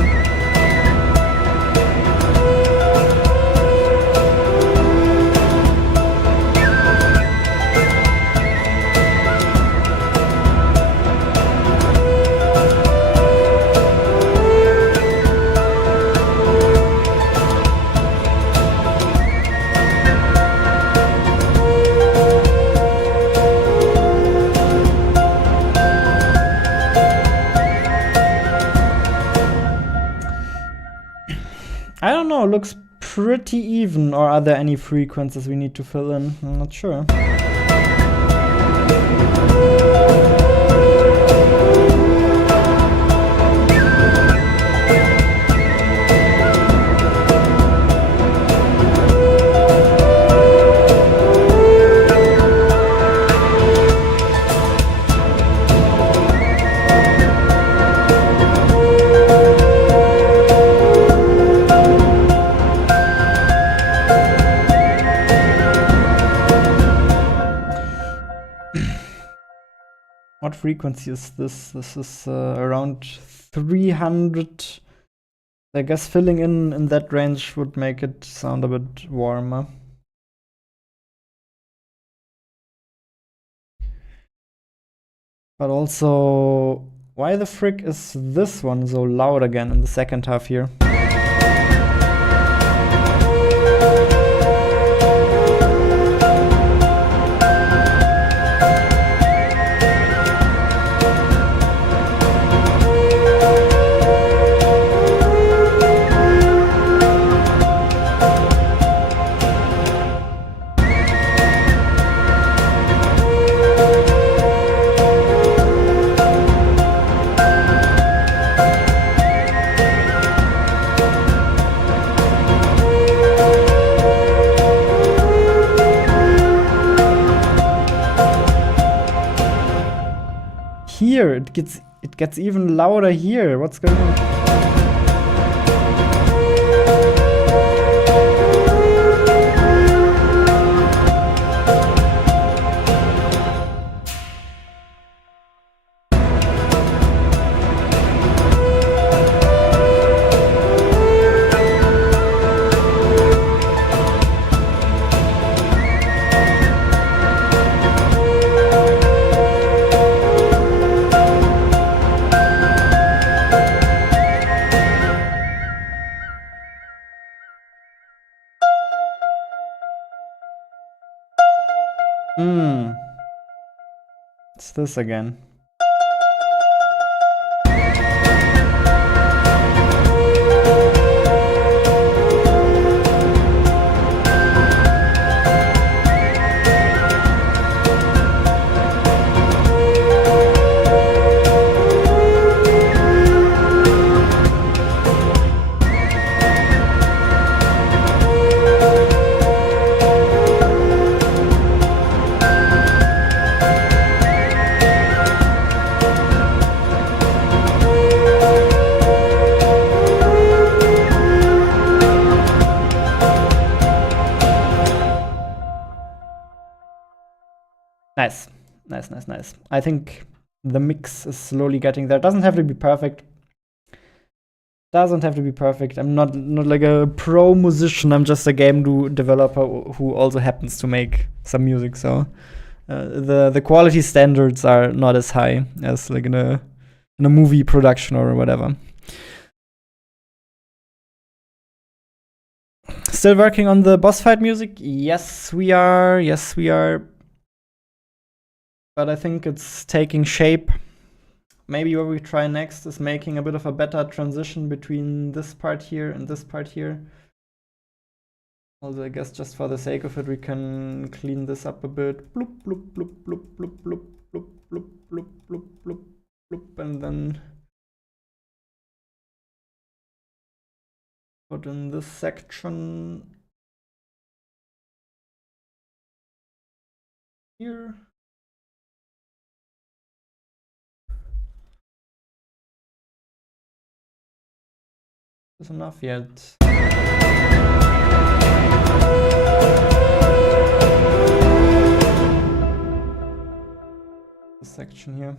I don't know, looks pretty even, or are there any frequencies we need to fill in? I'm not sure. What frequency is this? This is around 300. I guess filling in that range would make it sound a bit warmer. But also, why the frick is this one so loud again in the second half here? Here, it gets even louder here. What's going on? It's this again. Nice. Nice. I think the mix is slowly getting there. Doesn't have to be perfect. I'm not like a pro musician. I'm just a game developer who also happens to make some music. So the quality standards are not as high as like in a movie production or whatever. Still working on the boss fight music? Yes, we are. But I think it's taking shape. Maybe what we try next is making a bit of a better transition between this part here and this part here. Also, I guess just for the sake of it, we can clean this up a bit. Bloop, bloop, bloop, bloop, bloop, bloop, bloop, bloop, bloop, bloop, bloop, bloop, and then put in this section here. Is enough yet? This section here.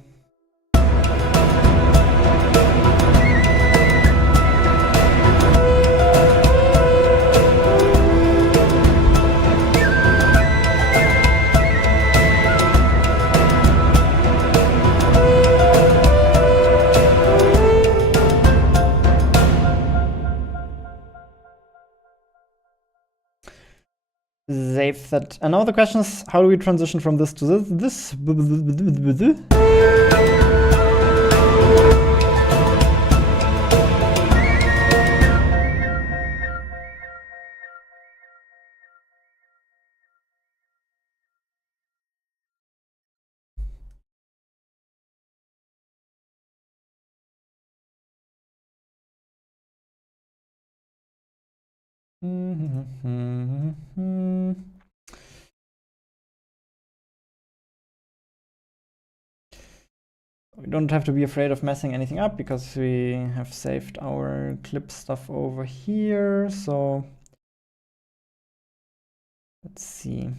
save that. And now the question is, how do we transition from this to this? We don't have to be afraid of messing anything up because we have saved our clip stuff over here. So let's see.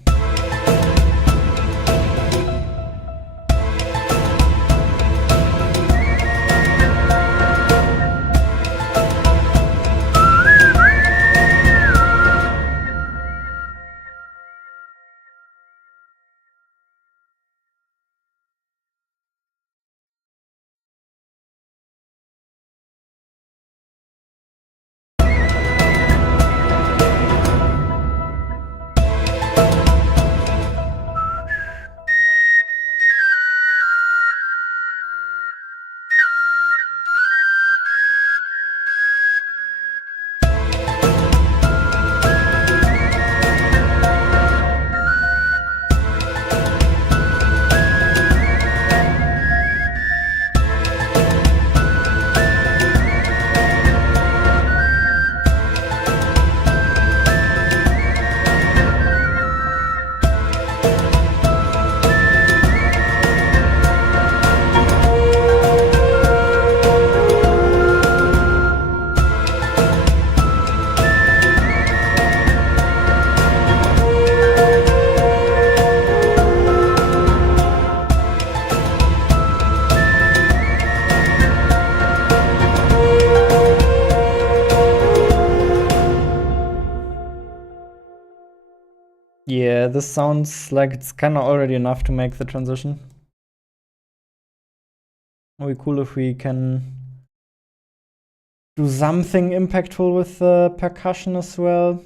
Yeah, this sounds like it's kind of already enough to make the transition. It'd be cool if we can do something impactful with the percussion as well.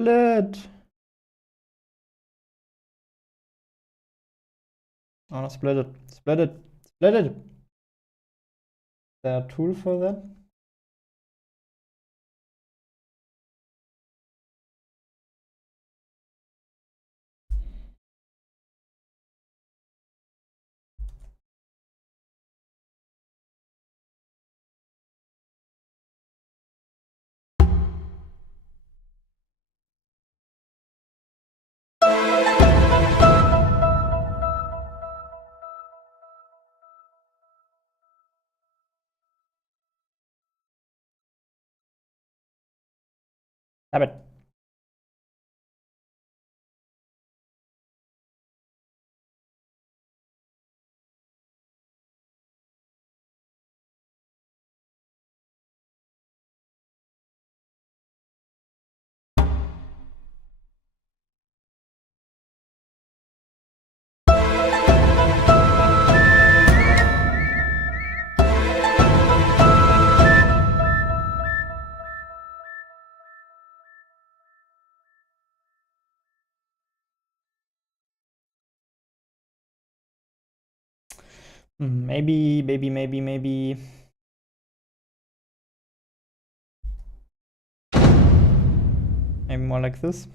Split. Oh, no, split it. Split it. Split it. Is there a tool for that? Damn it. Maybe. Maybe more like this.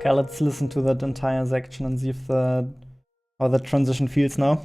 Okay, let's listen to that entire section and see if how that transition feels now.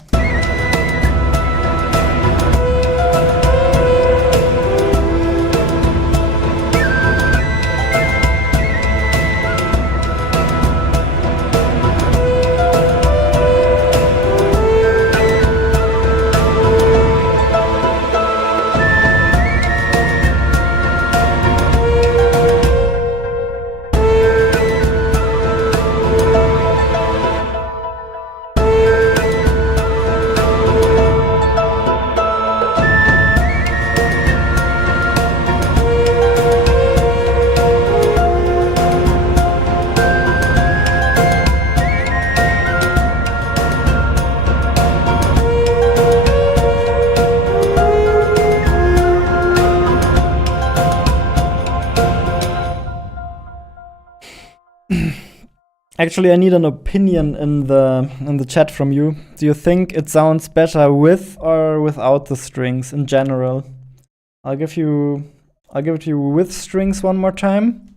Actually, I need an opinion in the chat from you. Do you think it sounds better with or without the strings in general? I'll give it to you with strings one more time.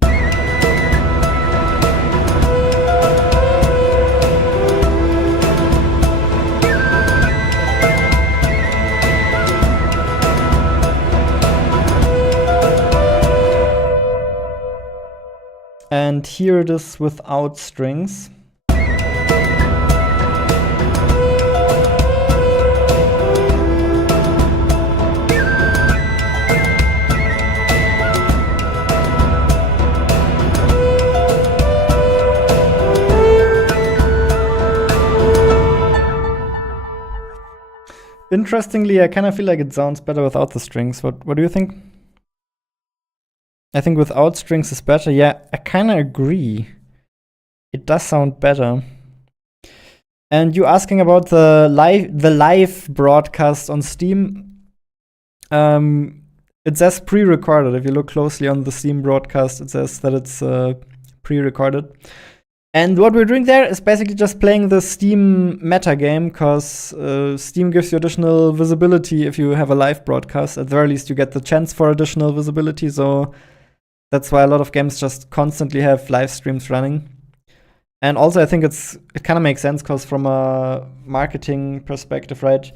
And here it is without strings. Interestingly, I kind of feel like it sounds better without the strings. What do you think? I think without strings is better. Yeah, I kind of agree. It does sound better. And you asking about the live broadcast on Steam? It says pre-recorded. If you look closely on the Steam broadcast, it says that it's pre-recorded. And what we're doing there is basically just playing the Steam meta game, because Steam gives you additional visibility if you have a live broadcast. At the very least, you get the chance for additional visibility. So that's why a lot of games just constantly have live streams running. And also, I think it kind of makes sense, because from a marketing perspective, right,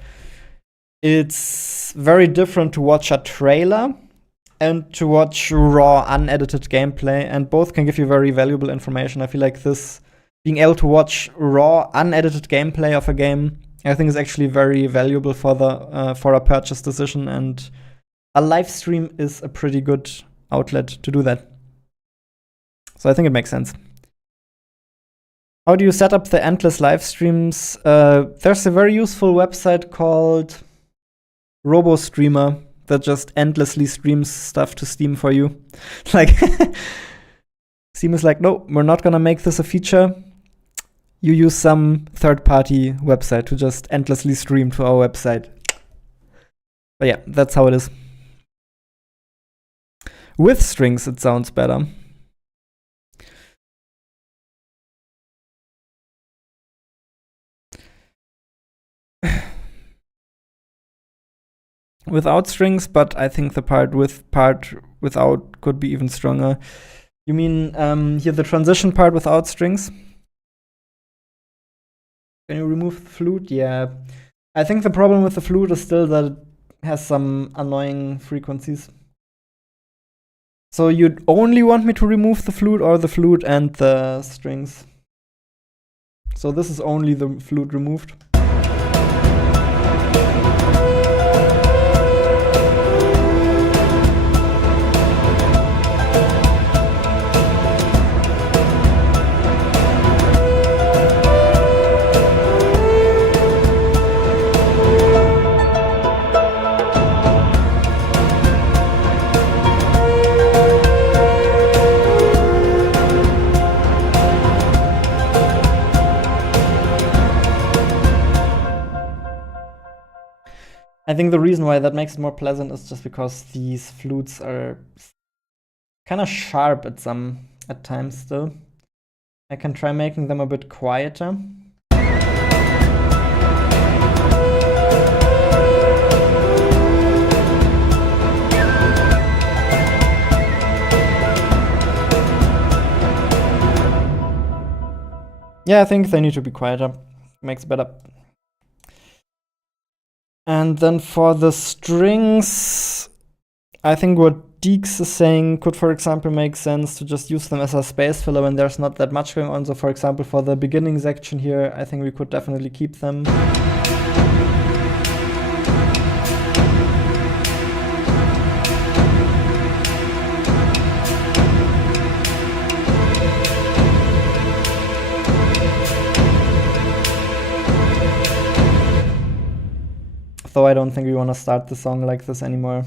it's very different to watch a trailer and to watch raw, unedited gameplay, and both can give you very valuable information. I feel like this, being able to watch raw, unedited gameplay of a game, I think is actually very valuable for a purchase decision, and a live stream is a pretty good outlet to do that. So I think it makes sense. How do you set up the endless live streams? There's a very useful website called RoboStreamer that just endlessly streams stuff to Steam for you. Like, Steam is like, no, we're not gonna make this a feature. You use some third-party website to just endlessly stream to our website. But yeah, that's how it is. With strings, it sounds better. Without strings, but I think the part without could be even stronger. You mean here the transition part without strings? Can you remove the flute? Yeah. I think the problem with the flute is still that it has some annoying frequencies. So you'd only want me to remove the flute or the flute and the strings? So this is only the flute removed. I think the reason why that makes it more pleasant is just because these flutes are kind of sharp at times still. I can try making them a bit quieter. Yeah, I think they need to be quieter. Makes it better. And then for the strings, I think what Deeks is saying could, for example, make sense to just use them as a space filler when there's not that much going on. So, for example, for the beginning section here, I think we could definitely keep them. Though I don't think we want to start the song like this anymore.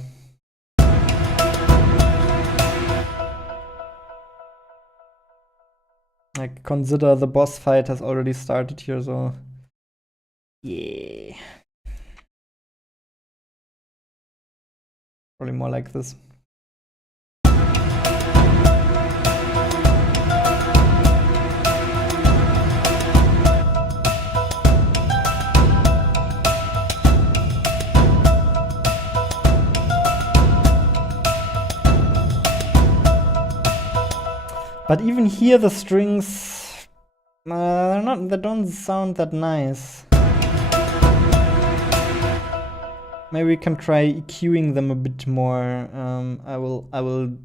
Like, consider the boss fight has already started here, so yeah. Probably more like this. But even here, the strings, they don't sound that nice. Maybe we can try EQing them a bit more. I will.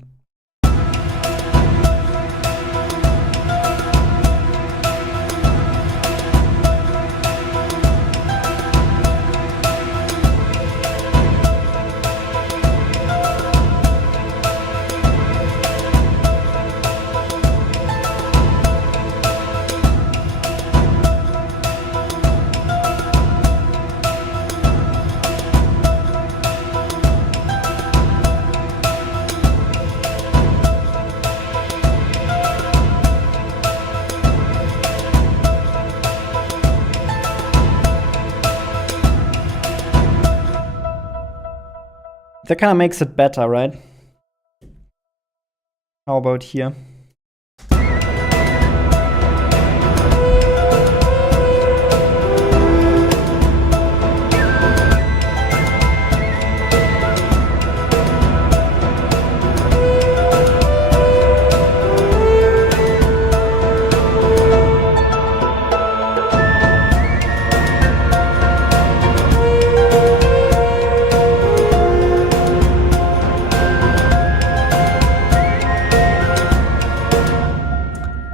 That kind of makes it better, right? How about here?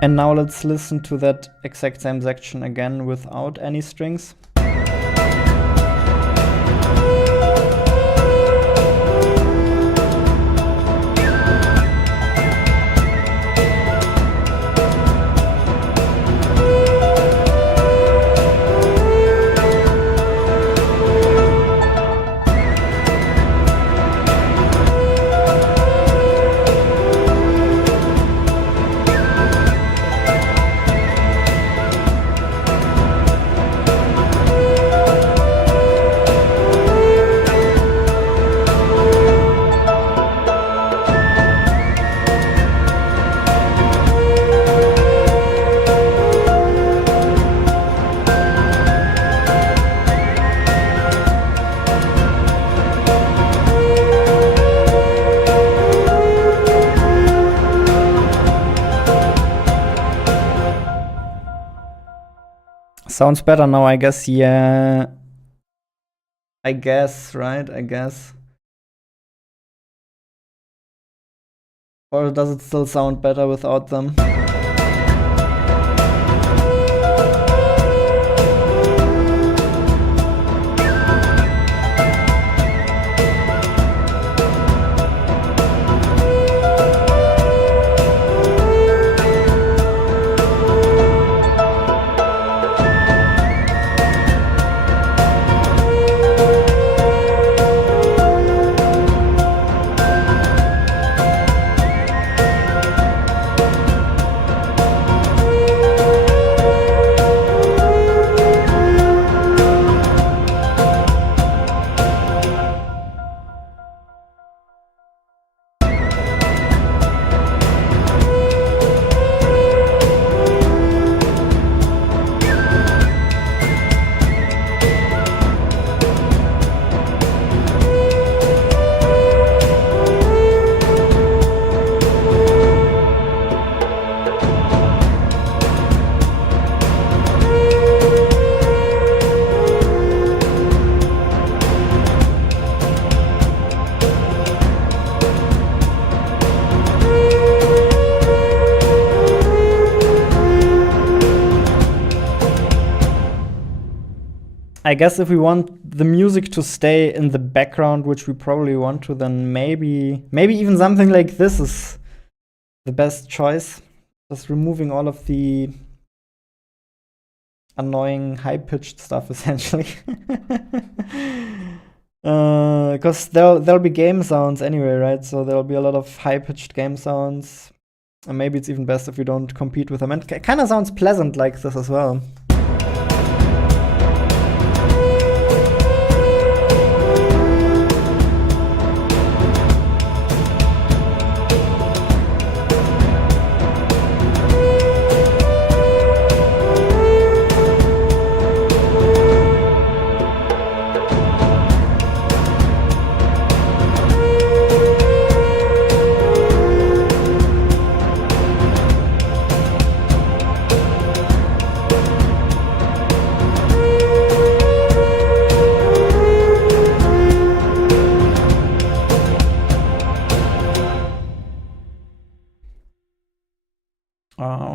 And now let's listen to that exact same section again without any strings. Sounds better now, I guess. Yeah. I guess, right? I guess. Or does it still sound better without them? I guess if we want the music to stay in the background, which we probably want to, then maybe even something like this is the best choice. Just removing all of the annoying high-pitched stuff, essentially. Because there'll be game sounds anyway, right? So there'll be a lot of high-pitched game sounds. And maybe it's even best if we don't compete with them. And it kind of sounds pleasant like this as well.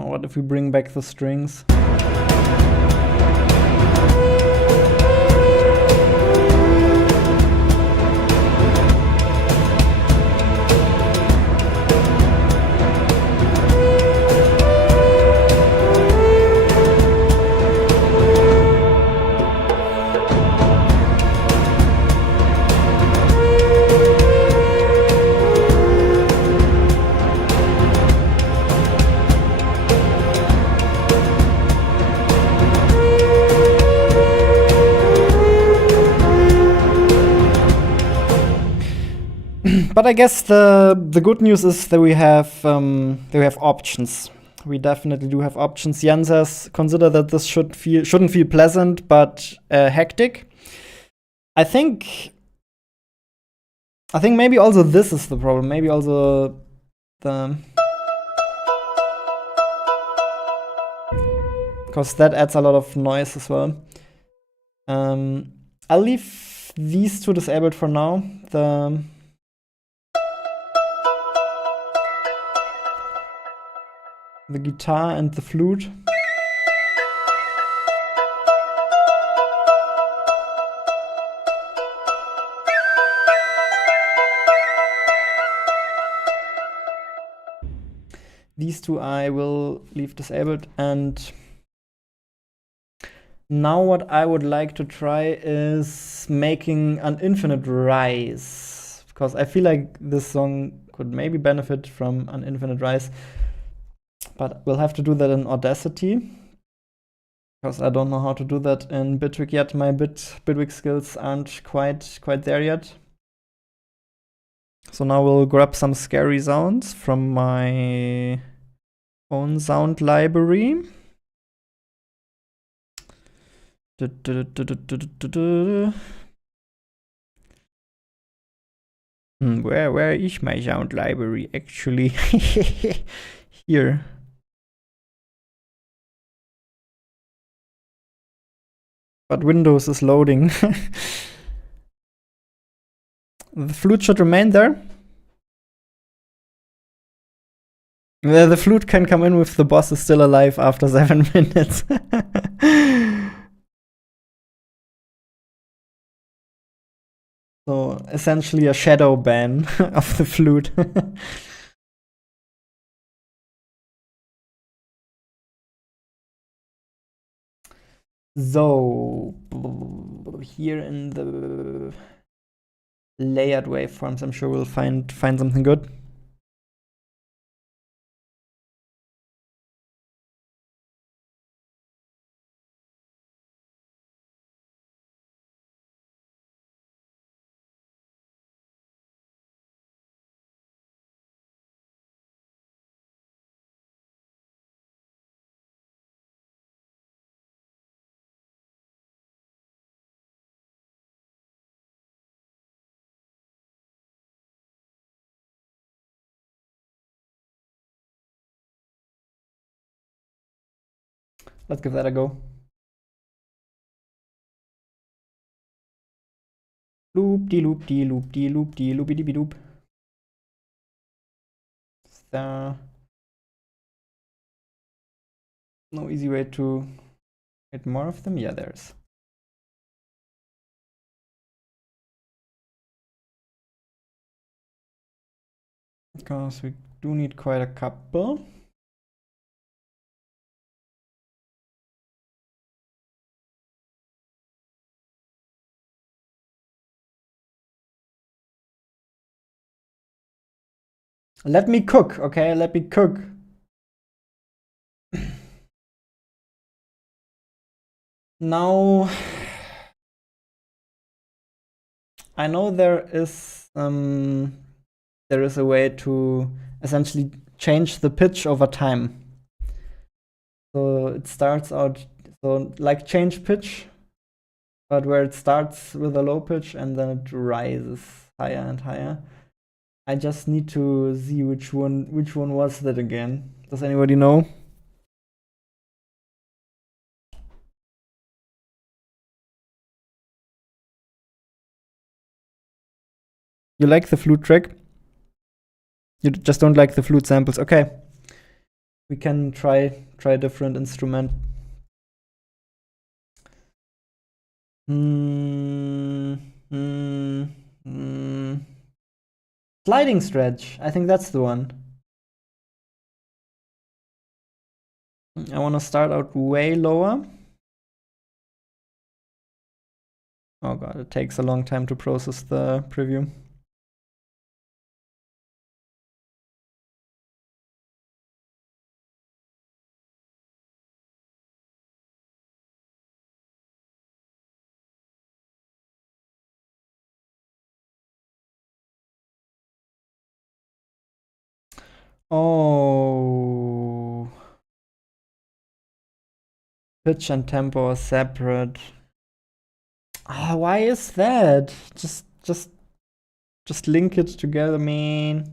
What if we bring back the strings? But I guess the good news is that we have options. We definitely do have options. Jan says, consider that this shouldn't feel pleasant, but hectic. I think maybe also this is the problem. Maybe also the, because that adds a lot of noise as well. I'll leave these two disabled for now. The guitar and the flute. These two I will leave disabled. And now what I would like to try is making an infinite rise, because I feel like this song could maybe benefit from an infinite rise. But we'll have to do that in Audacity, because I don't know how to do that in Bitwig yet. My Bitwig skills aren't quite there yet. So now we'll grab some scary sounds from my own sound library. Where is my sound library actually? Here. But Windows is loading. The flute should remain there. The flute can come in with the boss is still alive after 7 minutes. So essentially a shadow ban of the flute. So here in the layered waveforms, I'm sure we'll find something good. Let's give that a go. Loop de loop de loop de loop de loopy de loop. Is there no easy way to get more of them? Yeah, there's. Because we do need quite a couple. Let me cook, okay? Let me cook. Now, I know there is a way to essentially change the pitch over time. So it starts out, so like change pitch, but where it starts with a low pitch and then it rises higher and higher. I just need to see which one was that again. Does anybody know? You like the flute track? You just don't like the flute samples. Okay. We can try a different instrument. Sliding stretch. I think that's the one. I want to start out way lower. Oh god, it takes a long time to process the preview. Oh. Pitch and tempo are separate. Ah, why is that? Just link it together, man.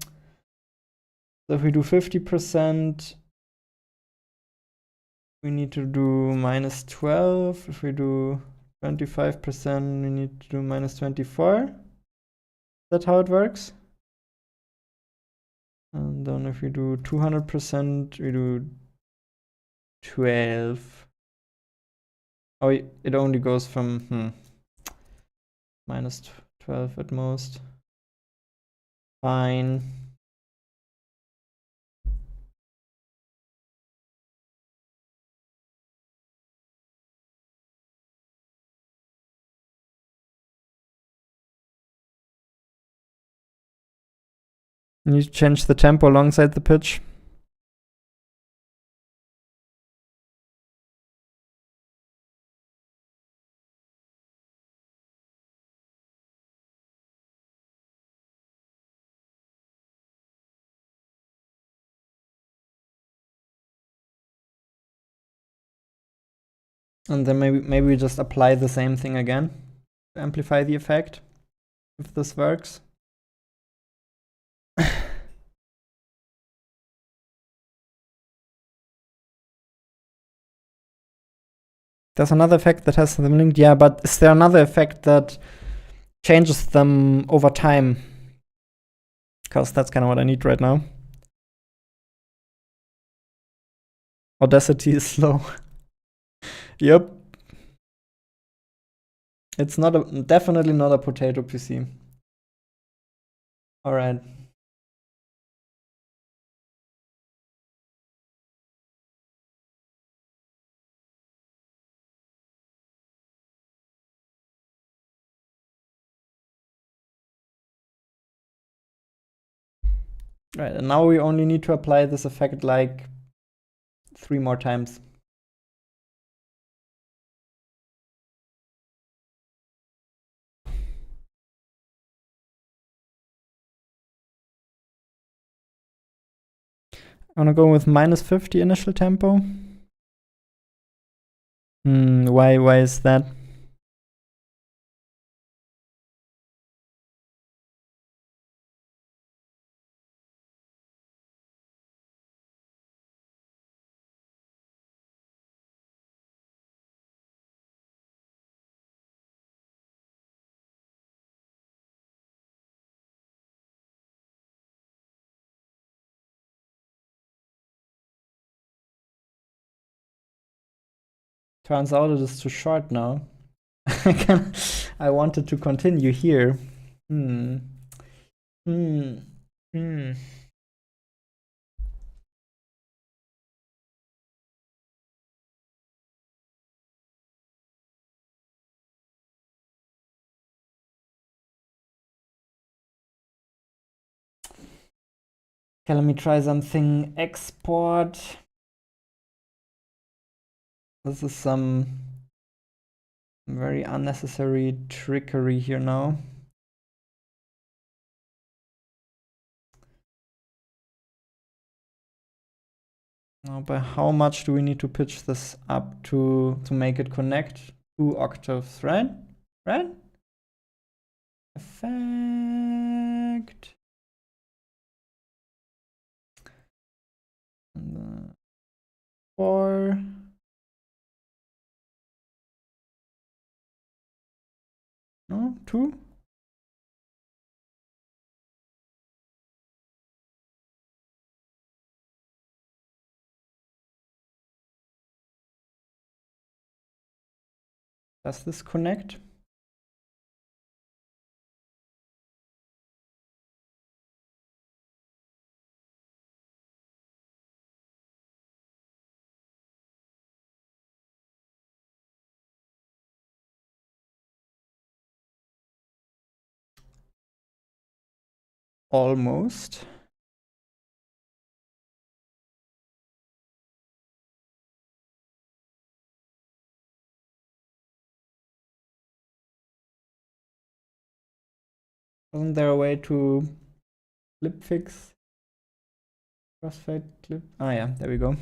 So if we do 50%, we need to do -12. If we do 25%, we need to do -24. Is that how it works? And then if we do 200%, we do 12. Oh, it only goes from -12 at most. Fine. You need to change the tempo alongside the pitch. And then maybe we just apply the same thing again to amplify the effect, if this works. There's another effect that has them linked, yeah, but is there another effect that changes them over time? Because that's kind of what I need right now. Audacity is slow. Yep. It's definitely not a potato PC. All right. Right, and now we only need to apply this effect like 3 more times. I'm gonna go with -50 initial tempo. Why is that? Turns out it is too short now. I wanted to continue here. Hmm. Hmm. Hmm. Okay, let me try something. Export. This is some very unnecessary trickery here now. Now, by how much do we need to pitch this up to make it connect 2 octaves, right? Right? Effect. And 4. No, 2. Does this connect? Almost. Wasn't there a way to clip fix crossfade clip? Ah, yeah, there we go.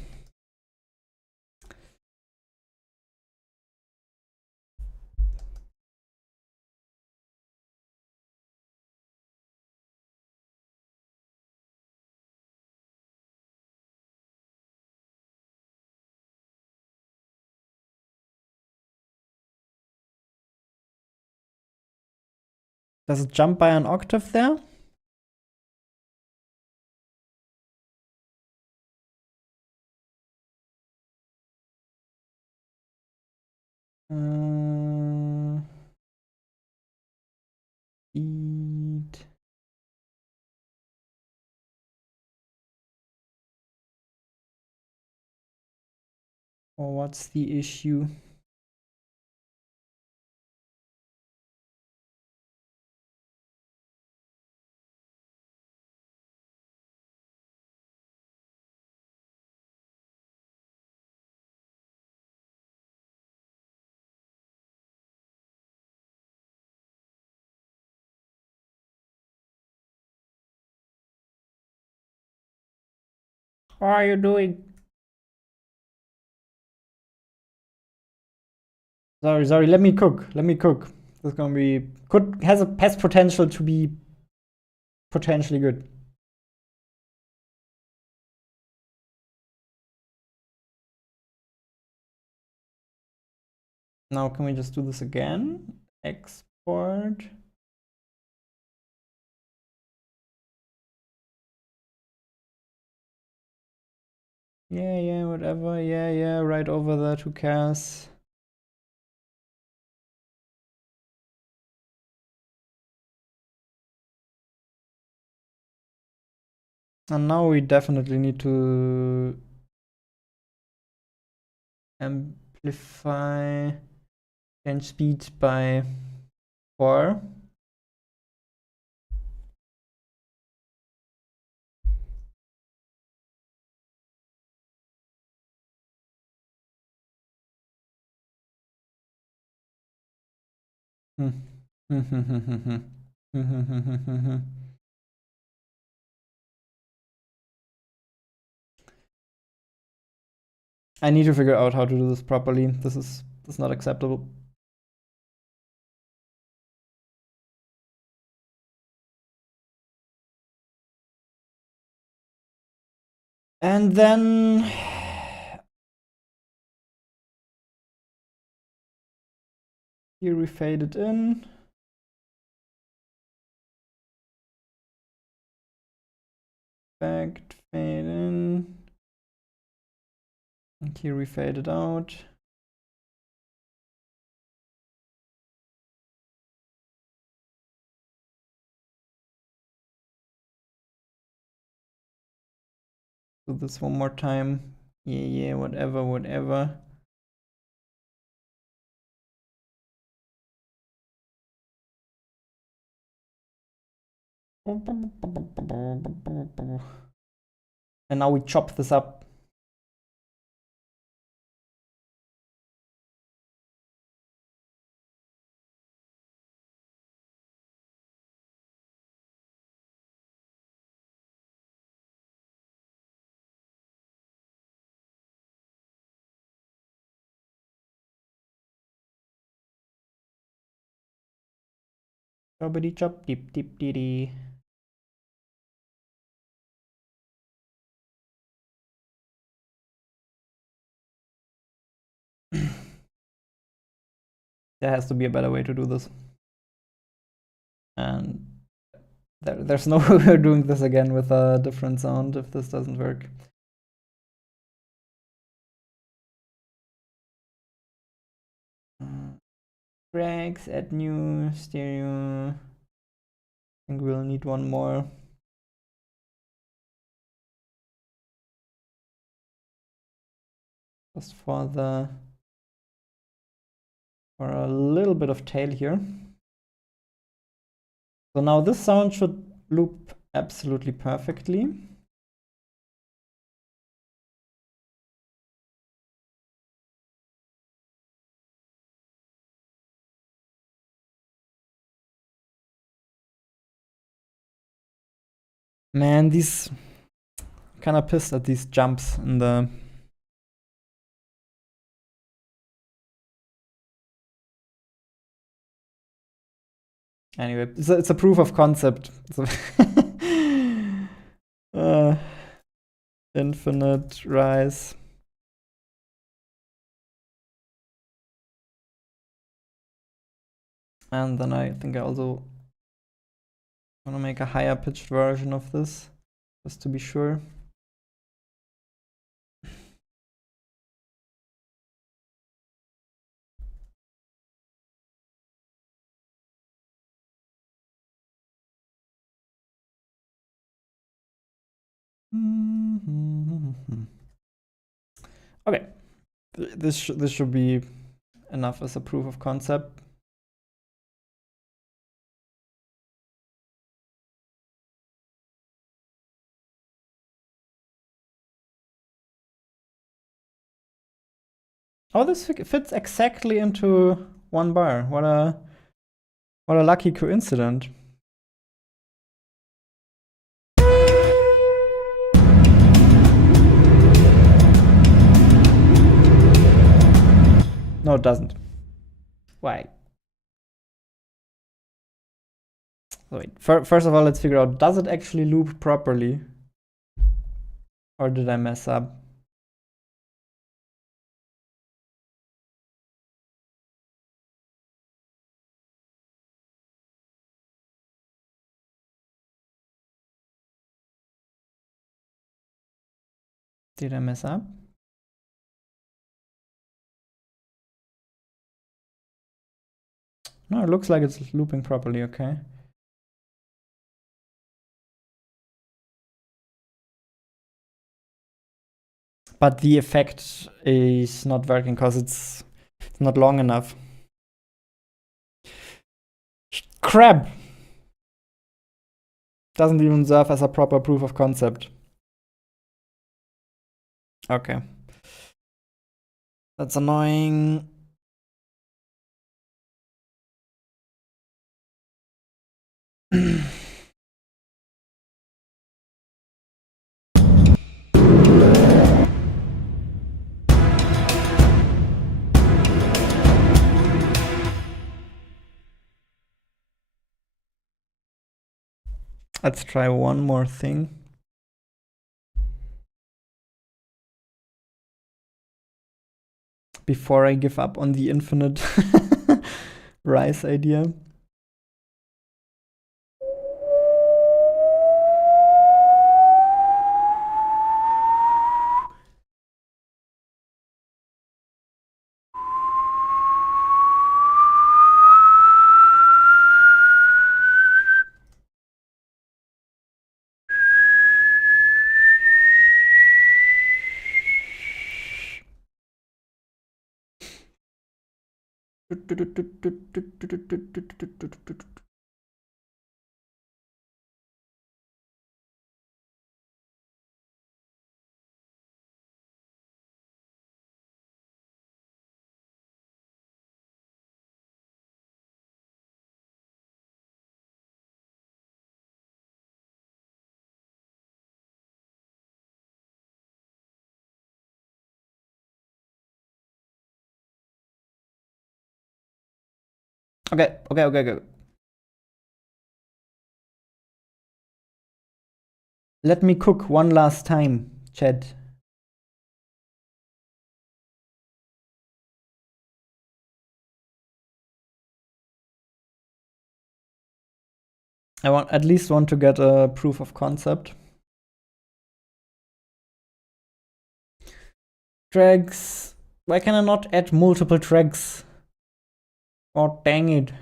Does it jump by an octave there? Eat. Or what's the issue? How are you doing? Sorry, let me cook. This is gonna be has potential to be potentially good. Now can we just do this again? Export. Yeah, whatever. Yeah, right over there, who cares? And now we definitely need to amplify change speed by 4. I need to figure out how to do this properly. This is not acceptable. And then here we fade it in. Back, fade in. And here we fade it out. Do this one more time. Yeah, whatever. And now we chop this up. Choppity chop, dip dip diddy. There has to be a better way to do this. And there's no way we're doing this again with a different sound if this doesn't work. Tracks, add new stereo. I think we'll need one more. Just for a little bit of tail here. So now this sound should loop absolutely perfectly. Man, these kind of pissed at these jumps in the anyway. It's a proof of concept. Infinite rise. And then I think I also want to make a higher pitched version of this, just to be sure. Okay, this should be enough as a proof of concept. Oh, this fits exactly into 1 bar. What a lucky coincidence. No, it doesn't. Why? So wait. First of all, let's figure out, does it actually loop properly? Or did I mess up? Did I mess up? No, it looks like it's looping properly, okay. But the effect is not working because it's not long enough. Crap! Doesn't even serve as a proper proof of concept. Okay. That's annoying. Let's try one more thing. Before I give up on the infinite rise idea. Okay. Let me cook one last time, chat. I at least want to get a proof of concept. Tracks. Why can I not add multiple tracks? Oh, dang it.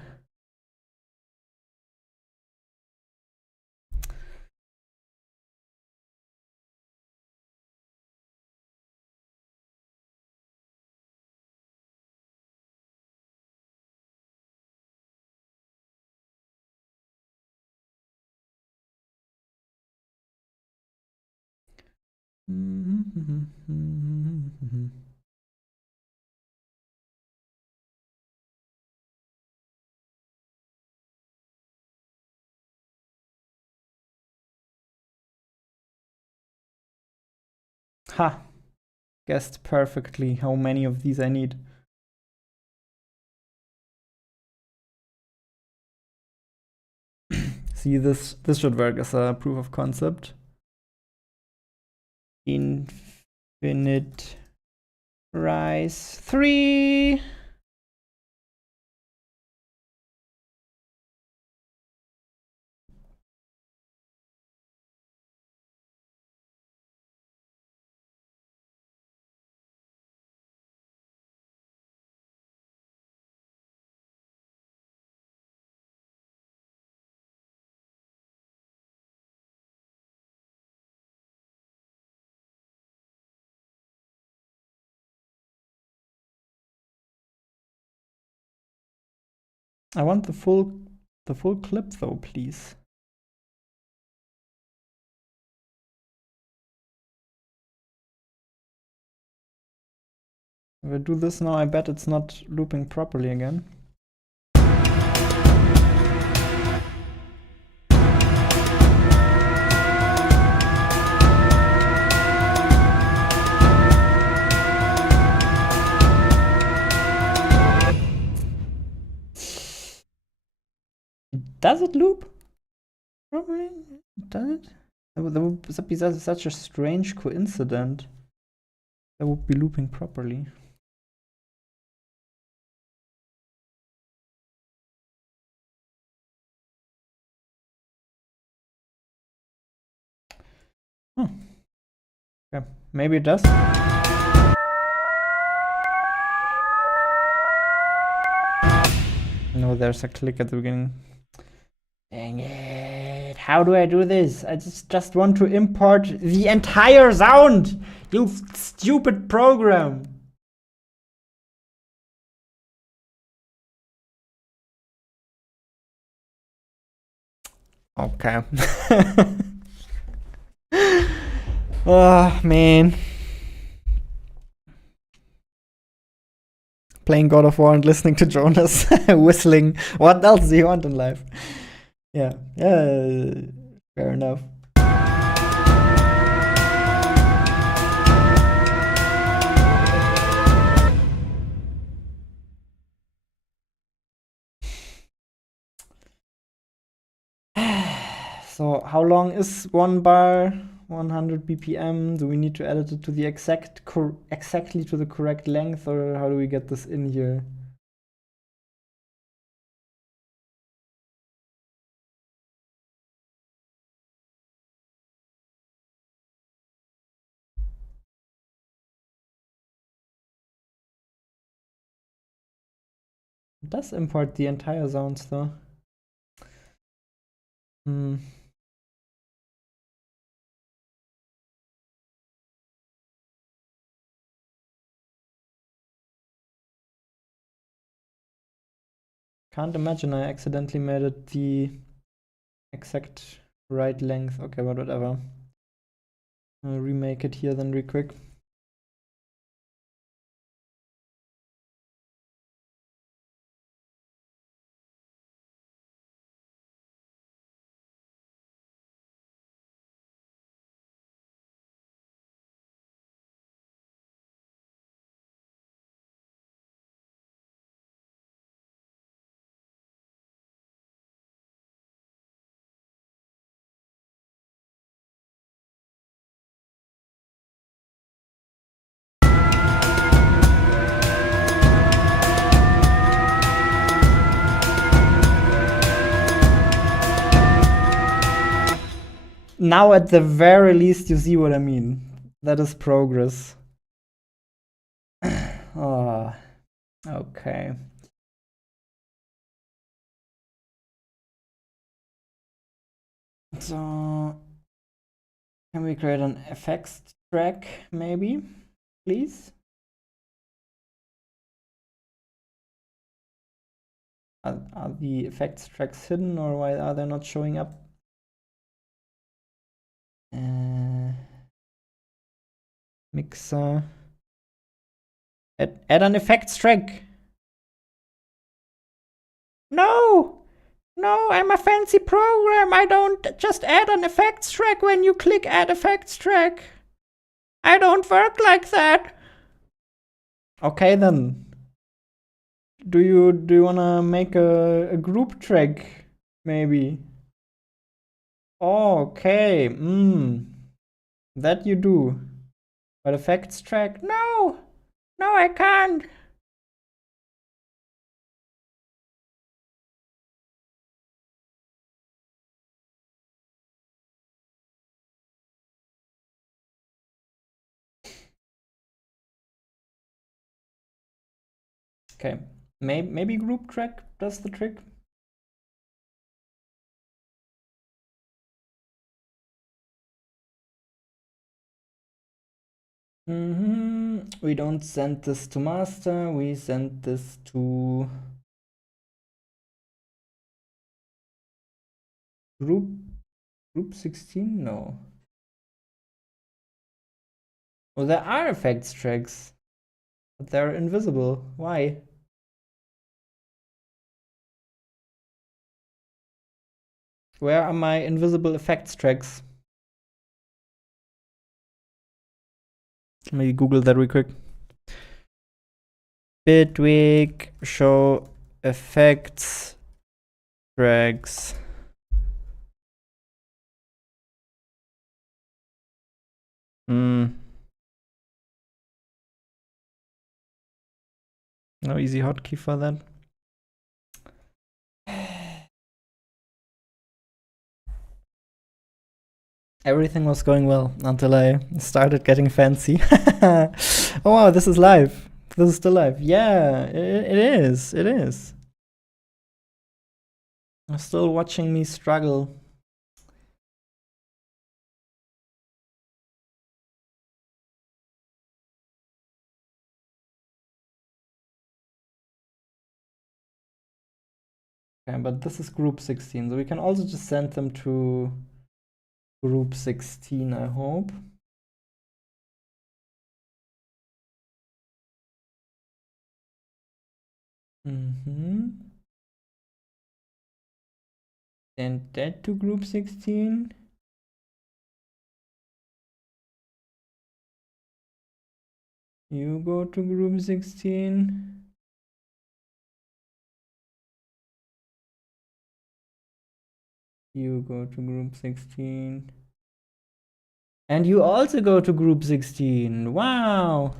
Ha! Guessed perfectly how many of these I need. See, this should work as a proof of concept. Infinite rise 3. I want the full clip though, please. If I do this now, I bet it's not looping properly again. Does it loop? Probably. Does it? That would be such a strange coincidence. That would be looping properly. Huh. Okay, maybe it does. No, there's a click at the beginning. Dang it. How do I do this? I just want to import the entire sound. You stupid program. Okay. Oh, man. Playing God of War and listening to Jonas whistling. What else do you want in life? Yeah, fair enough. So how long is 1 bar? 100 BPM. Do we need to edit it to the exactly to the correct length, or how do we get this in here? It does import the entire sounds though. Hmm. Can't imagine I accidentally made it the exact right length. Okay, but whatever. I'll remake it here then real quick. Now at the very least you see what I mean. That is progress. Oh, okay. So can we create an effects track maybe, please? Are the effects tracks hidden, or why are they not showing up? Mixer. Add an effects track. No! No, I'm a fancy program. I don't just add an effects track when you click add effects track. I don't work like that. Okay then. Do you wanna make a group track maybe? Okay. That you do. But effects track? No! No, I can't. Okay. Maybe group track does the trick. We don't send this to master, we send this to group 16? No. Oh, there are effects tracks, but they're invisible. Why? Where are my invisible effects tracks? Let me Google that real quick. Bitwig show effects tracks. No easy hotkey for that. Everything was going well until I started getting fancy. Oh wow, this is live. This is still live. Yeah, it is. It is. You're still watching me struggle. Okay, but this is group 16, so we can also just send them to group 16, I hope. Send that to group 16. You go to group 16. You go to group 16. And you also go to group 16. Wow.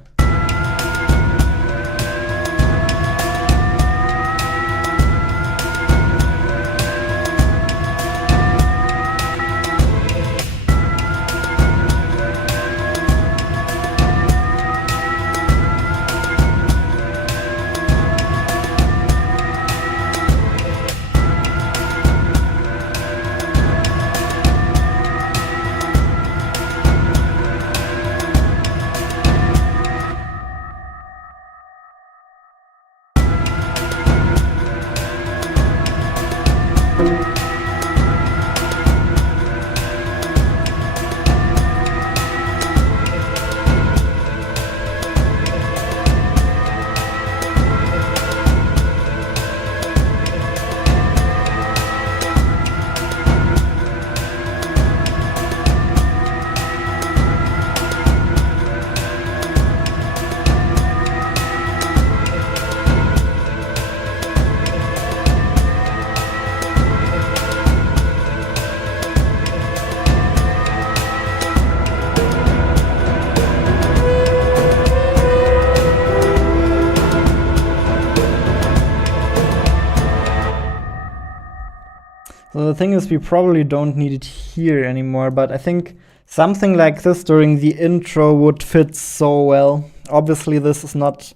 So the thing is, we probably don't need it here anymore, but I think something like this during the intro would fit so well. Obviously, this is not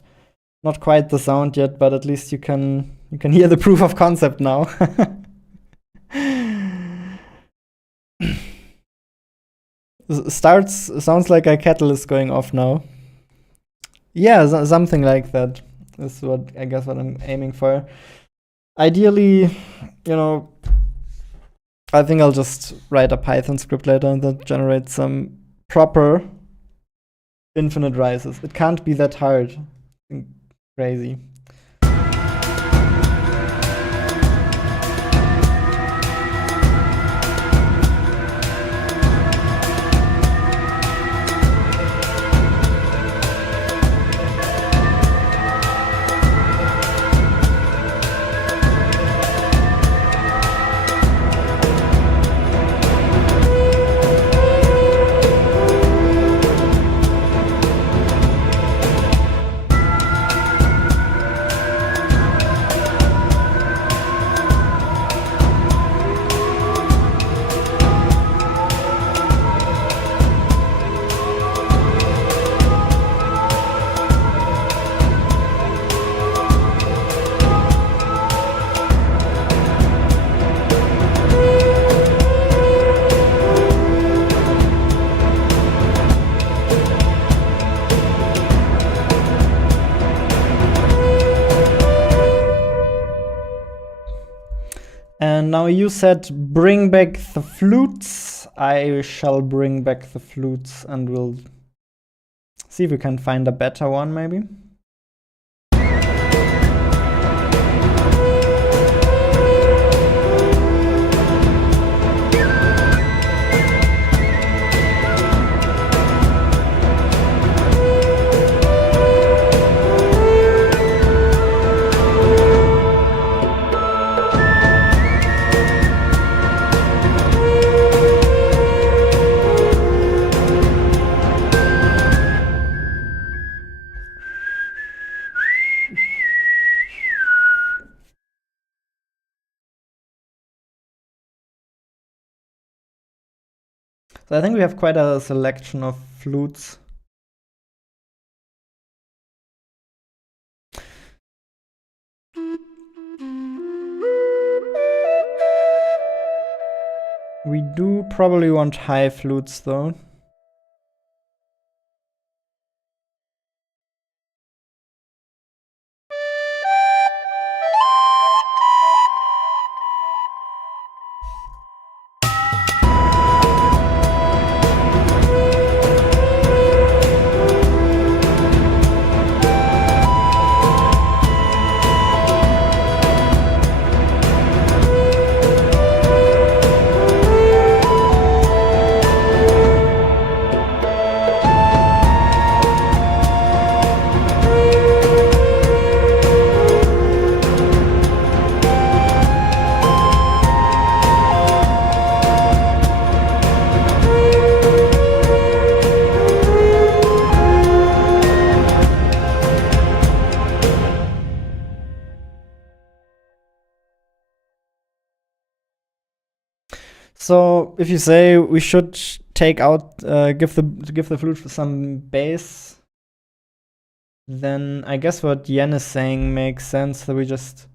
quite the sound yet, but at least you can hear the proof of concept now. Sounds like a kettle is going off now. Yeah, something like that is what I guess what I'm aiming for. Ideally, I think I'll just write a Python script later that generates some proper infinite rises. It can't be that hard. Crazy. And now you said bring back the flutes. I shall bring back the flutes and we'll see if we can find a better one maybe. So I think we have quite a selection of flutes. We do probably want high flutes though. So if you say we should take out, give the flute some bass, then I guess what Yen is saying makes sense. That we just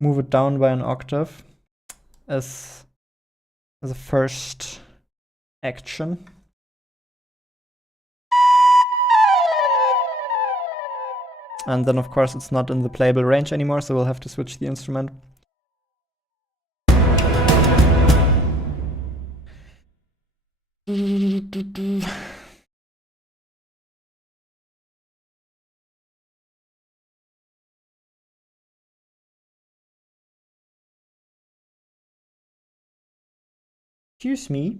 move it down by an octave as a first action. And then of course it's not in the playable range anymore, so we'll have to switch the instrument. Excuse me,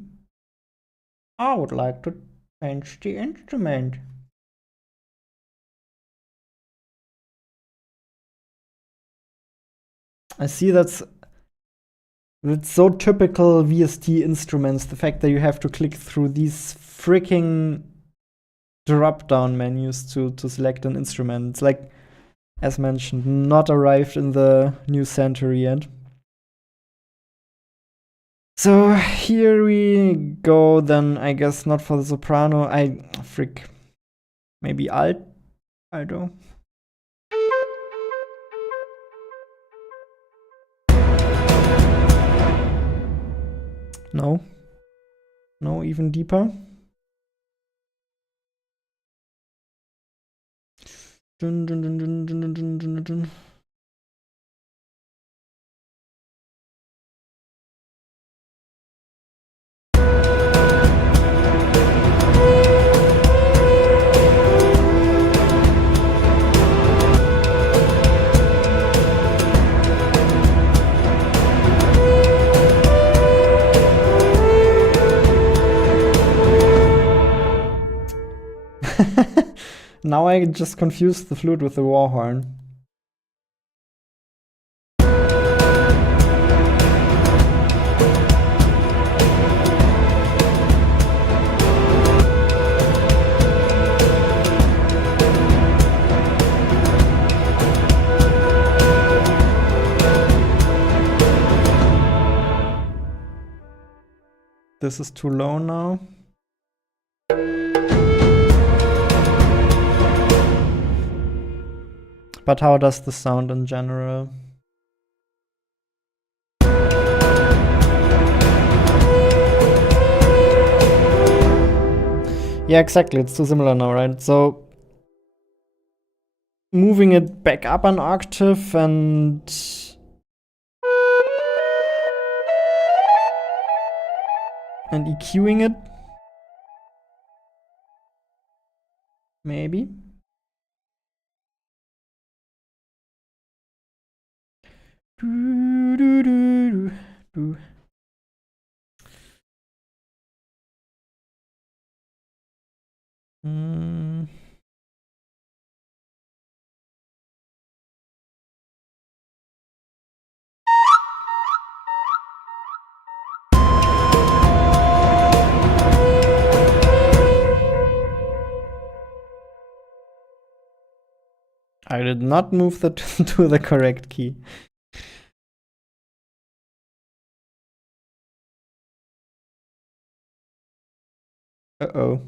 I would like to change the instrument. I see that's so typical VST instruments, the fact that you have to click through these freaking drop-down menus to select an instrument. It's like, as mentioned, not arrived in the new century yet. So here we go then, I guess not for the soprano. Maybe alt? I don't know. No. No, even deeper. Dun, dun, dun, dun, dun, dun, dun, dun, dun. Now I just confused the flute with the war horn. This is too low now. But how does this sound in general? Yeah, exactly. It's too similar now, right? So moving it back up an octave and EQing it? Maybe. I did not move that to the correct key. Uh-oh.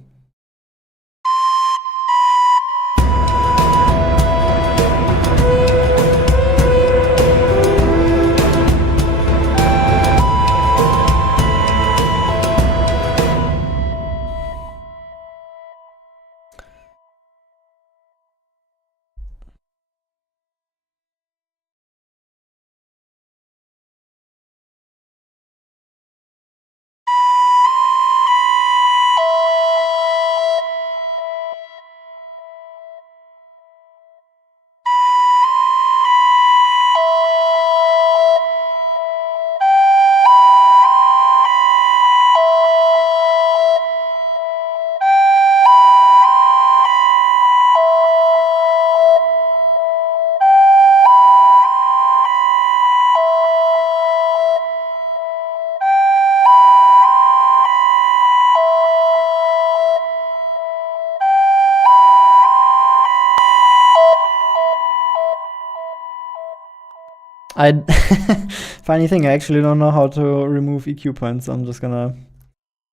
Funny thing, I actually don't know how to remove EQ points. I'm just gonna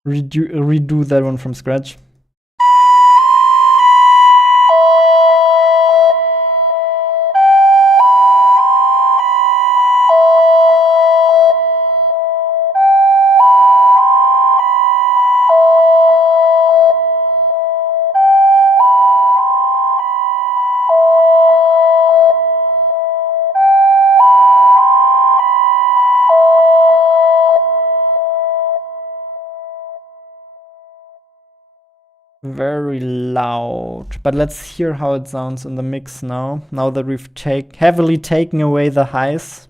redo that one from scratch. Very loud. But let's hear how it sounds in the mix now. Now that we've heavily taken away the highs.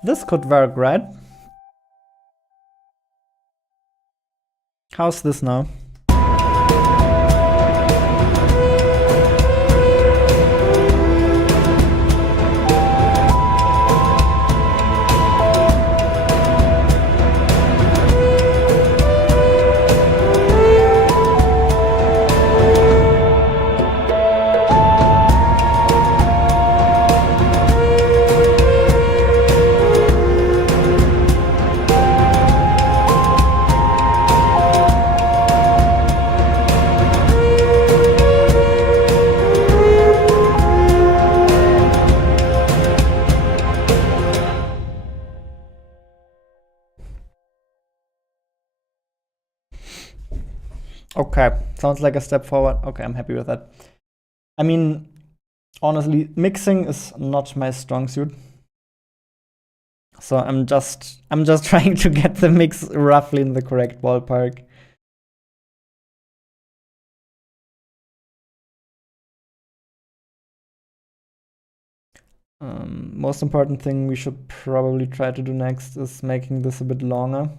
This could work, right? How's this now? Okay, sounds like a step forward. Okay, I'm happy with that. I mean, honestly, mixing is not my strong suit. So I'm just trying to get the mix roughly in the correct ballpark. Most important thing we should probably try to do next is making this a bit longer.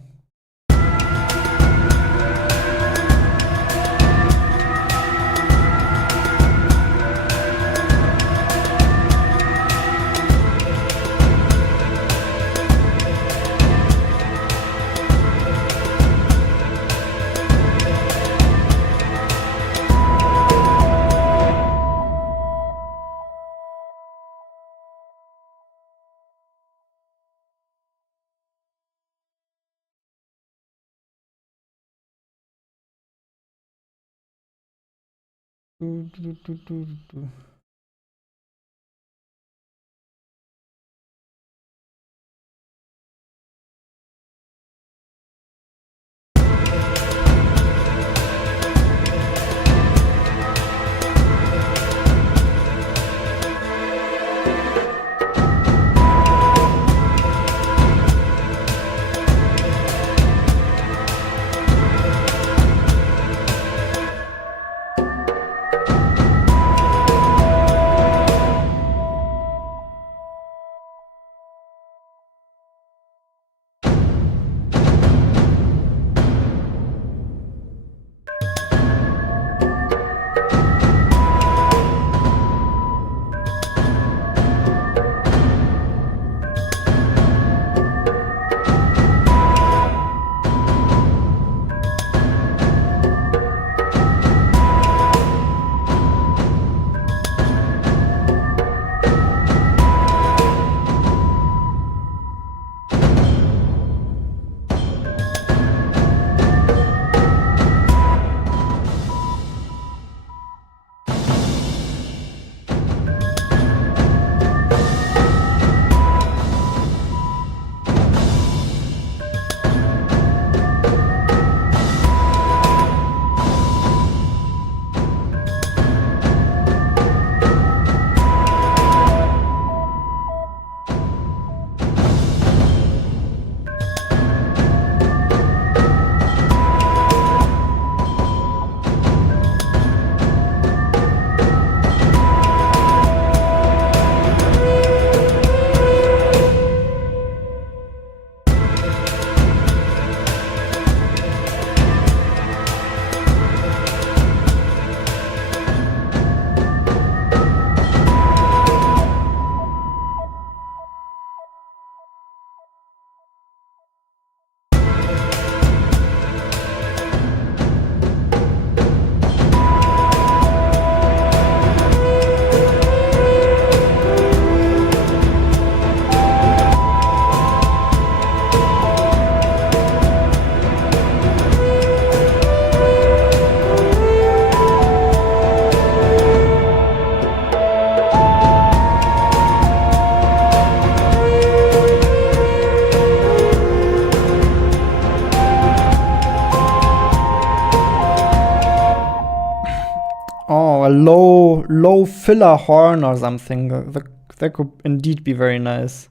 low filler horn or something. That could indeed be very nice.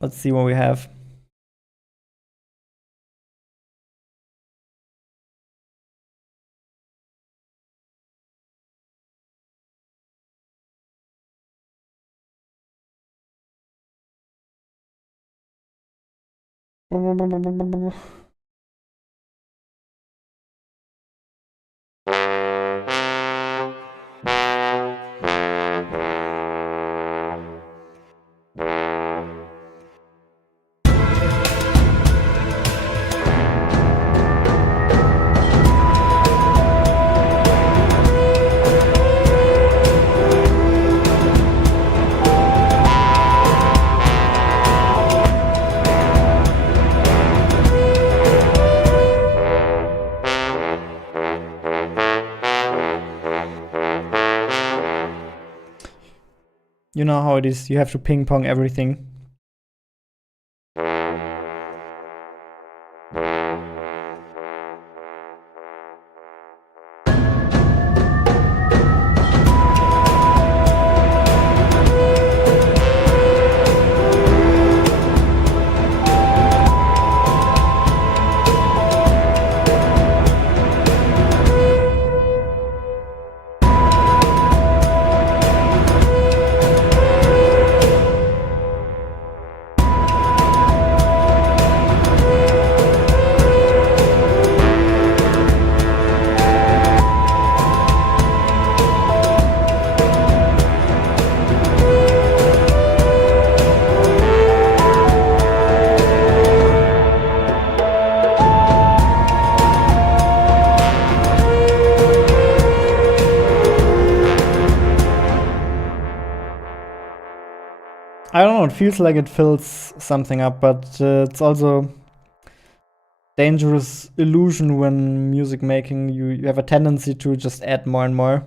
Let's see what we have. You know how it is, you have to ping pong everything. I don't know, it feels like it fills something up, but it's also dangerous illusion when music making. You have a tendency to just add more and more,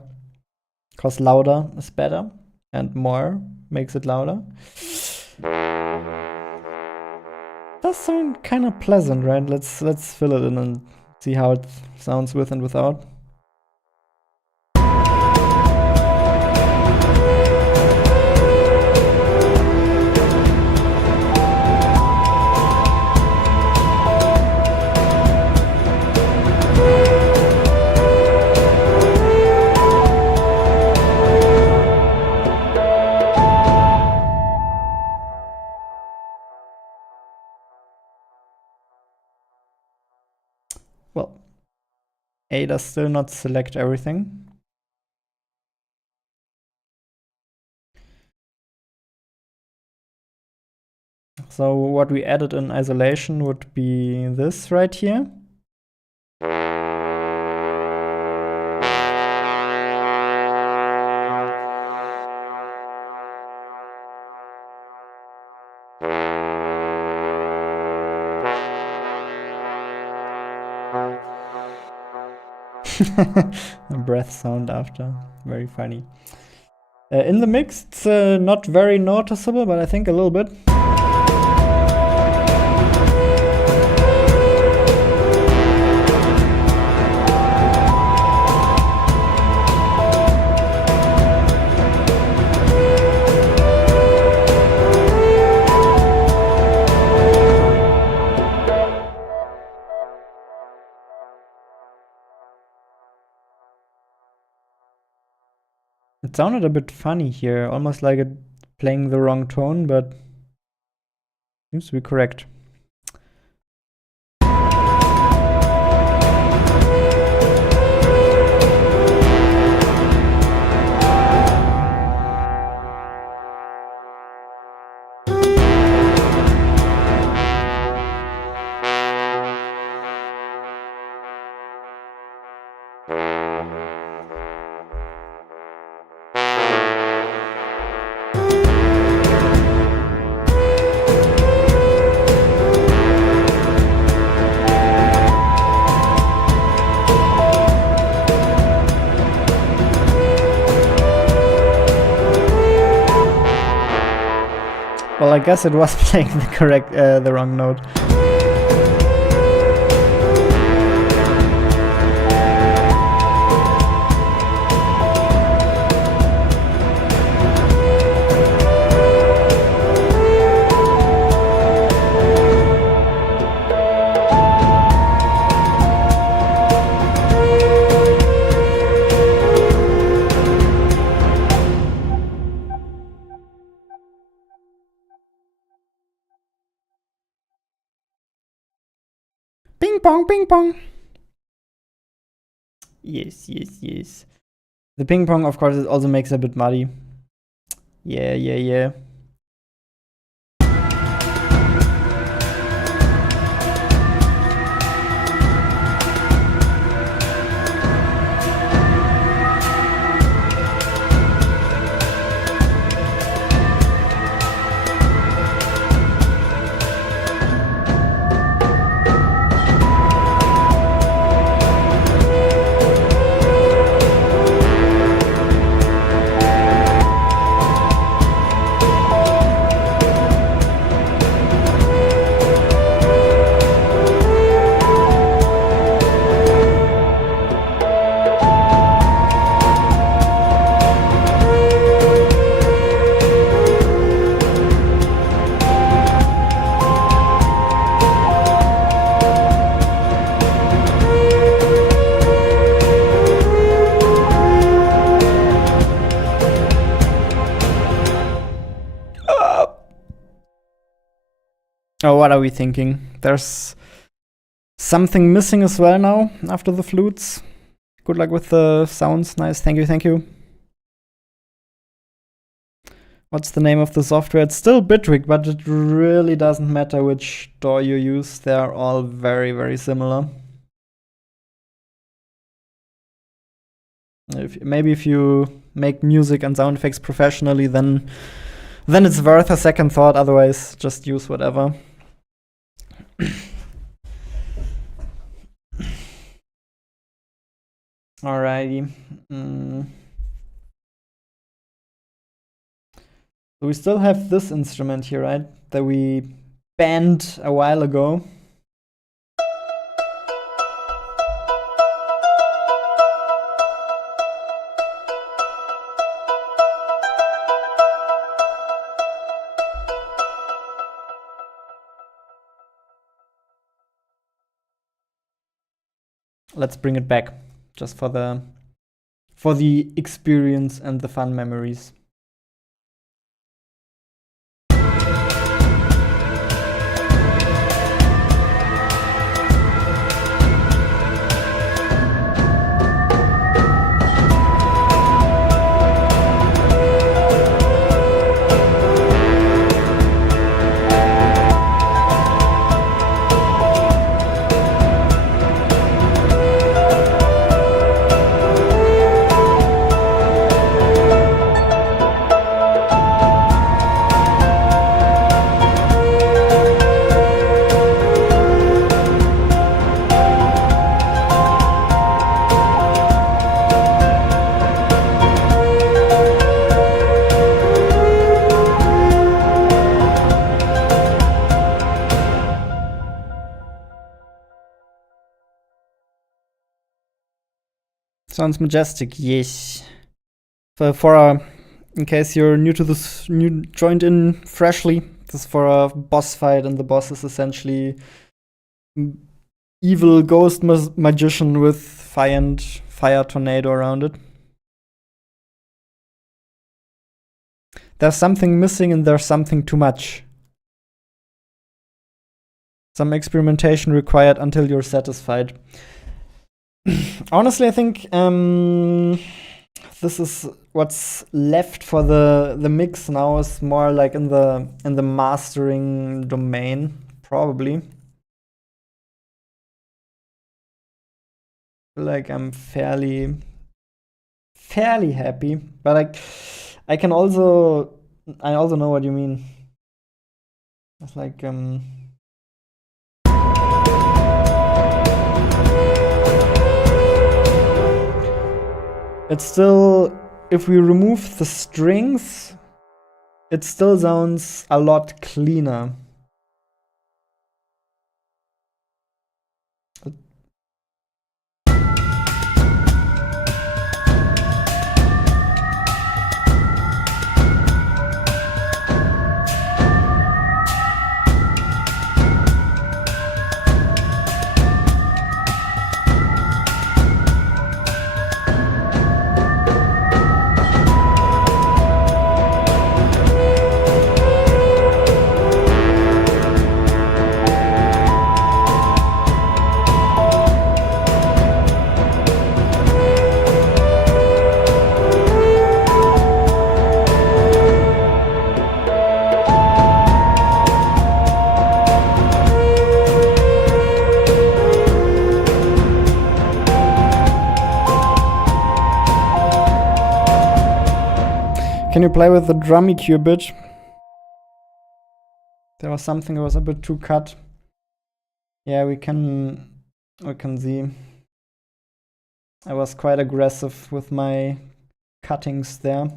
because louder is better, and more makes it louder. Does sound kind of pleasant, right? Let's fill it in and see how it sounds with and without. Well, A does still not select everything. So what we added in isolation would be this right here. A breath sound after, very funny. In the mix, it's not very noticeable, but I think a little bit. It sounded a bit funny here, almost like it playing the wrong tone, but seems to be correct. Well, I guess it was playing the wrong note. Ping pong, ping pong. Yes, yes, yes. The ping pong, of course, it also makes it a bit muddy. Yeah, yeah, yeah. Oh, what are we thinking? There's something missing as well now after the flutes. Good luck with the sounds. Nice. Thank you, thank you. What's the name of the software? It's still Bitwig, but it really doesn't matter which DAW you use. They're all very, very similar. Maybe if you make music and sound effects professionally, then it's worth a second thought. Otherwise, just use whatever. Alrighty. So we still have this instrument here, right? That we banned a while ago. Let's bring it back, just for the experience and the fun memories. Sounds majestic, yes. In case you're new to this, joined in freshly, this is for a boss fight, and the boss is essentially evil ghost magician with fire tornado around it. There's something missing and there's something too much. Some experimentation required until you're satisfied. Honestly, I think this is what's left for the mix now, is more like in the mastering domain, probably. I feel like I'm fairly happy, but I also know what you mean. It's like it's still, if we remove the strings, it still sounds a lot cleaner. Can you play with the drum EQ a bit? There was something that was a bit too cut. Yeah, we can see. I was quite aggressive with my cuttings there.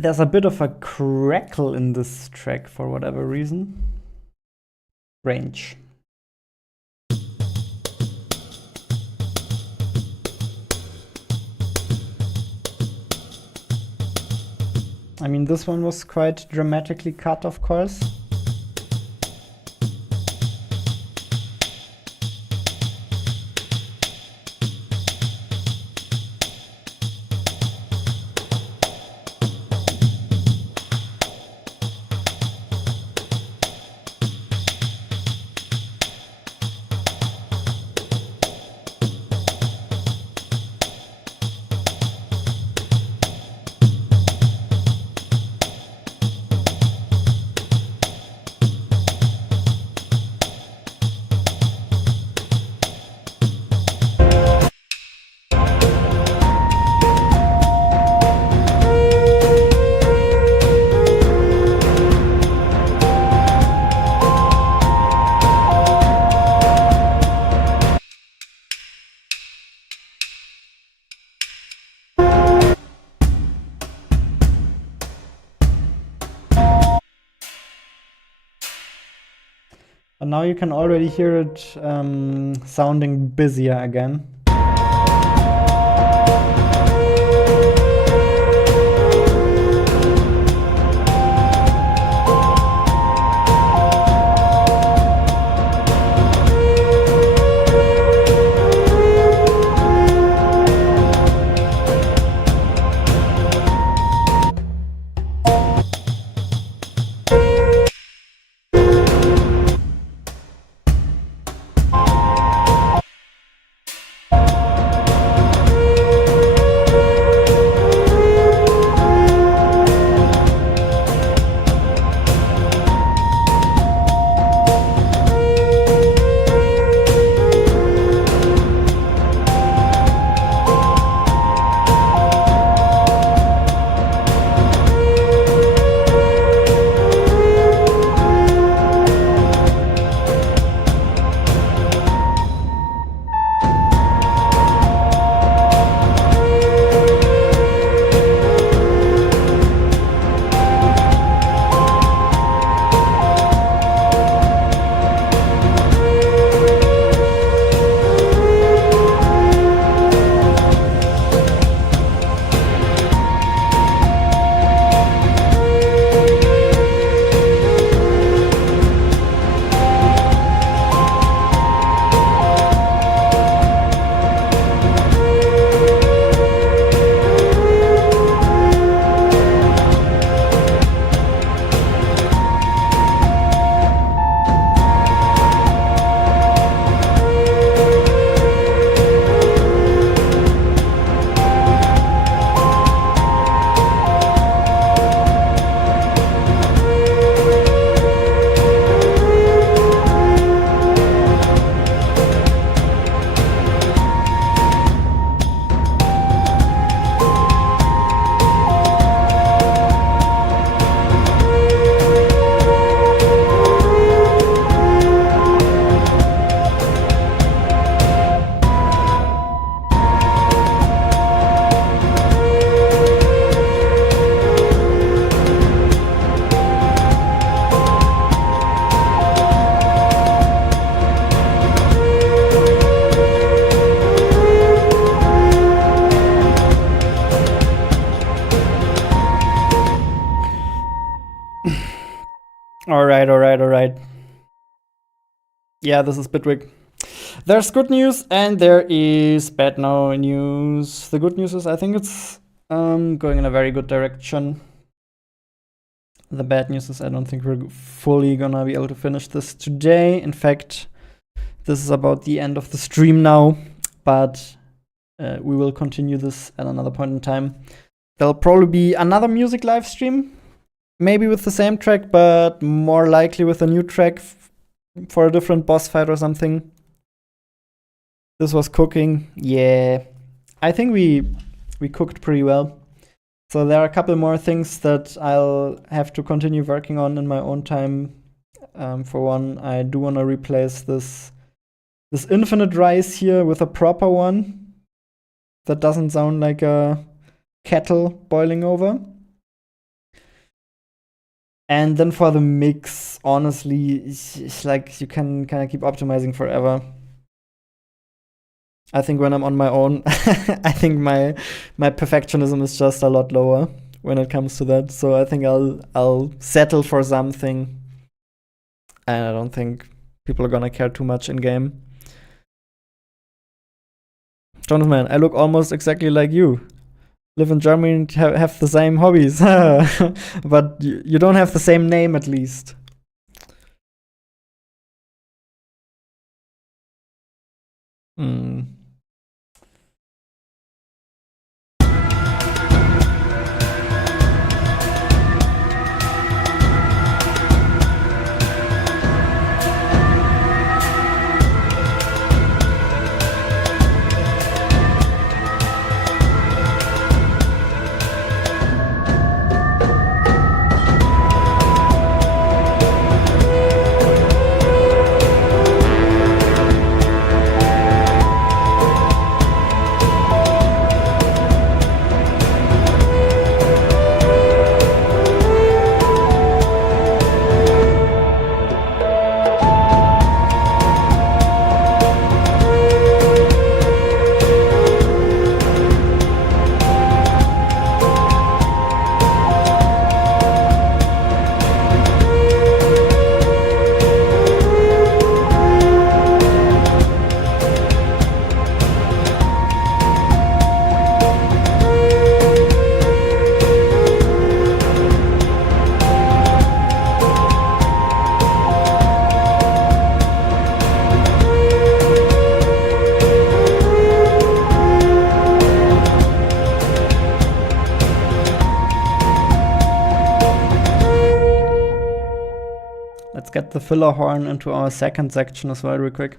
There's a bit of a crackle in this track for whatever reason. Range. I mean, this one was quite dramatically cut, of course. And now you can already hear it sounding busier again. Alright. Yeah, this is Bitwig. There's good news and there is bad news. The good news is I think it's going in a very good direction. The bad news is I don't think we're fully gonna be able to finish this today. In fact, this is about the end of the stream now, but we will continue this at another point in time. There'll probably be another music live stream, maybe with the same track, but more likely with a new track for a different boss fight or something. This was cooking. Yeah, I think we cooked pretty well. So there are a couple more things that I'll have to continue working on in my own time. For one, I do want to replace this infinite rice here with a proper one that doesn't sound like a kettle boiling over. And then for the mix, honestly, it's like you can kind of keep optimizing forever. I think when I'm on my own, I think my perfectionism is just a lot lower when it comes to that. So I think I'll settle for something, and I don't think people are gonna care too much in game. Jonathan, man, I look almost exactly like you. Live in Germany and have the same hobbies, but you don't have the same name at least. Let's get the filler horn into our second section as well real quick.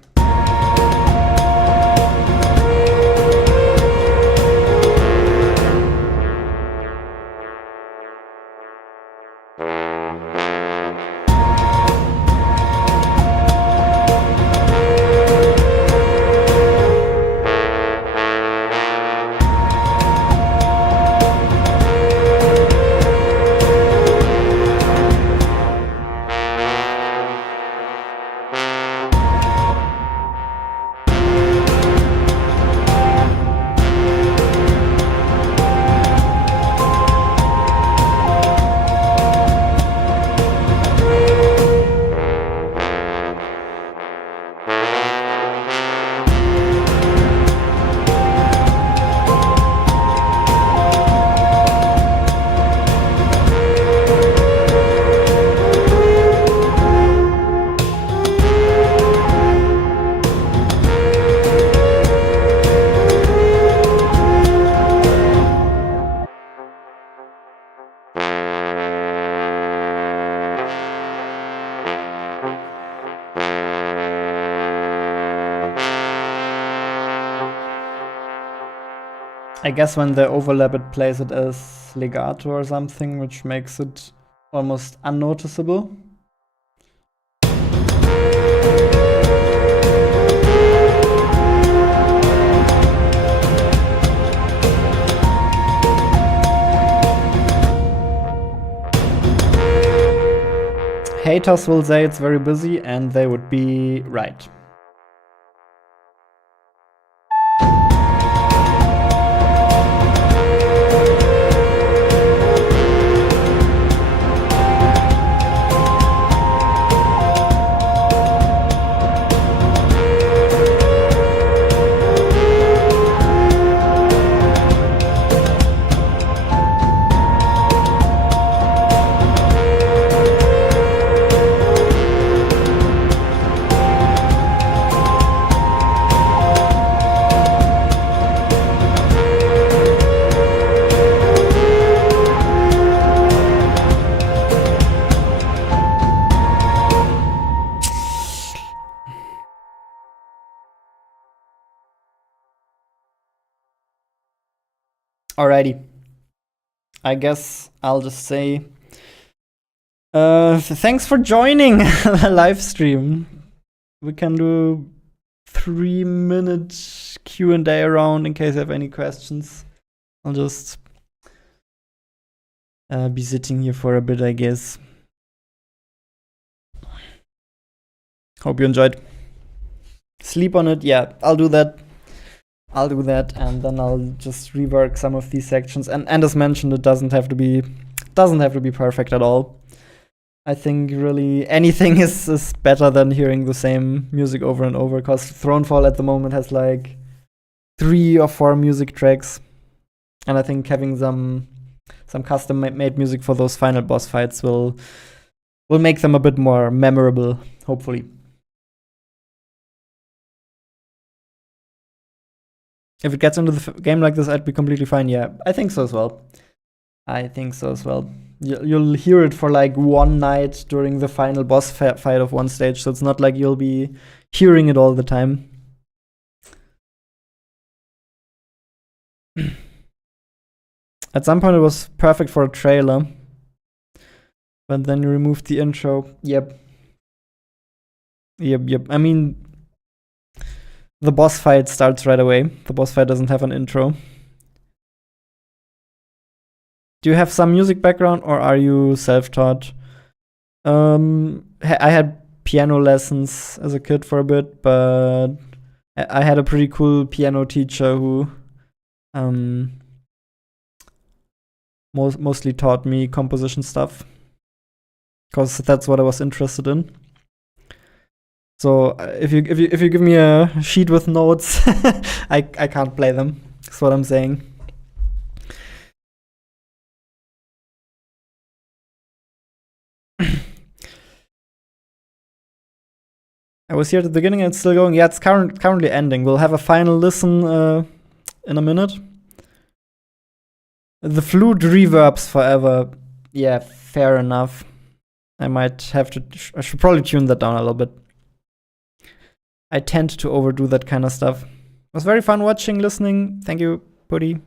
I guess when they overlap, it plays it as legato or something, which makes it almost unnoticeable. Haters will say it's very busy, and they would be right. Alrighty. I guess I'll just say thanks for joining the live stream. We can do 3-minute Q&A round in case you have any questions. I'll just be sitting here for a bit, I guess. Hope you enjoyed. Sleep on it, yeah, I'll do that. And then I'll just rework some of these sections. And as mentioned, it doesn't have to be perfect at all. I think really anything is better than hearing the same music over and over, because Thronefall at the moment has like 3 or 4 music tracks. And I think having some custom made music for those final boss fights will make them a bit more memorable, hopefully. If it gets into the game like this, I'd be completely fine. Yeah, I think so as well. You'll hear it for like one night during the final boss fight of one stage, so it's not like you'll be hearing it all the time. At some point, it was perfect for a trailer, but then you removed the intro. Yep. I mean, the boss fight starts right away. The boss fight doesn't have an intro. Do you have some music background, or are you self-taught? I had piano lessons as a kid for a bit, but I had a pretty cool piano teacher who mostly taught me composition stuff, because that's what I was interested in. So if you give me a sheet with notes, I can't play them. That's what I'm saying. I was here at the beginning and it's still going. Yeah, it's currently ending. We'll have a final listen in a minute. The flute reverbs forever. Yeah, fair enough. I should probably tune that down a little bit. I tend to overdo that kind of stuff. It was very fun watching, listening. Thank you, Putty.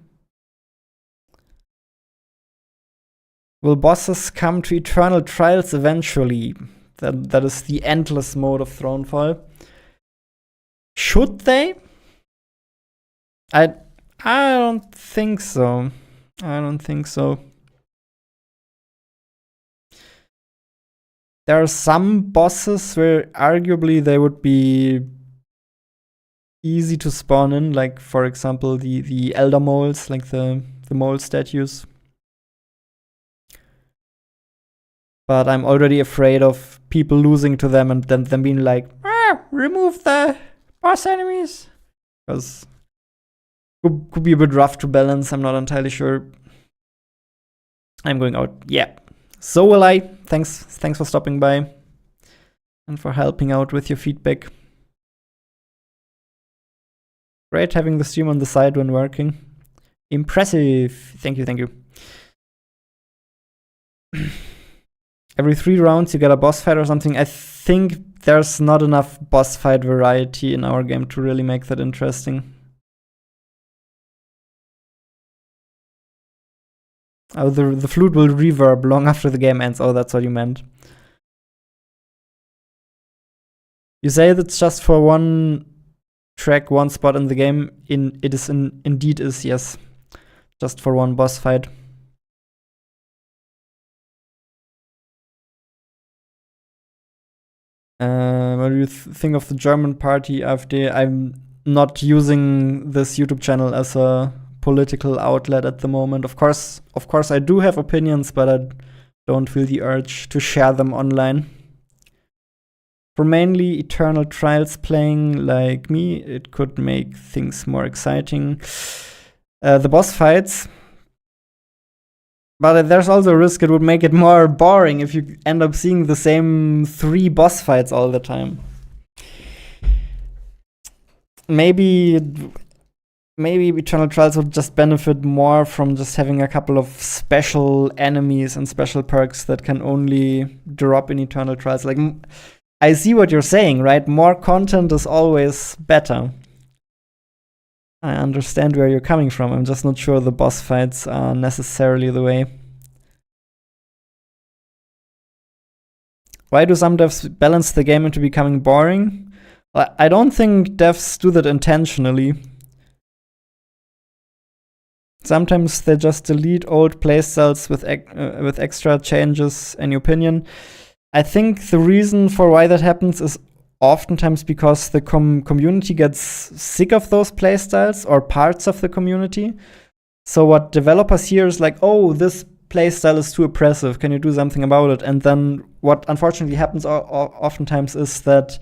Will bosses come to eternal trials eventually? That is the endless mode of Thronefall. Should they? I don't think so. There are some bosses where arguably they would be easy to spawn in, like for example the elder moles, like the mole statues. But I'm already afraid of people losing to them and then them being like, remove the boss enemies. Because could be a bit rough to balance, I'm not entirely sure. I'm going out. Yeah. So will I. Thanks for stopping by and for helping out with your feedback. Great having the stream on the side when working. Impressive. Thank you. Every 3 rounds you get a boss fight or something. I think there's not enough boss fight variety in our game to really make that interesting. Oh, the flute will reverb long after the game ends. Oh, that's what you meant. You say that's just for one track, one spot in the game. Indeed is, yes. Just for one boss fight. What do you think of the German party AfD? I'm not using this YouTube channel as a political outlet at the moment. Of course, I do have opinions, but I don't feel the urge to share them online. For mainly Eternal Trials playing like me, it could make things more exciting. The boss fights. But there's also a risk it would make it more boring if you end up seeing the same 3 boss fights all the time. Maybe Eternal Trials would just benefit more from just having a couple of special enemies and special perks that can only drop in Eternal Trials. Like, I see what you're saying, right? More content is always better. I understand where you're coming from. I'm just not sure the boss fights are necessarily the way. Why do some devs balance the game into becoming boring? I don't think devs do that intentionally. Sometimes they just delete old playstyles with extra changes. Any opinion? I think the reason for why that happens is oftentimes because the community gets sick of those playstyles or parts of the community. So what developers hear is like, oh, this playstyle is too oppressive. Can you do something about it? And then what unfortunately happens oftentimes is that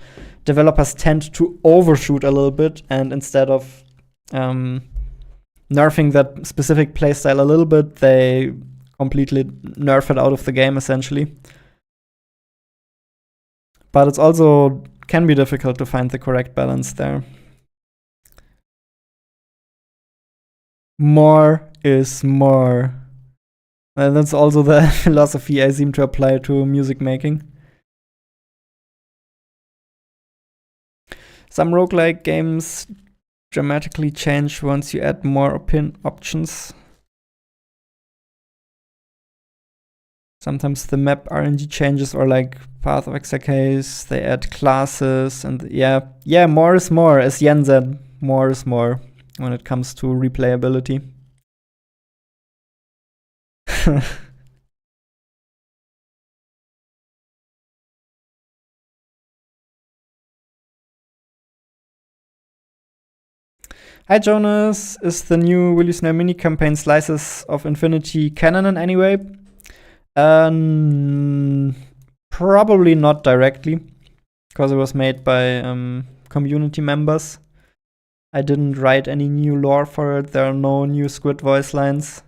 developers tend to overshoot a little bit, and instead of nerfing that specific playstyle a little bit, they completely nerf it out of the game, essentially. But it's also can be difficult to find the correct balance there. More is more. And that's also the philosophy I seem to apply to music making. Some roguelike games dramatically change once you add more options. Sometimes the map RNG changes, or like Path of Exarchase, they add classes, and yeah, more is more, as Yen said, more is more when it comes to replayability. Hi Jonas, is the new Will You Snare mini campaign Slices of Infinity canon in any way? Probably not directly, because it was made by community members. I didn't write any new lore for it. There are no new Squid voice lines.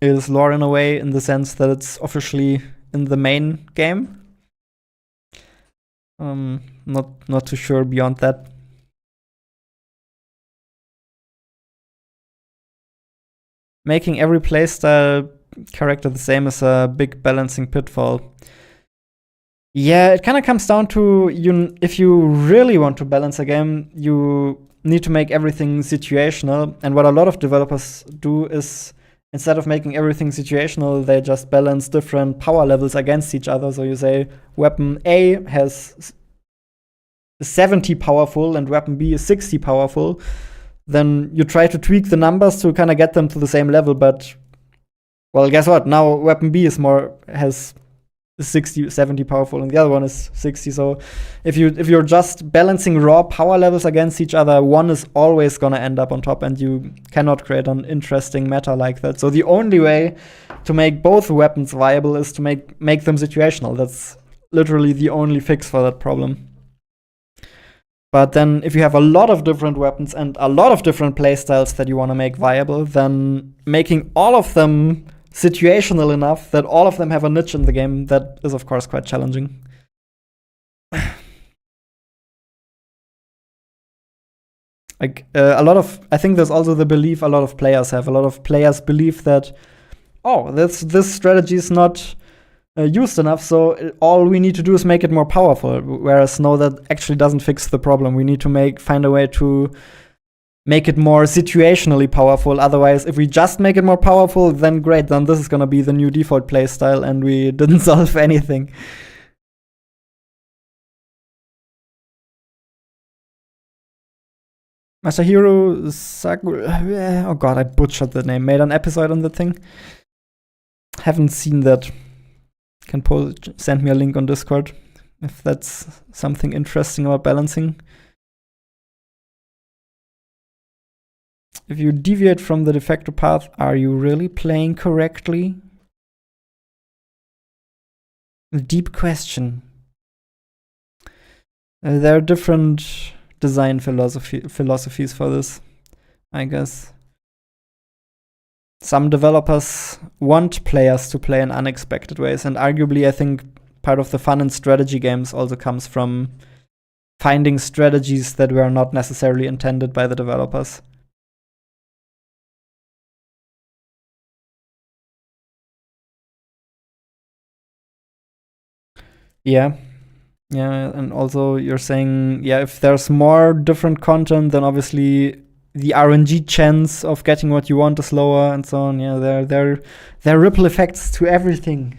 It is lore in a way, in the sense that it's officially in the main game. Not too sure beyond that. Making every playstyle character the same is a big balancing pitfall. Yeah, it kind of comes down to if you really want to balance a game, you need to make everything situational. And what a lot of developers do is, instead of making everything situational, they just balance different power levels against each other. So you say weapon A has 70 powerful and weapon B is 60 powerful. Then you try to tweak the numbers to kind of get them to the same level. But, well, guess what? Now weapon B has 60, 70 powerful, and the other one is 60. So if you're just balancing raw power levels against each other, one is always gonna end up on top, and you cannot create an interesting meta like that. So the only way to make both weapons viable is to make them situational. That's literally the only fix for that problem. But then if you have a lot of different weapons and a lot of different playstyles that you want to make viable, then making all of them situational enough that all of them have a niche in the game, that is of course quite challenging. Like I think there's also the belief a lot of players have. A lot of players believe that, oh, this strategy is not used enough, so all we need to do is make it more powerful. Whereas no, that actually doesn't fix the problem. We need to find a way to make it more situationally powerful. Otherwise, if we just make it more powerful, then great, then this is gonna be the new default playstyle, and we didn't solve anything. Masahiro Saku, oh god, I butchered the name, made an episode on the thing. Haven't seen that. Can send me a link on Discord if that's something interesting about balancing. If you deviate from the de facto path, are you really playing correctly? A deep question. There are different design philosophies for this, I guess. Some developers want players to play in unexpected ways, and arguably I think part of the fun in strategy games also comes from finding strategies that were not necessarily intended by the developers. Yeah. Yeah, and also you're saying, yeah, if there's more different content, then obviously the RNG chance of getting what you want is lower and so on. Yeah, there are ripple effects to everything.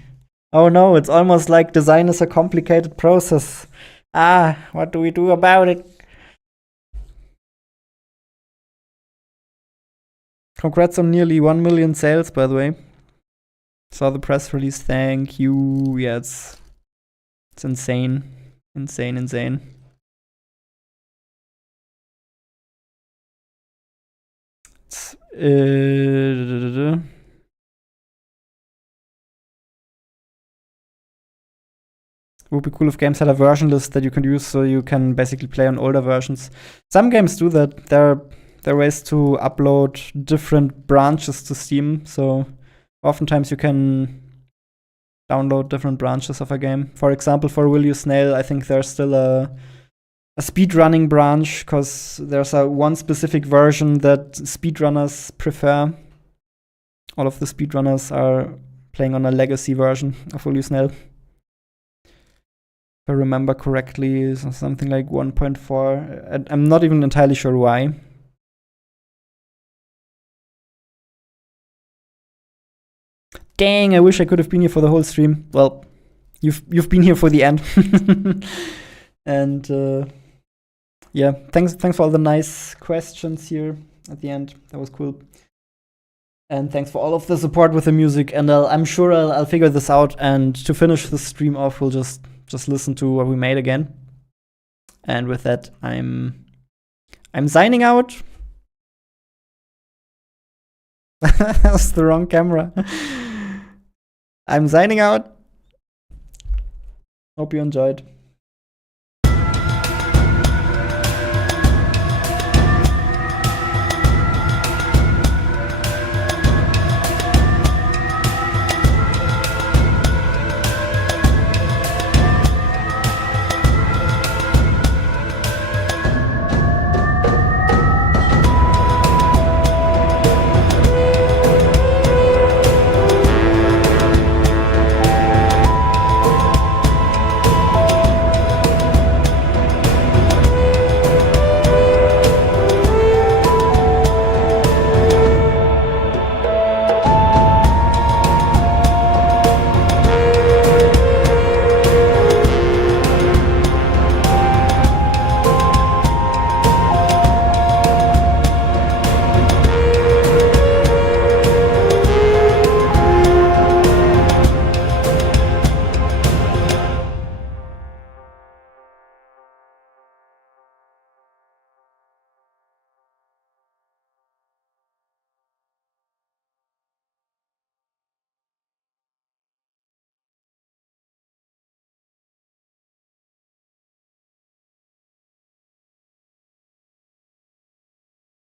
Oh no, it's almost like design is a complicated process. What do we do about it? Congrats on nearly 1 million sales, by the way. Saw the press release. Thank you. Yeah, it's insane. Insane. Would be cool if games had a version list that you can use so you can basically play on older versions. Some games do that. There are ways to upload different branches to Steam, so oftentimes you can download different branches of a game. For example, for Will You Snail, I think there's still a speedrunning branch, because there's one specific version that speedrunners prefer. All of the speedrunners are playing on a legacy version of Will You Snail. If I remember correctly, something like 1.4. I'm not even entirely sure why. Dang, I wish I could have been here for the whole stream. Well, you've been here for the end. And yeah, thanks for all the nice questions here at the end. That was cool. And thanks for all of the support with the music. And I'm sure I'll figure this out. And to finish the stream off, we'll just listen to what we made again. And with that, I'm signing out. That's the wrong camera. I'm signing out. Hope you enjoyed.